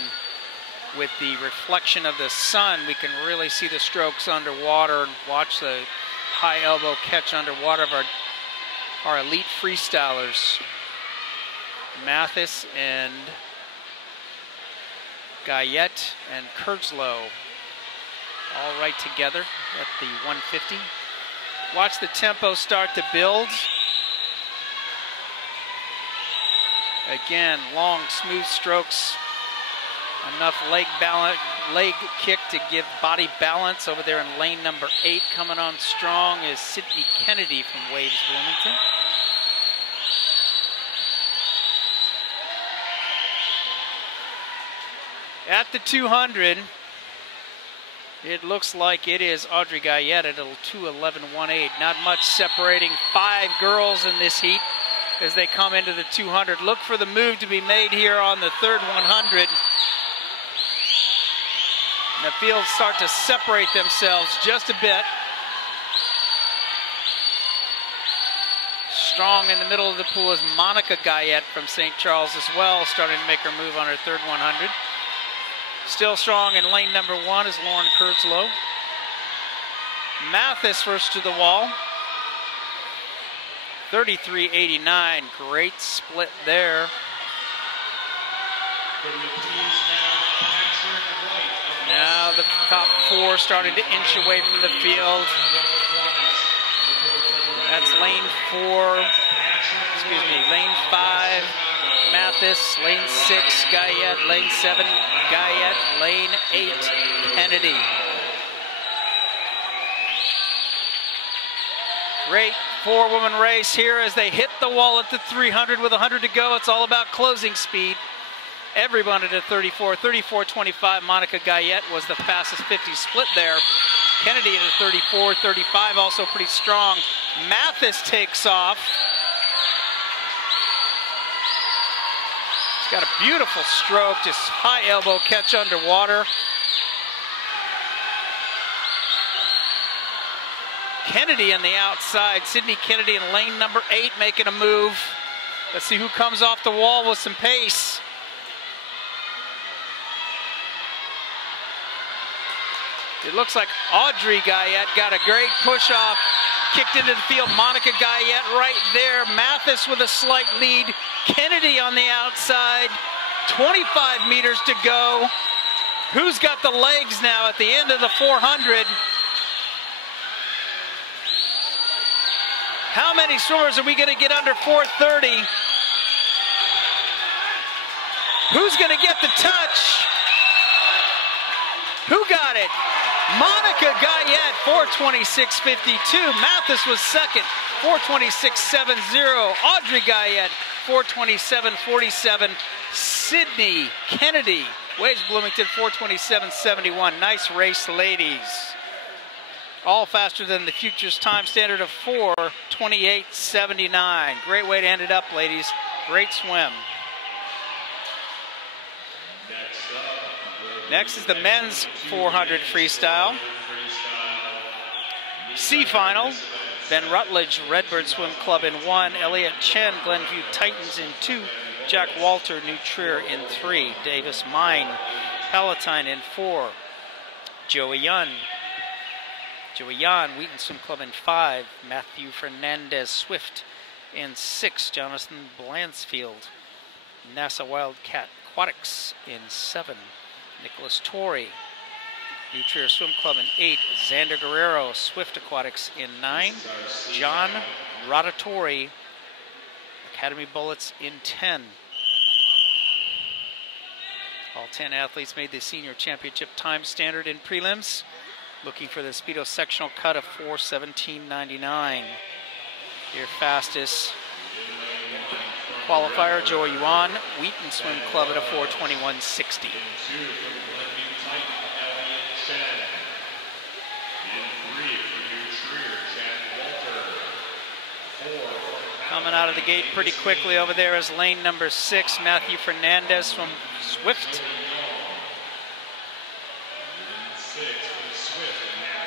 with the reflection of the sun, we can really see the strokes underwater and watch the high elbow catch underwater of our elite freestylers. Mathis and Gayette and Kurzlo all right together at the 150. Watch the tempo start to build. Again, long, smooth strokes. Enough leg kick to give body balance. Over there in lane number 8, coming on strong is Sydney Kennedy from Waves Bloomington. At the 200, it looks like it is Audrey Gayette at a 2:11.18. Not much separating 5 girls in this heat as they come into the 200. Look for the move to be made here on the third 100. And the fields start to separate themselves just a bit. Strong in the middle of the pool is Monica Guyette from St. Charles as well, starting to make her move on her third 100. Still strong in lane number 1 is Lauren Kurtzlow. Mathis first to the wall. 33.89, great split there. Now the top 4 starting to inch away from the field. That's lane 5, Mathis, lane 6, Guyette, lane 7, Guyette, lane 8, Kennedy. Great 4-woman race here as they hit the wall at the 300 with 100 to go. It's all about closing speed. Everyone at a 34.25. Monica Guyette was the fastest 50 split there. Kennedy at a 34.35, also pretty strong. Mathis takes off. He's got a beautiful stroke, just high elbow catch underwater. Kennedy on the outside. Sydney Kennedy in lane number 8 making a move. Let's see who comes off the wall with some pace. It looks like Audrey Guyette got a great push off, kicked into the field. Monica Guyette right there. Mathis with a slight lead. Kennedy on the outside. 25 meters to go. Who's got the legs now at the end of the 400? How many swimmers are we going to get under 4:30? Who's going to get the touch? Who got it? Monica Guyette, 4:26.52. Mathis was second, 4:26.70. Audrey Guyette, 4:27.47. Sydney Kennedy, Waves Bloomington, 4:27.71. Nice race, ladies. All faster than the Futures time standard of 4:28.79. Great way to end it up, ladies. Great swim. Next is the men's 400 freestyle. C final. Ben Rutledge, Redbird Swim Club in 1. Elliott Chen, Glenview Titans in 2. Jack Walter, New Trier in 3. Davis Mine, Palatine in 4. Joey Yan, Wheaton Swim Club in 5. Matthew Fernandez Swift in 6. Jonathan Blansfield, NASA Wildcat Aquatics in 7. Nicholas Torrey, New Trier Swim Club in 8. Xander Guerrero, Swift Aquatics in 9. John Rotatori, Academy Bullets in 10. All 10 athletes made the senior championship time standard in prelims. Looking for the Speedo sectional cut of 4:17.99. Your fastest qualifier, Joey Yuan, Wheaton Swim Club at a 4:21.60. Coming out of the gate pretty quickly over there is lane number 6, Matthew Fernandez from Swift.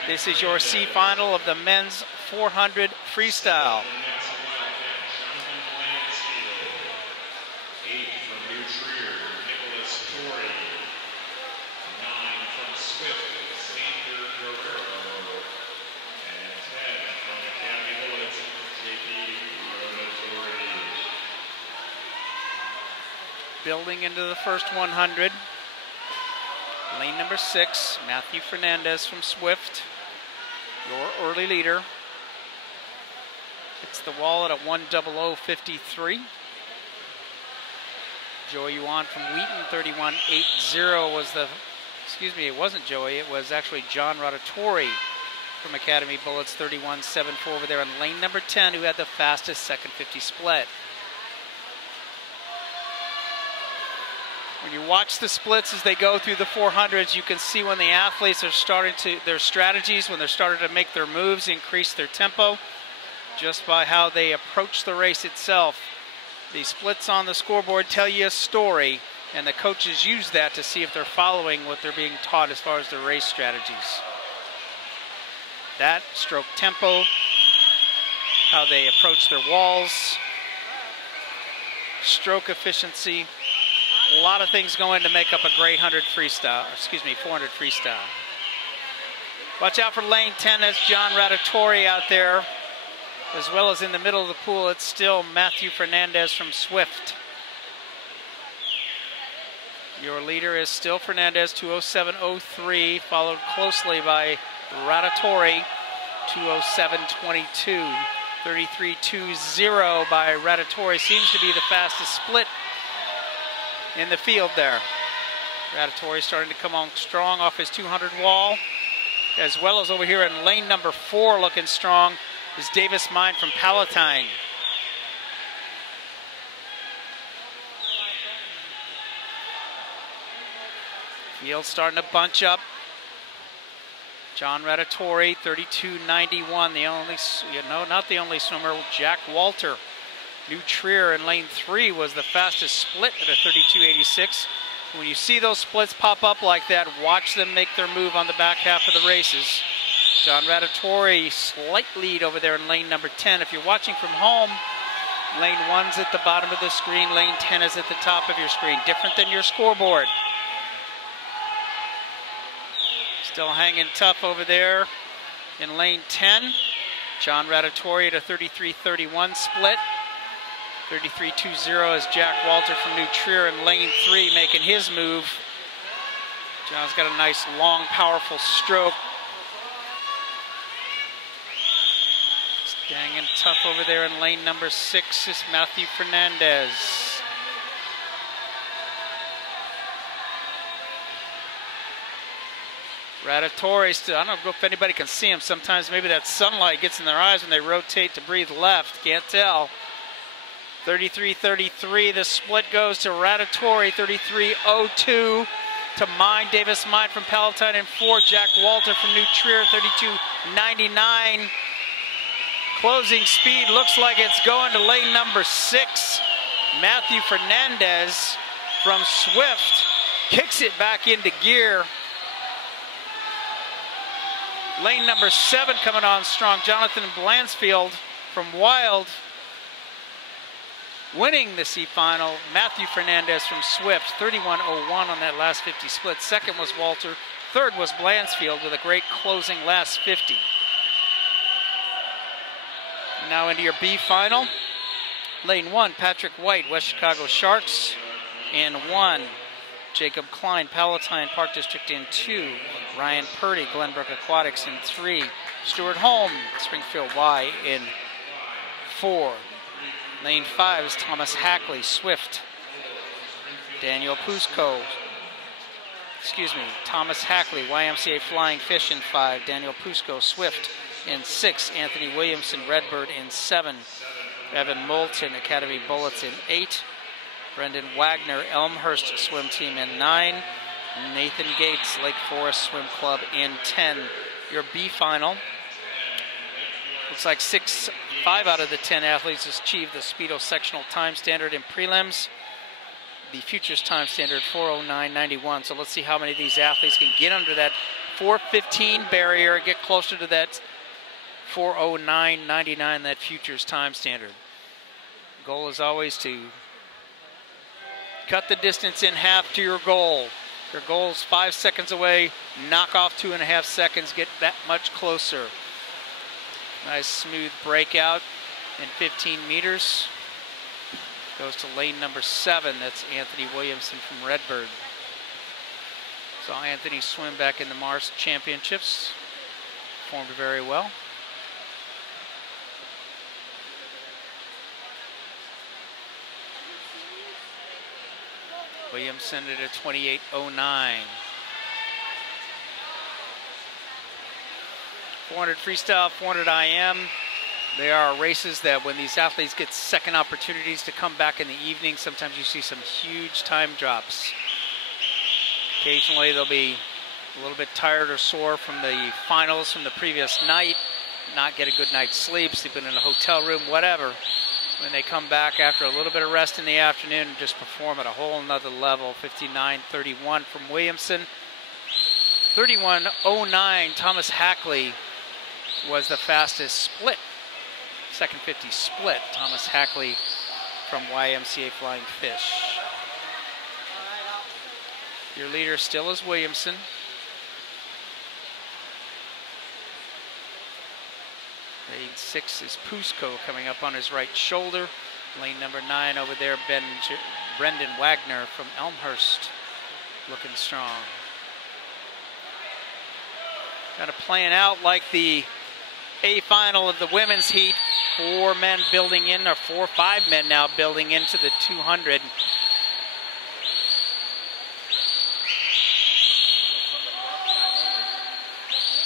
This is your C final of the men's 400 freestyle. Building into the first 100. Lane number 6, Matthew Fernandez from Swift, your early leader. Hits the wall at a 1:00.53. Joey Yuan from Wheaton, 31.80 was the, excuse me, it wasn't Joey, it was actually John Rotatori from Academy Bullets, 31.74 over there on lane number 10, who had the fastest second 50 split. When you watch the splits as they go through the 400s, you can see when the athletes are starting to, their strategies, when they're starting to make their moves, increase their tempo, just by how they approach the race itself. The splits on the scoreboard tell you a story, and the coaches use that to see if they're following what they're being taught as far as their race strategies. That stroke tempo how they approach their walls, stroke efficiency. A lot of things go in to make up a great 400 freestyle. Watch out for lane 10, that's John Radatori out there. As well as in the middle of the pool, it's still Matthew Fernandez from Swift. Your leader is still Fernandez, 2:07.03, followed closely by Radatori, 2:07.22. 33.20 by Radatori. Seems to be the fastest split in the field there. Radatori starting to come on strong off his 200 wall, as well as over here in lane number 4 looking strong is Davis Mine from Palatine. Field starting to bunch up. John Radatori, 32.91. The only, not the only swimmer. Jack Walter, New Trier in lane 3 was the fastest split at a 32.86. When you see those splits pop up like that, watch them make their move on the back half of the races. John Radatori, slight lead over there in lane number 10. If you're watching from home, lane 1's at the bottom of the screen, lane 10 is at the top of your screen. Different than your scoreboard. Still hanging tough over there in lane 10. John Radatori at a 33.31 split. 33.20 is Jack Walter from New Trier in lane 3 making his move. John's got a nice, long, powerful stroke. Hanging tough over there in lane number 6 is Matthew Fernandez. Radatori still, I don't know if anybody can see him. Sometimes maybe that sunlight gets in their eyes when they rotate to breathe left. Can't tell. 33.33, the split goes to Radatori. 33.02 to Davis Mine from Palatine, and 4, Jack Walter from New Trier. 32.99. Closing speed looks like it's going to lane number 6. Matthew Fernandez from Swift kicks it back into gear. Lane number 7 coming on strong. Jonathan Blansfield from Wild winning the C final. Matthew Fernandez from Swift, 31.01 on that last 50 split. Second was Walter. Third was Blansfield with a great closing last 50. Now into your B final. Lane 1, Patrick White, West Chicago Sharks. In 1, Jacob Klein, Palatine Park District. In 2, Ryan Purdy, Glenbrook Aquatics. In 3, Stuart Holm, Springfield Y. In 4, lane 5 is Thomas Hackley, Swift. Thomas Hackley, YMCA Flying Fish in 5. Daniel Pusco, Swift. In 6, Anthony Williamson, Redbird. In 7, Evan Moulton, Academy Bullets. In 8, Brendan Wagner, Elmhurst Swim Team. In 9, Nathan Gates, Lake Forest Swim Club. In 10, your B final. Looks like 5 out of the 10 athletes achieved the Speedo sectional time standard in prelims. The futures time standard, 4:09.91. So let's see how many of these athletes can get under that 4:15 barrier and get closer to that 4:09.99, that futures time standard. Goal is always to cut the distance in half to your goal. Your goal is 5 seconds away, knock off 2.5 seconds, get that much closer. Nice smooth breakout in 15 meters. Goes to lane number 7, that's Anthony Williamson from Redbird. Saw Anthony swim back in the Mars Championships. Performed very well. Williamson at a 28.09. 400 freestyle, 400 IM. They are races that when these athletes get second opportunities to come back in the evening, sometimes you see some huge time drops. Occasionally they'll be a little bit tired or sore from the finals from the previous night, not get a good night's sleep, sleeping in a hotel room, whatever. When they come back after a little bit of rest in the afternoon and just perform at a whole nother level. 59.31 from Williamson. 31.09, Thomas Hackley was the fastest split. second 50 split. Thomas Hackley from YMCA Flying Fish. Your leader still is Williamson. Lane 6 is Pusko coming up on his right shoulder. Lane number 9 over there, Brendan Wagner from Elmhurst, looking strong. Kind of playing out like the A final of the women's heat. 4 men building in, or 4 or 5 men now building into the 200.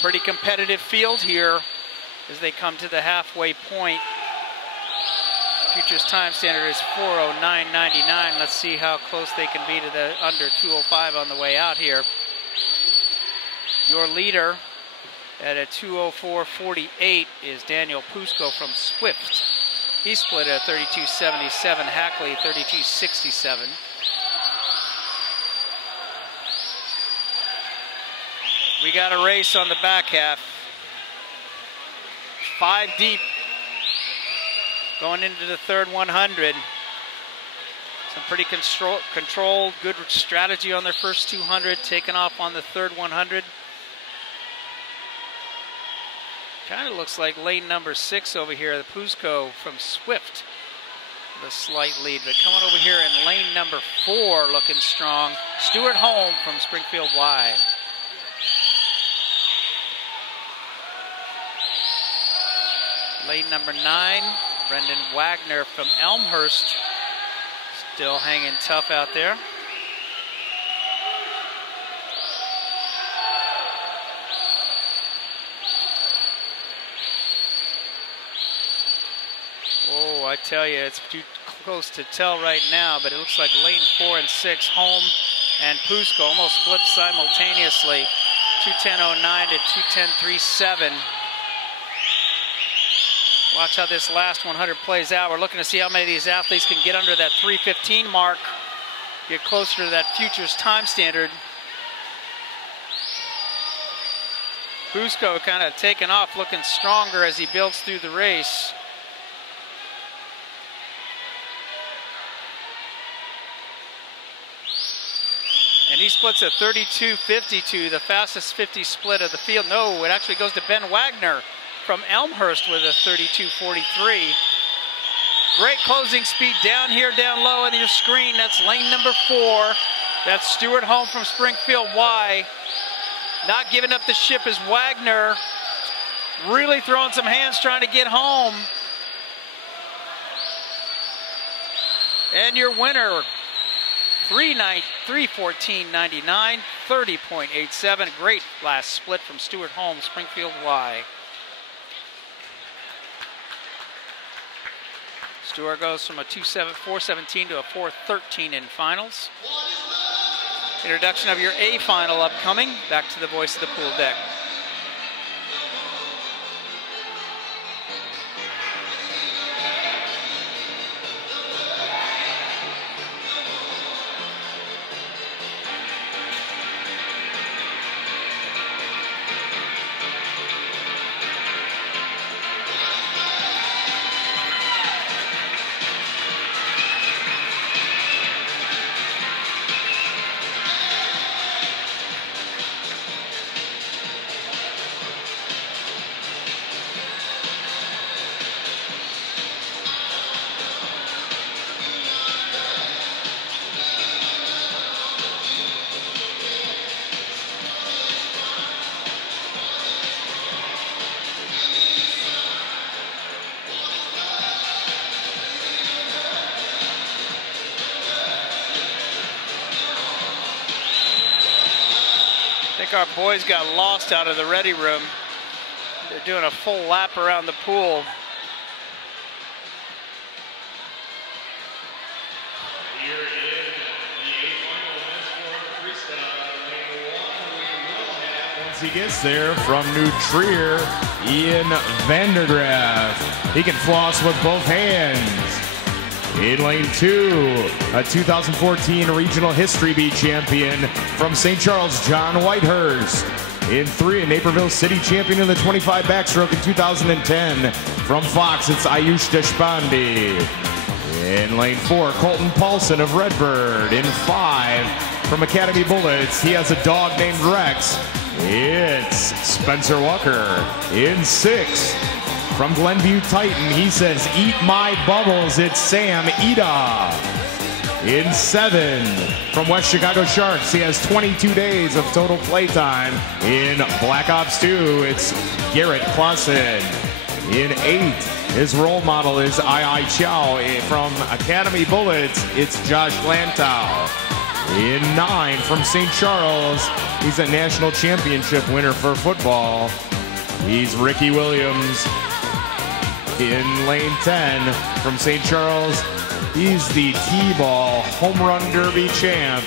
Pretty competitive field here as they come to the halfway point. Futures time standard is 4:09.99. Let's see how close they can be to the under 2:05 on the way out here. Your leader at a 2:04.48 is Daniel Pusko from Swift. He split at 32.77. Hackley 32.67. We got a race on the back half. 5 deep going into the third 100. Some pretty controlled, good strategy on their first 200, taking off on the third 100. Kind of looks like lane number 6 over here, the Pusko from Swift, the slight lead. But coming over here in lane number 4, looking strong, Stuart Holm from Springfield Y. Lane number 9, Brendan Wagner from Elmhurst, still hanging tough out there. Oh, I tell you, it's too close to tell right now, but it looks like lane 4 and 6, Holm and Pusko almost flipped simultaneously. 2:10.09 to 2:10.37. Watch how this last 100 plays out. We're looking to see how many of these athletes can get under that 3:15 mark, get closer to that futures time standard. Pusko kind of taking off, looking stronger as he builds through the race. And he splits at 32.52, the fastest 50 split of the field. No, it actually goes to Ben Wagner from Elmhurst with a 32.43. Great closing speed down here, down low on your screen. That's lane number 4. That's Stuart Holm from Springfield Y. Not giving up the ship is Wagner. Really throwing some hands trying to get home. And your winner, 3:14.99, 30.87. Great last split from Stuart Holm, Springfield Y. Stuart goes from a 4:17 to a 4:13 in finals. Introduction of your A final upcoming. Back to the voice of the pool deck. Our boys got lost out of the ready room. They're doing a full lap around the pool. Here in the A final men's 400 freestyle, lane 1, we will have, once he gets there, from New Trier, Ian Vandergraaf. He can floss with both hands. In lane 2, a 2014 Regional History Beat champion from St. Charles, John Whitehurst. In 3, Naperville City champion in the 25 backstroke in 2010. From Fox, it's Ayush Deshpande. In lane 4, Colton Paulson of Redbird. In 5, from Academy Bullets, he has a dog named Rex. It's Spencer Walker. In 6, from Glenview Titan, he says, "Eat my bubbles," it's Sam Ida. In 7, from West Chicago Sharks, he has 22 days of total playtime. In Black Ops 2, it's Garrett Clausen. In 8, his role model is Ai Chow. From Academy Bullets, it's Josh Lantow. In 9, from St. Charles, he's a national championship winner for football. He's Ricky Williams. In lane 10, from St. Charles, he's the T-ball home run derby champ,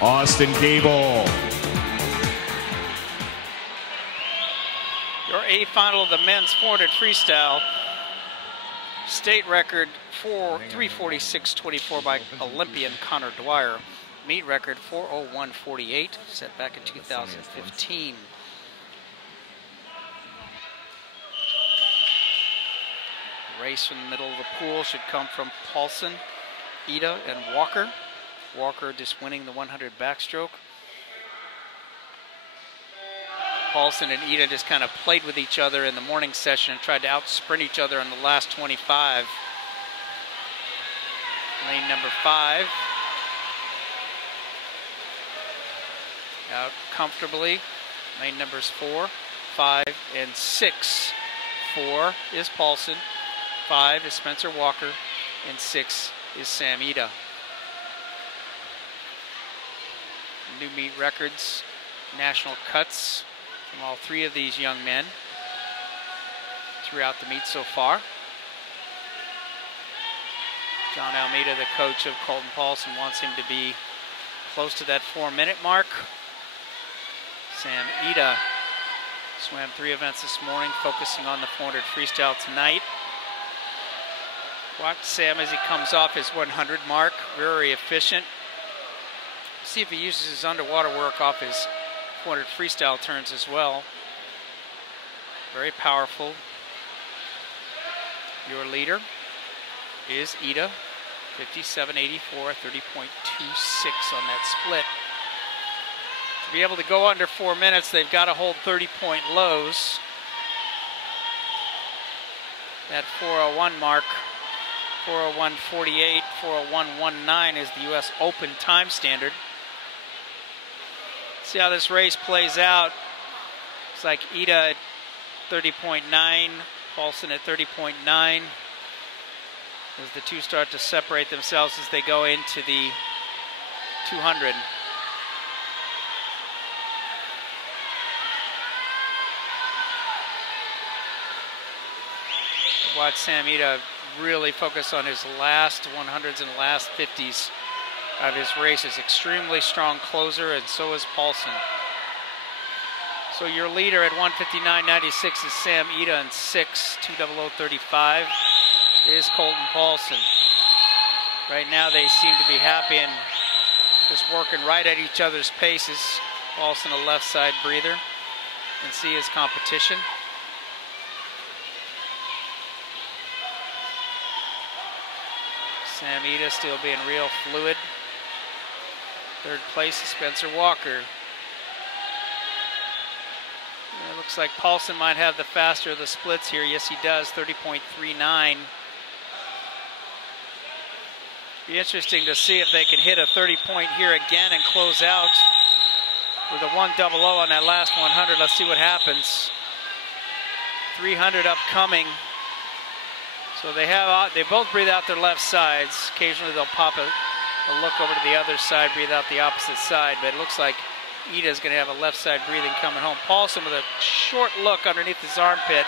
Austin Gable. Your A final of the men's 400 freestyle. State record 3:46.24 by Olympian Connor Dwyer. Meet record 4:01.48, set back in 2015. Race from the middle of the pool should come from Paulson, Ida, and Walker. Walker just winning the 100 backstroke. Paulson and Ida just kind of played with each other in the morning session and tried to out-sprint each other on the last 25. Lane number 5. Out comfortably. Lane numbers 4, 5, and 6. 4 is Paulson, 5 is Spencer Walker, and 6 is Sam Ida. New meet records, national cuts from all 3 of these young men throughout the meet so far. John Almeida, the coach of Colton Paulson, wants him to be close to that 4-minute mark. Sam Ida swam 3 events this morning, focusing on the 400 freestyle tonight. Watch Sam as he comes off his 100 mark, very efficient. See if he uses his underwater work off his 400 freestyle turns as well. Very powerful. Your leader is Ida, 57.84, 30.26 on that split. To be able to go under 4 minutes, they've got to hold 30-point lows. That 4:01 mark, 4:01.48, 4:01.19 is the U.S. Open time standard. See how this race plays out. Looks like Ida at 30.9, Paulson at 30.9. As the 2 start to separate themselves as they go into the 200. Watch Sam Ida really focus on his last 100s and last 50s of his races. Extremely strong closer, and so is Paulson. So your leader at 1:59.96 is Sam Ida, and 6, 2:00.35 is Colton Paulson. Right now they seem to be happy and just working right at each other's paces. Paulson a left side breather. And see his competition. Sam Ida still being real fluid. 3rd place is Spencer Walker. It looks like Paulson might have the faster of the splits here. Yes, he does, 30.39. Be interesting to see if they can hit a 30-point here again and close out with a 1:00 on that last 100. Let's see what happens. 300 upcoming. So they both breathe out their left sides. Occasionally they'll pop a look over to the other side, breathe out the opposite side, but it looks like Ida's gonna have a left side breathing coming home. Paulson with a short look underneath his armpit.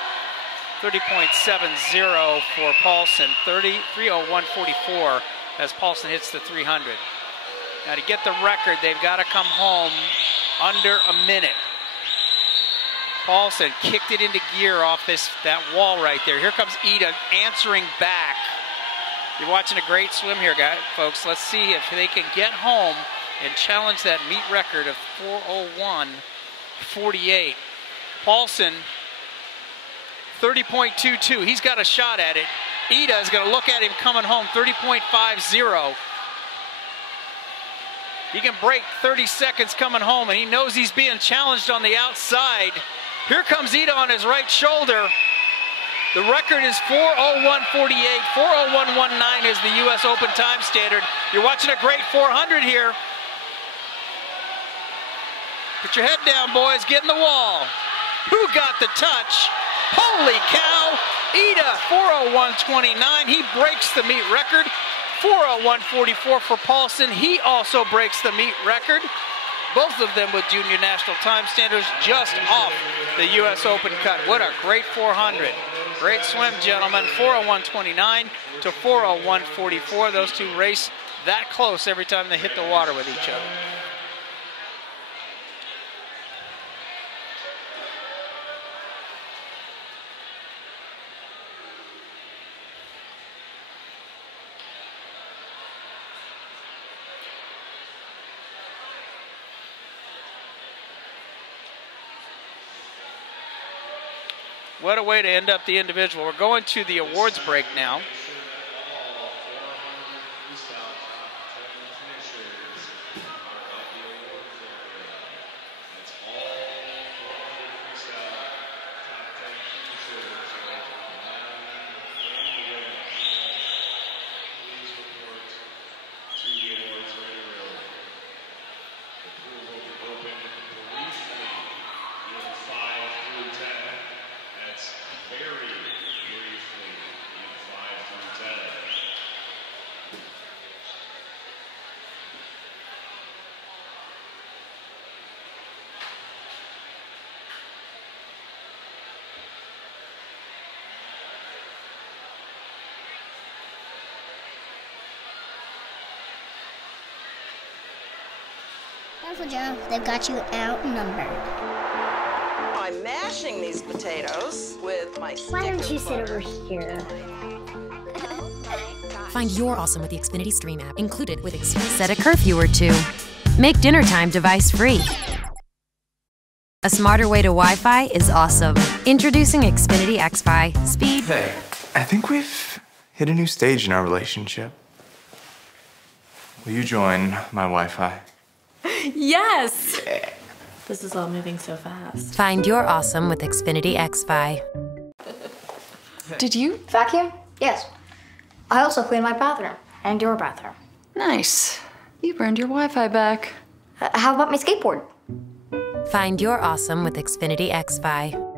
30.70 for Paulson, 3:01.44 as Paulson hits the 300. Now to get the record, they've got to come home under a minute. Paulson kicked it into gear off that wall right there. Here comes Ida answering back. You're watching a great swim here, guys, folks. Let's see if they can get home and challenge that meet record of 4:01 48. Paulson, 30.22. He's got a shot at it. Ida is going to look at him coming home, 30.50. He can break 30 seconds coming home, and he knows he's being challenged on the outside. Here comes Ida on his right shoulder. The record is 4:01.48. 4:01.19 is the U.S. Open time standard. You're watching a great 400 here. Put your head down, boys. Get in the wall. Who got the touch? Holy cow! Ida, 4:01.29. He breaks the meet record. 4:01.44 for Paulson. He also breaks the meet record. Both of them with junior national time standards just off the U.S. Open cut. What a great 400. Great swim, gentlemen. 4:01.29 to 4:01.44. Those two race that close every time they hit the water with each other. What a way to end up the individual. We're going to the awards break now. Careful, Joe. They've got you outnumbered. I'm mashing these potatoes with my stick Why don't of you sit butter. over here? Find your awesome with the Xfinity Stream app, included with Xfinity. Set a curfew or two. Make dinner time device free. A smarter way to Wi-Fi is awesome. Introducing Xfinity XFi Speed. Hey, I think we've hit a new stage in our relationship. Will you join my Wi-Fi? Yes! This is all moving so fast. Find your awesome with Xfinity XFi. Did you? Vacuum? Yes. I also cleaned my bathroom and your bathroom. Nice. You earned your Wi-Fi back. How about my skateboard? Find your awesome with Xfinity XFi.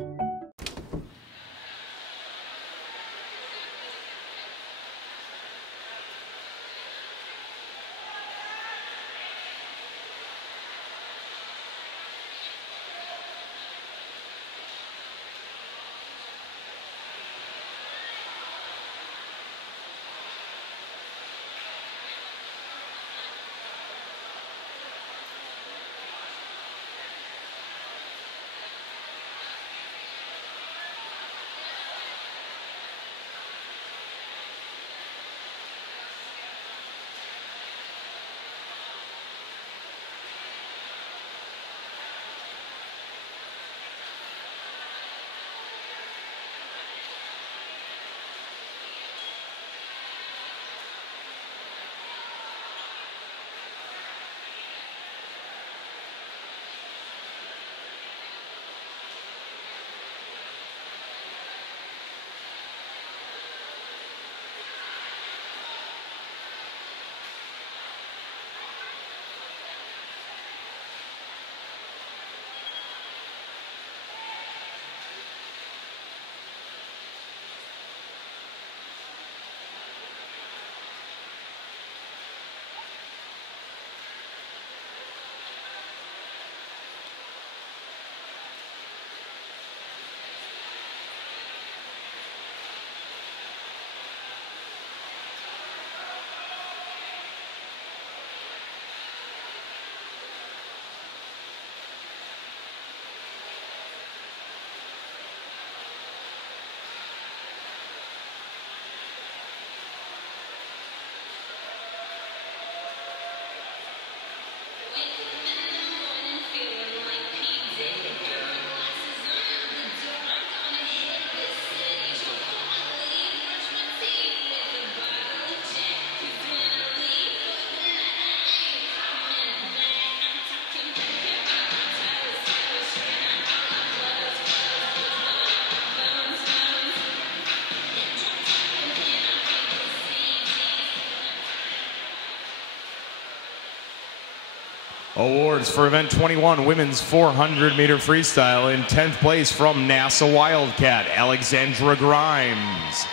Awards for event 21, women's 400-meter freestyle. In 10th place from NASA Wildcat, Alexandra Grimes.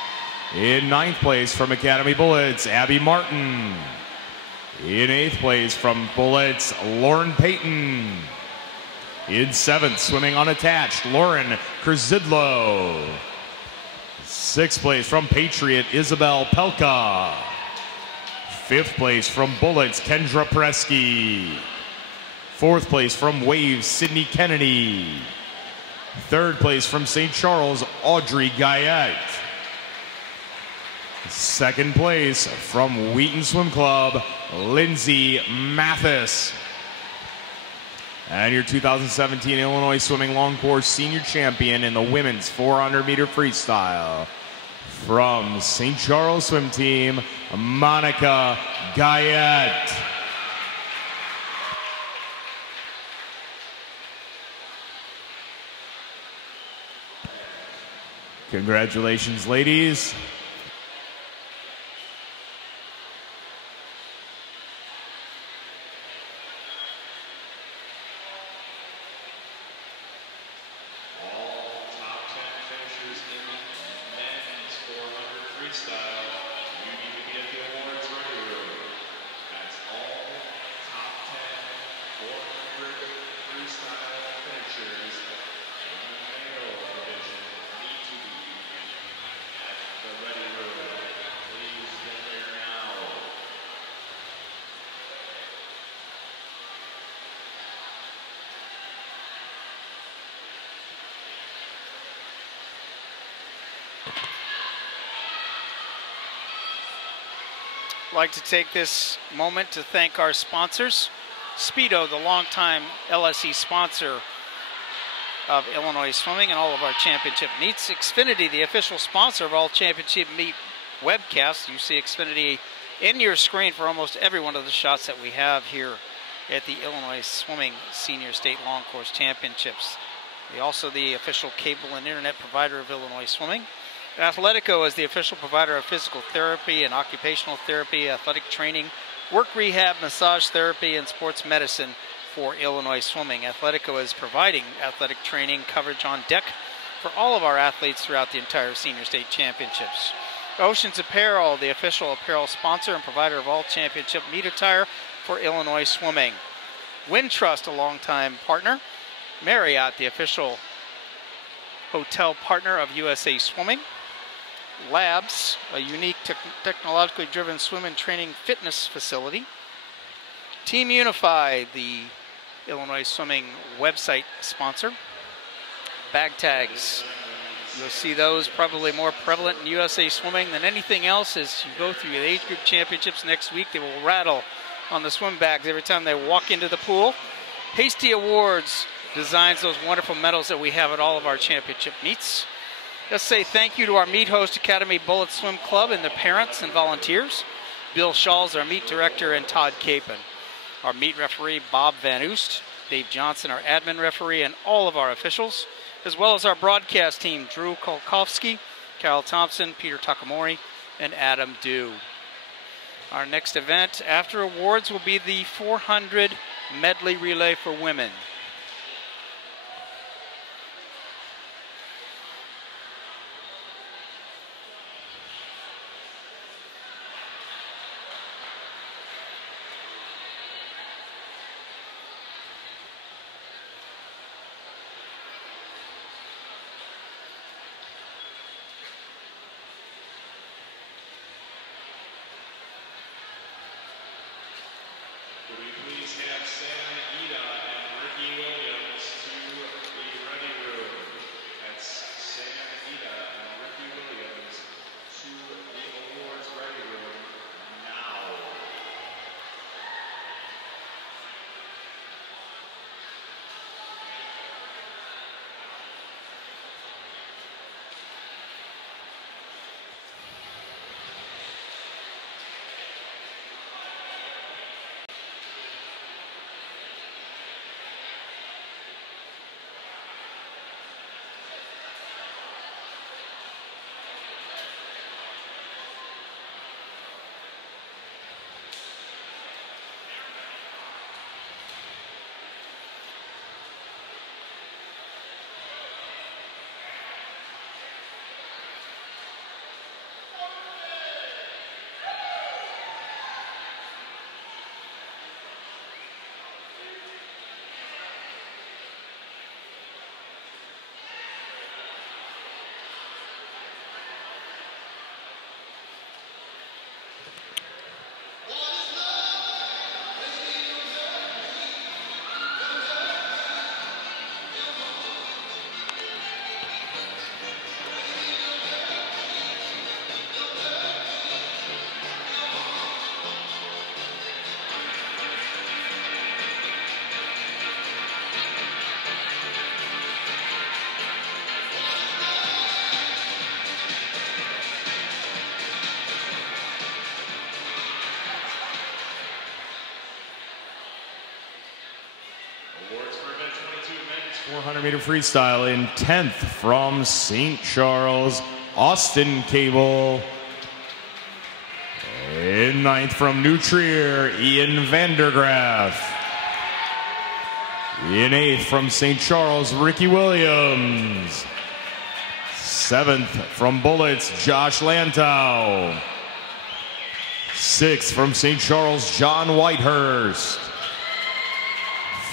In 9th place from Academy Bullets, Abby Martin. In 8th place from Bullets, Lauren Payton. In 7th, swimming unattached, Lauren Kurzidlo. 6th place from Patriot, Isabel Pelka. 5th place from Bullets, Kendra Presky. 4th place from Waves, Sydney Kennedy. 3rd place from St. Charles, Audrey Guyette. 2nd place from Wheaton Swim Club, Lindsay Mathis. And your 2017 Illinois Swimming Long Course Senior Champion in the women's 400-meter freestyle from St. Charles Swim Team, Monica Guyette. Congratulations, ladies. I'd like to take this moment to thank our sponsors. Speedo, the longtime LSE sponsor of Illinois Swimming and all of our championship meets. Xfinity, the official sponsor of all championship meet webcasts. You see Xfinity in your screen for almost every one of the shots that we have here at the Illinois Swimming Senior State Long Course Championships. They're also the official cable and internet provider of Illinois Swimming. Athletico is the official provider of physical therapy and occupational therapy, athletic training, work rehab, massage therapy, and sports medicine for Illinois Swimming. Athletico is providing athletic training coverage on deck for all of our athletes throughout the entire Senior State Championships. Oceans Apparel, the official apparel sponsor and provider of all championship meet attire for Illinois Swimming. Wintrust, a longtime partner. Marriott, the official hotel partner of USA Swimming. Labs, a unique technologically driven swim and training fitness facility. Team Unified, the Illinois Swimming website sponsor. Bag tags, you'll see those probably more prevalent in USA Swimming than anything else. As you go through the age group championships next week, they will rattle on the swim bags every time they walk into the pool. Hasty Awards designs those wonderful medals that we have at all of our championship meets. Let's say thank you to our meet host, Academy Bullet Swim Club, and the parents and volunteers. Bill Shawls, our meet director, and Todd Capon. Our meet referee, Bob Van Oost. Dave Johnson, our admin referee, and all of our officials, as well as our broadcast team, Drew Kolkowski, Carol Thompson, Peter Takamori, and Adam Dew. Our next event after awards will be the 400 medley relay for women. 400-meter freestyle in 10th from St. Charles, Austin Cable. In 9th from New Trier, Ian Vandergraaf. In 8th from St. Charles, Ricky Williams. 7th from Bullets, Josh Lantow. 6th from St. Charles, John Whitehurst.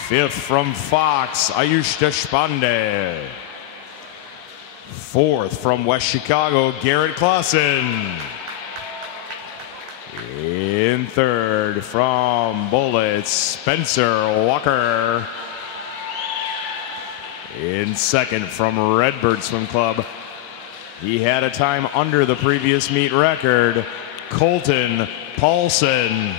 5th from Fox, Ayush Deshpande. 4th from West Chicago, Garrett Clausen. In 3rd from Bullets, Spencer Walker. In 2nd from Redbird Swim Club, he had a time under the previous meet record, Colton Paulson.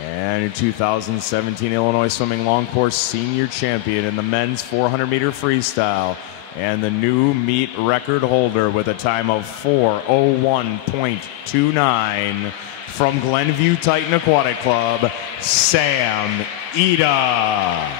And your 2017 Illinois Swimming Long Course Senior Champion in the men's 400-meter freestyle and the new meet record holder with a time of 4:01.29 from Glenview Titan Aquatic Club, Sam Ida.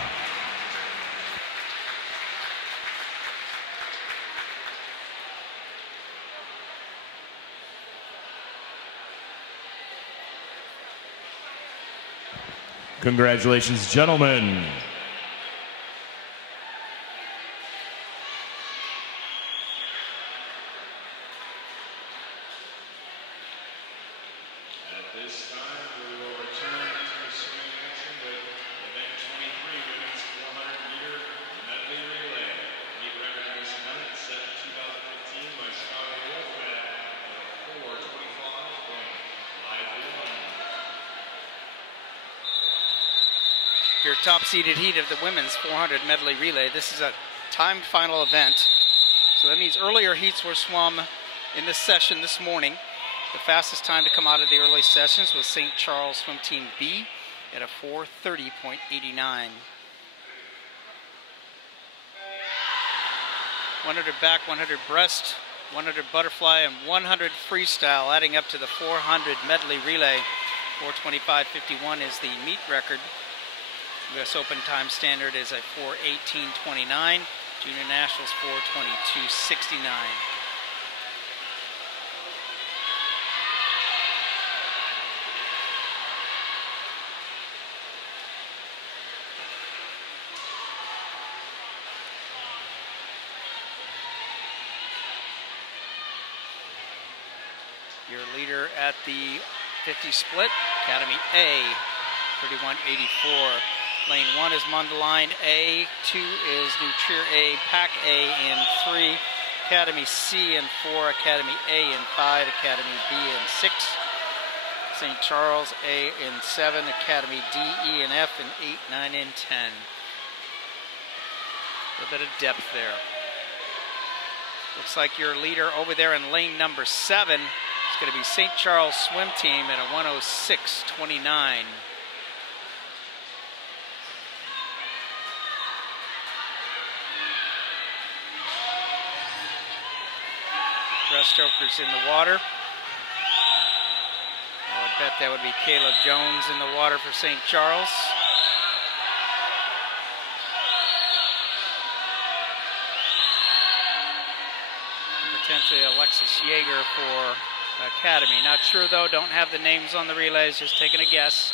Congratulations, gentlemen. At this time, we will return to swimming action with event 23, women's 400-meter medley relay. Meet record in this event set in 2015 by Chicago Wolfpack at 4:25.51. Your top-seeded heat of the women's 400 medley relay. This is a timed final event. So that means earlier heats were swum in this session this morning. The fastest time to come out of the early sessions was St. Charles Swim Team B at a 4:30.89. 100 back, 100 breast, 100 butterfly, and 100 freestyle, adding up to the 400 medley relay. 4:25.51 is the meet record. U.S. Open time standard is at 4:18.29. Junior Nationals 4:22.69. Your leader at the 50 split, Academy A, 31.84. Lane 1 is Mundelein A, 2 is New Trier A, Pack A in 3, Academy C in 4, Academy A in 5, Academy B in 6, St. Charles A in 7, Academy D, E, and F in 8, 9, and 10. A little bit of depth there. Looks like your leader over there in lane number 7 is going to be St. Charles Swim Team at a 1:06.29. Breaststrokers in the water. I would bet that would be Caleb Jones in the water for St. Charles. Potentially Alexis Yeager for Academy. Not sure though, don't have the names on the relays, just taking a guess.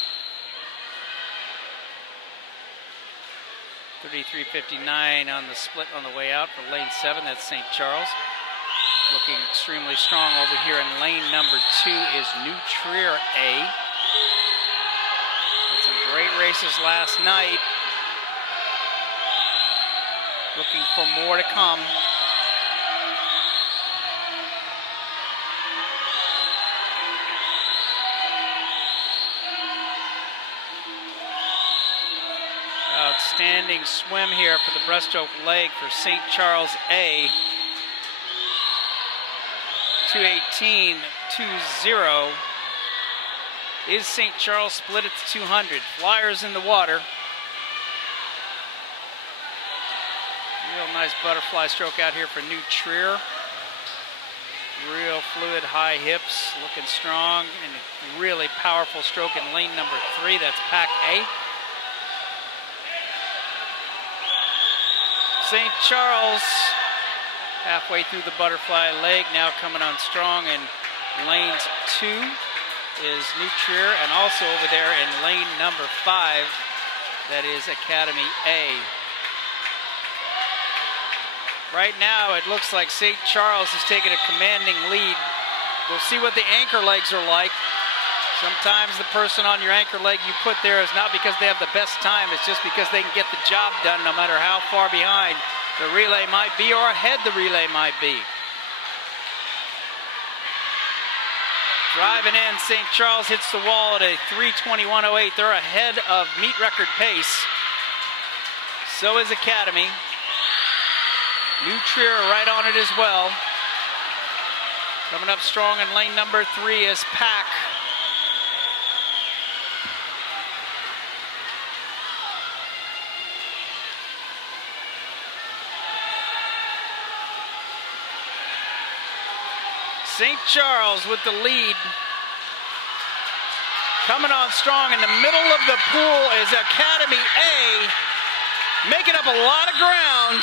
33.59 on the split on the way out for lane 7, that's St. Charles. Looking extremely strong over here in lane number 2 is New Trier A. Had some great races last night. Looking for more to come. Outstanding swim here for the breaststroke leg for St. Charles A. 2:18.20 is St. Charles split at the 200. Flyers in the water. Real nice butterfly stroke out here for New Trier. Real fluid, high hips, looking strong, and a really powerful stroke in lane number 3. That's Pack A. St. Charles, halfway through the butterfly leg, now coming on strong in lanes 2 is New Trier, and also over there in lane number 5, that is Academy A. Right now, it looks like St. Charles is taking a commanding lead. We'll see what the anchor legs are like. Sometimes the person on your anchor leg you put there is not because they have the best time, it's just because they can get the job done no matter how far behind the relay might be or ahead the relay might be. Driving in, St. Charles hits the wall at a 3:21.08. They're ahead of meet record pace. So is Academy. New Trier right on it as well. Coming up strong in lane number 3 is Pack. St. Charles with the lead. Coming on strong in the middle of the pool is Academy A. Making up a lot of ground.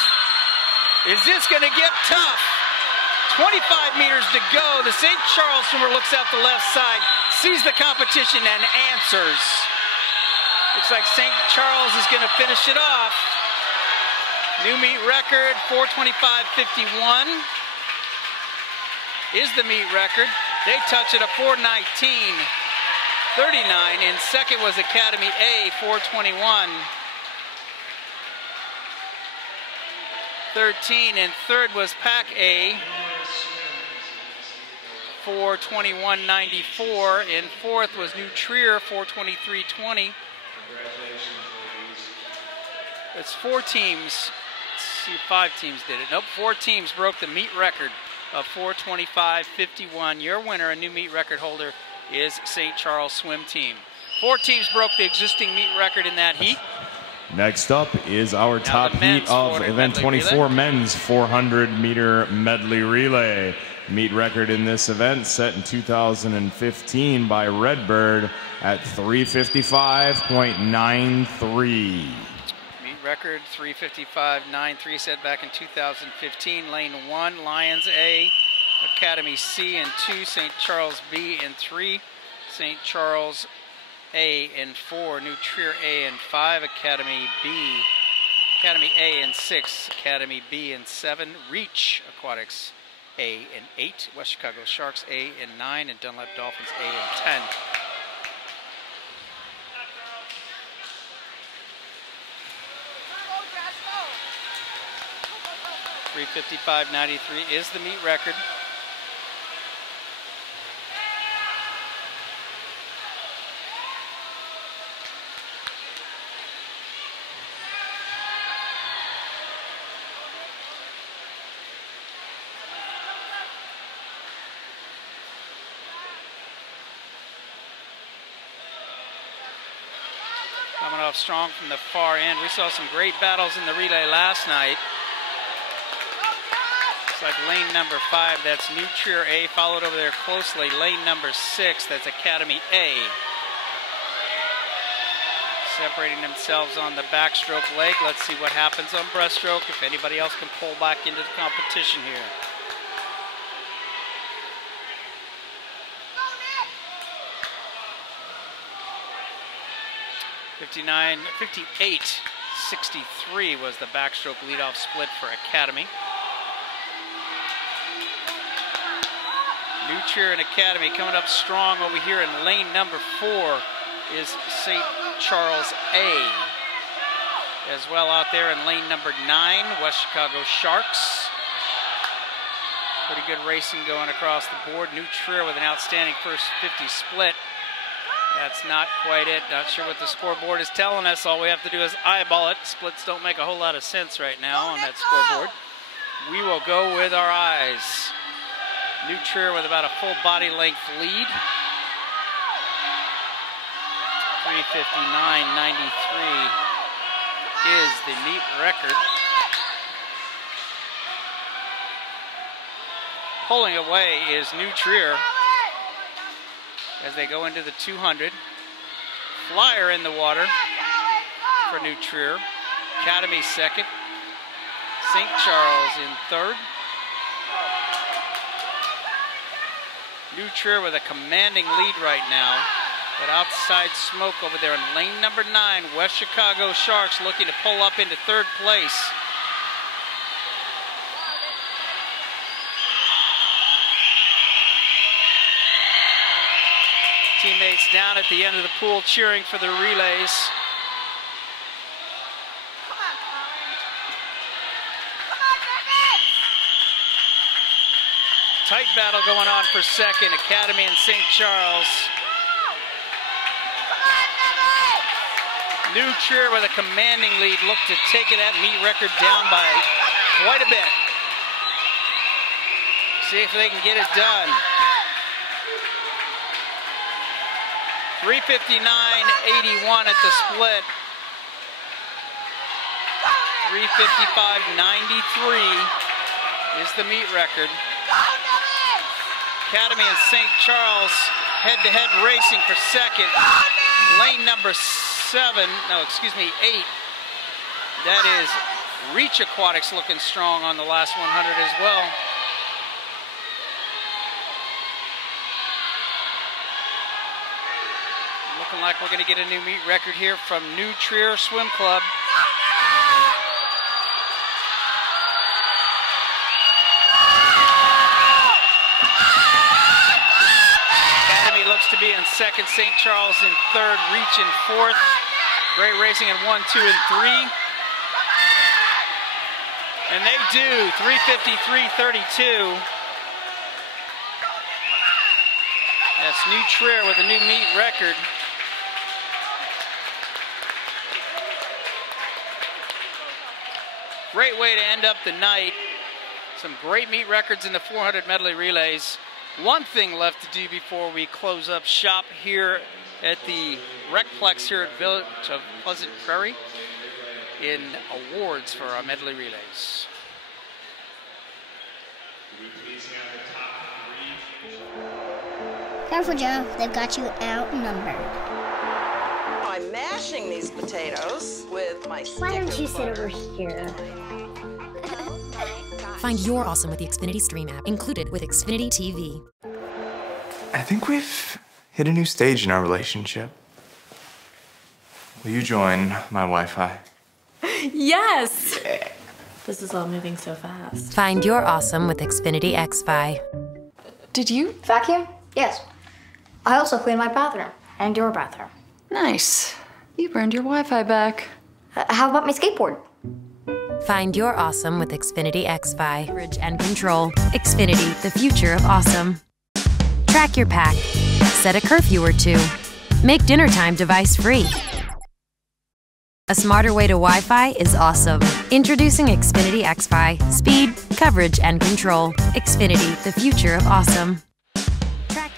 Is this going to get tough? 25 meters to go. The St. Charles swimmer looks out the left side, sees the competition and answers. Looks like St. Charles is going to finish it off. New meet record, 4:25.51 is the meet record. They touch it at 4:19.39. In second was Academy A, 4:21.13. And third was Pack A, 4:21.94. And fourth was New Trier, 4:23.20. It's 4 teams. Let's see, 5 teams did it. Nope, 4 teams broke the meet record of 4:25.51. Your winner, a new meet record holder, is St. Charles Swim Team. 4 teams broke the existing meet record in that heat. Next up is our top heat of event 24, men's 400-meter medley relay. Meet record in this event set in 2015 by Redbird at 3:55.93. Meet record 3:55.93 set back in 2015. Lane 1, Lions A, Academy C in 2, St. Charles B in 3, St. Charles A in 4, New Trier A in 5, Academy B, Academy A in 6, Academy B in 7, Reach Aquatics A in 8, West Chicago Sharks A in 9, and Dunlap Dolphins A in 10. $3:55.93 is the meet record. Coming off strong from the far end. We saw some great battles in the relay last night. Looks like lane number 5, that's New Trier A, followed over there closely. Lane number 6, that's Academy A. Separating themselves on the backstroke leg. Let's see what happens on breaststroke, if anybody else can pull back into the competition here. $58.63 was the backstroke leadoff split for Academy. New Trier and Academy coming up strong over here in lane number 4 is St. Charles A. As well out there in lane number 9, West Chicago Sharks. Pretty good racing going across the board. New Trier with an outstanding first 50 split. That's not quite it. Not sure what the scoreboard is telling us. All we have to do is eyeball it. Splits don't make a whole lot of sense right now on that scoreboard. We will go with our eyes. New Trier with about a full body length lead. 3:59.93 is the meet record. pulling away is New Trier as they go into the 200. Flyer in the water for New Trier. Academy second. St. Charles in third. New Trier with a commanding lead right now, but outside smoke over there in lane number 9. West Chicago Sharks looking to pull up into third place. Teammates down at the end of the pool cheering for the relays. Tight battle going on for second. Academy and St. Charles. New Trier with a commanding lead. Look to take it at meet record down by quite a bit. See if they can get it done. 3:59.81 at the split. 3:55.93 is the meet record. Academy and St. Charles head-to-head racing for second. Lane number 8. That is Reach Aquatics looking strong on the last 100 as well. Looking like we're going to get a new meet record here from New Trier Swim Club. Academy looks to be in second, St. Charles in third, Reach in fourth. Great racing in 1, 2, and 3. And they do 3:53.32. That's New Trier with a new meet record. Great way to end up the night. Some great meet records in the 400 medley relays. One thing left to do before we close up shop here at the Recplex here at Village of Pleasant Prairie in awards for our medley relays. Careful, Joe. They've got you outnumbered. I'm mashing these potatoes with my stick Why don't of you sit butter. over here? Find your awesome with the Xfinity Stream app, included with Xfinity TV. I think we've hit a new stage in our relationship. Will you join my Wi-Fi? Yes! This is all moving so fast. Find your awesome with Xfinity XFi. Did you? Vacuum? Yes. I also cleaned my bathroom and your bathroom. Nice. You earned your Wi-Fi back. How about my skateboard? Find your awesome with Xfinity XFi. Coverage and control. Xfinity, the future of awesome. Track your pack. Set a curfew or two. Make dinner time device free. A smarter way to Wi-Fi is awesome. Introducing Xfinity XFi. Speed, coverage, and control. Xfinity, the future of awesome. Track.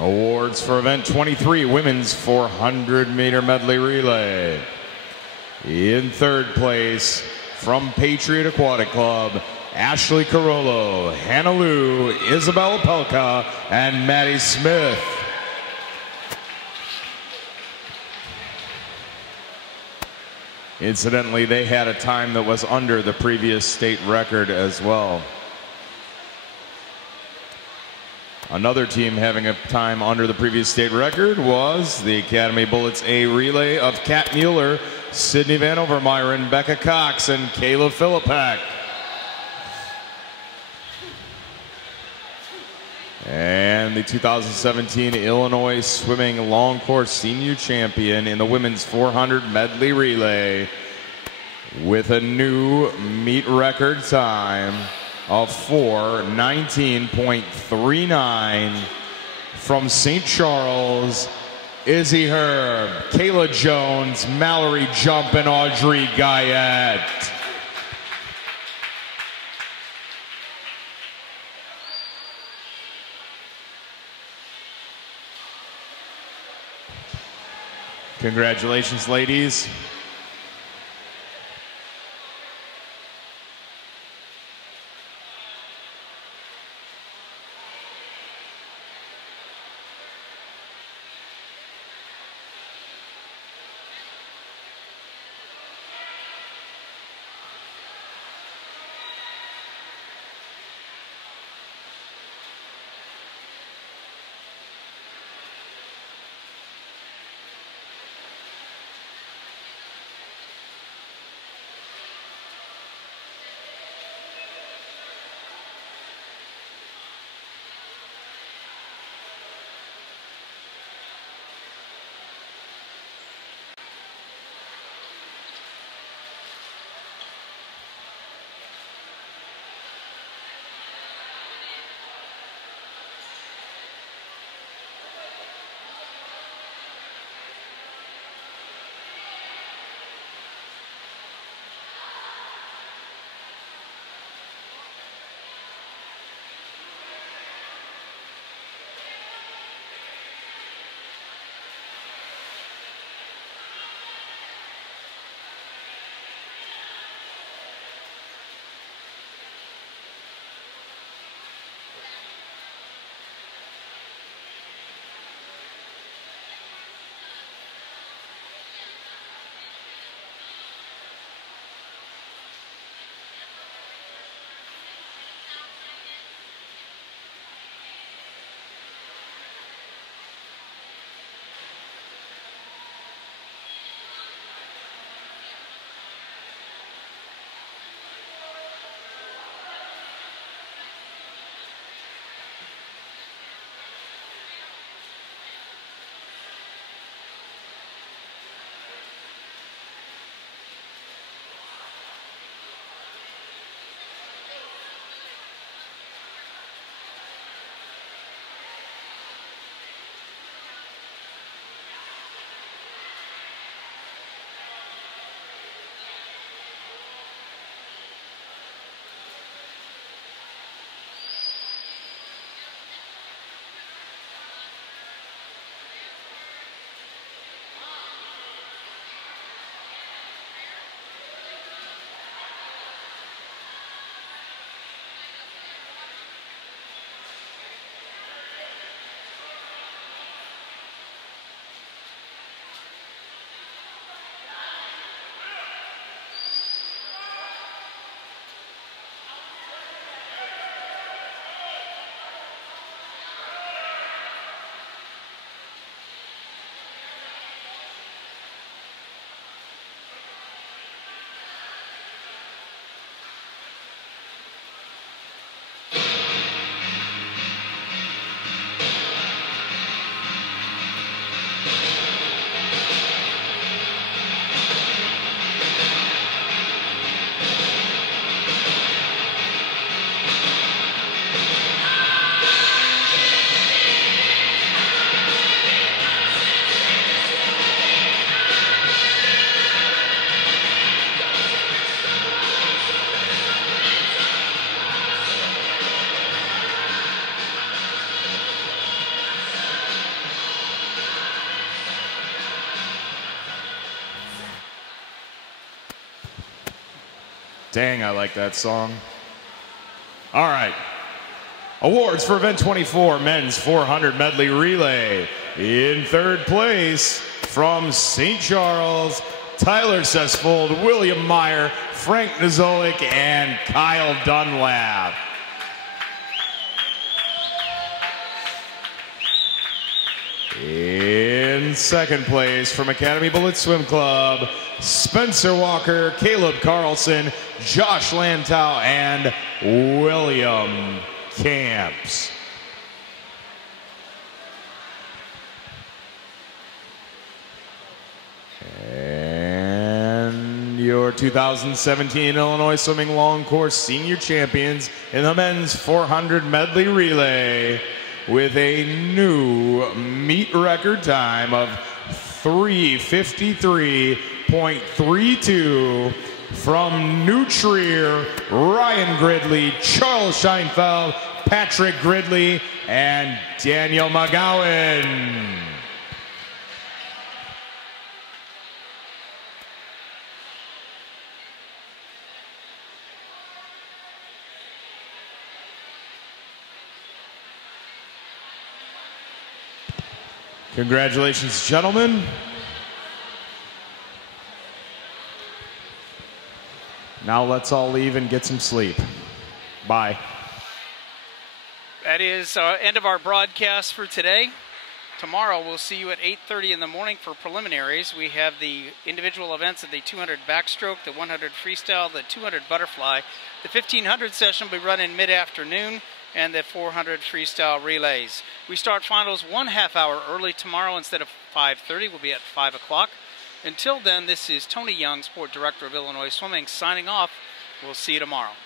Awards for event 23, women's 400-meter medley relay. In third place, from Patriot Aquatic Club, Ashley Carollo, Hannah Lou, Isabella Pelka, and Maddie Smith. Incidentally, they had a time that was under the previous state record as well. Another team having a time under the previous state record was the Academy Bullets A relay of Kat Mueller, Sydney Van Overmyron, Becca Cox, and Kayla Philippak. And the 2017 Illinois Swimming Long Course Senior Champion in the women's 400 medley relay with a new meet record time of 4:19.39 from St. Charles, Izzy Herb, Kayla Jones, Mallory Jump, and Audrey Guyette. Congratulations, ladies. Dang, I like that song. All right. Awards for event 24, men's 400 medley relay. In third place from St. Charles, Tyler Sesfold, William Meyer, Frank Nizolik, and Kyle Dunlap. In second place from Academy Bullet Swim Club, Spencer Walker, Caleb Carlson, Josh Lantow, and William Camps. And your 2017 Illinois Swimming Long Course Senior Champions in the men's 400 medley relay with a new meet record time of 3:53.32 from New Trier, Ryan Gridley, Charles Scheinfeld, Patrick Gridley, and Daniel McGowan. Congratulations, gentlemen. Now let's all leave and get some sleep. Bye. That is end of our broadcast for today. Tomorrow we'll see you at 8:30 in the morning for preliminaries. We have the individual events of the 200 backstroke, the 100 freestyle, the 200 butterfly. The 1500 session will be run in mid-afternoon, and the 400 freestyle relays. We start finals 1/2 hour early tomorrow instead of 5:30. We'll be at 5 o'clock. Until then, this is Tony Young, Sport Director of Illinois Swimming, signing off. We'll see you tomorrow.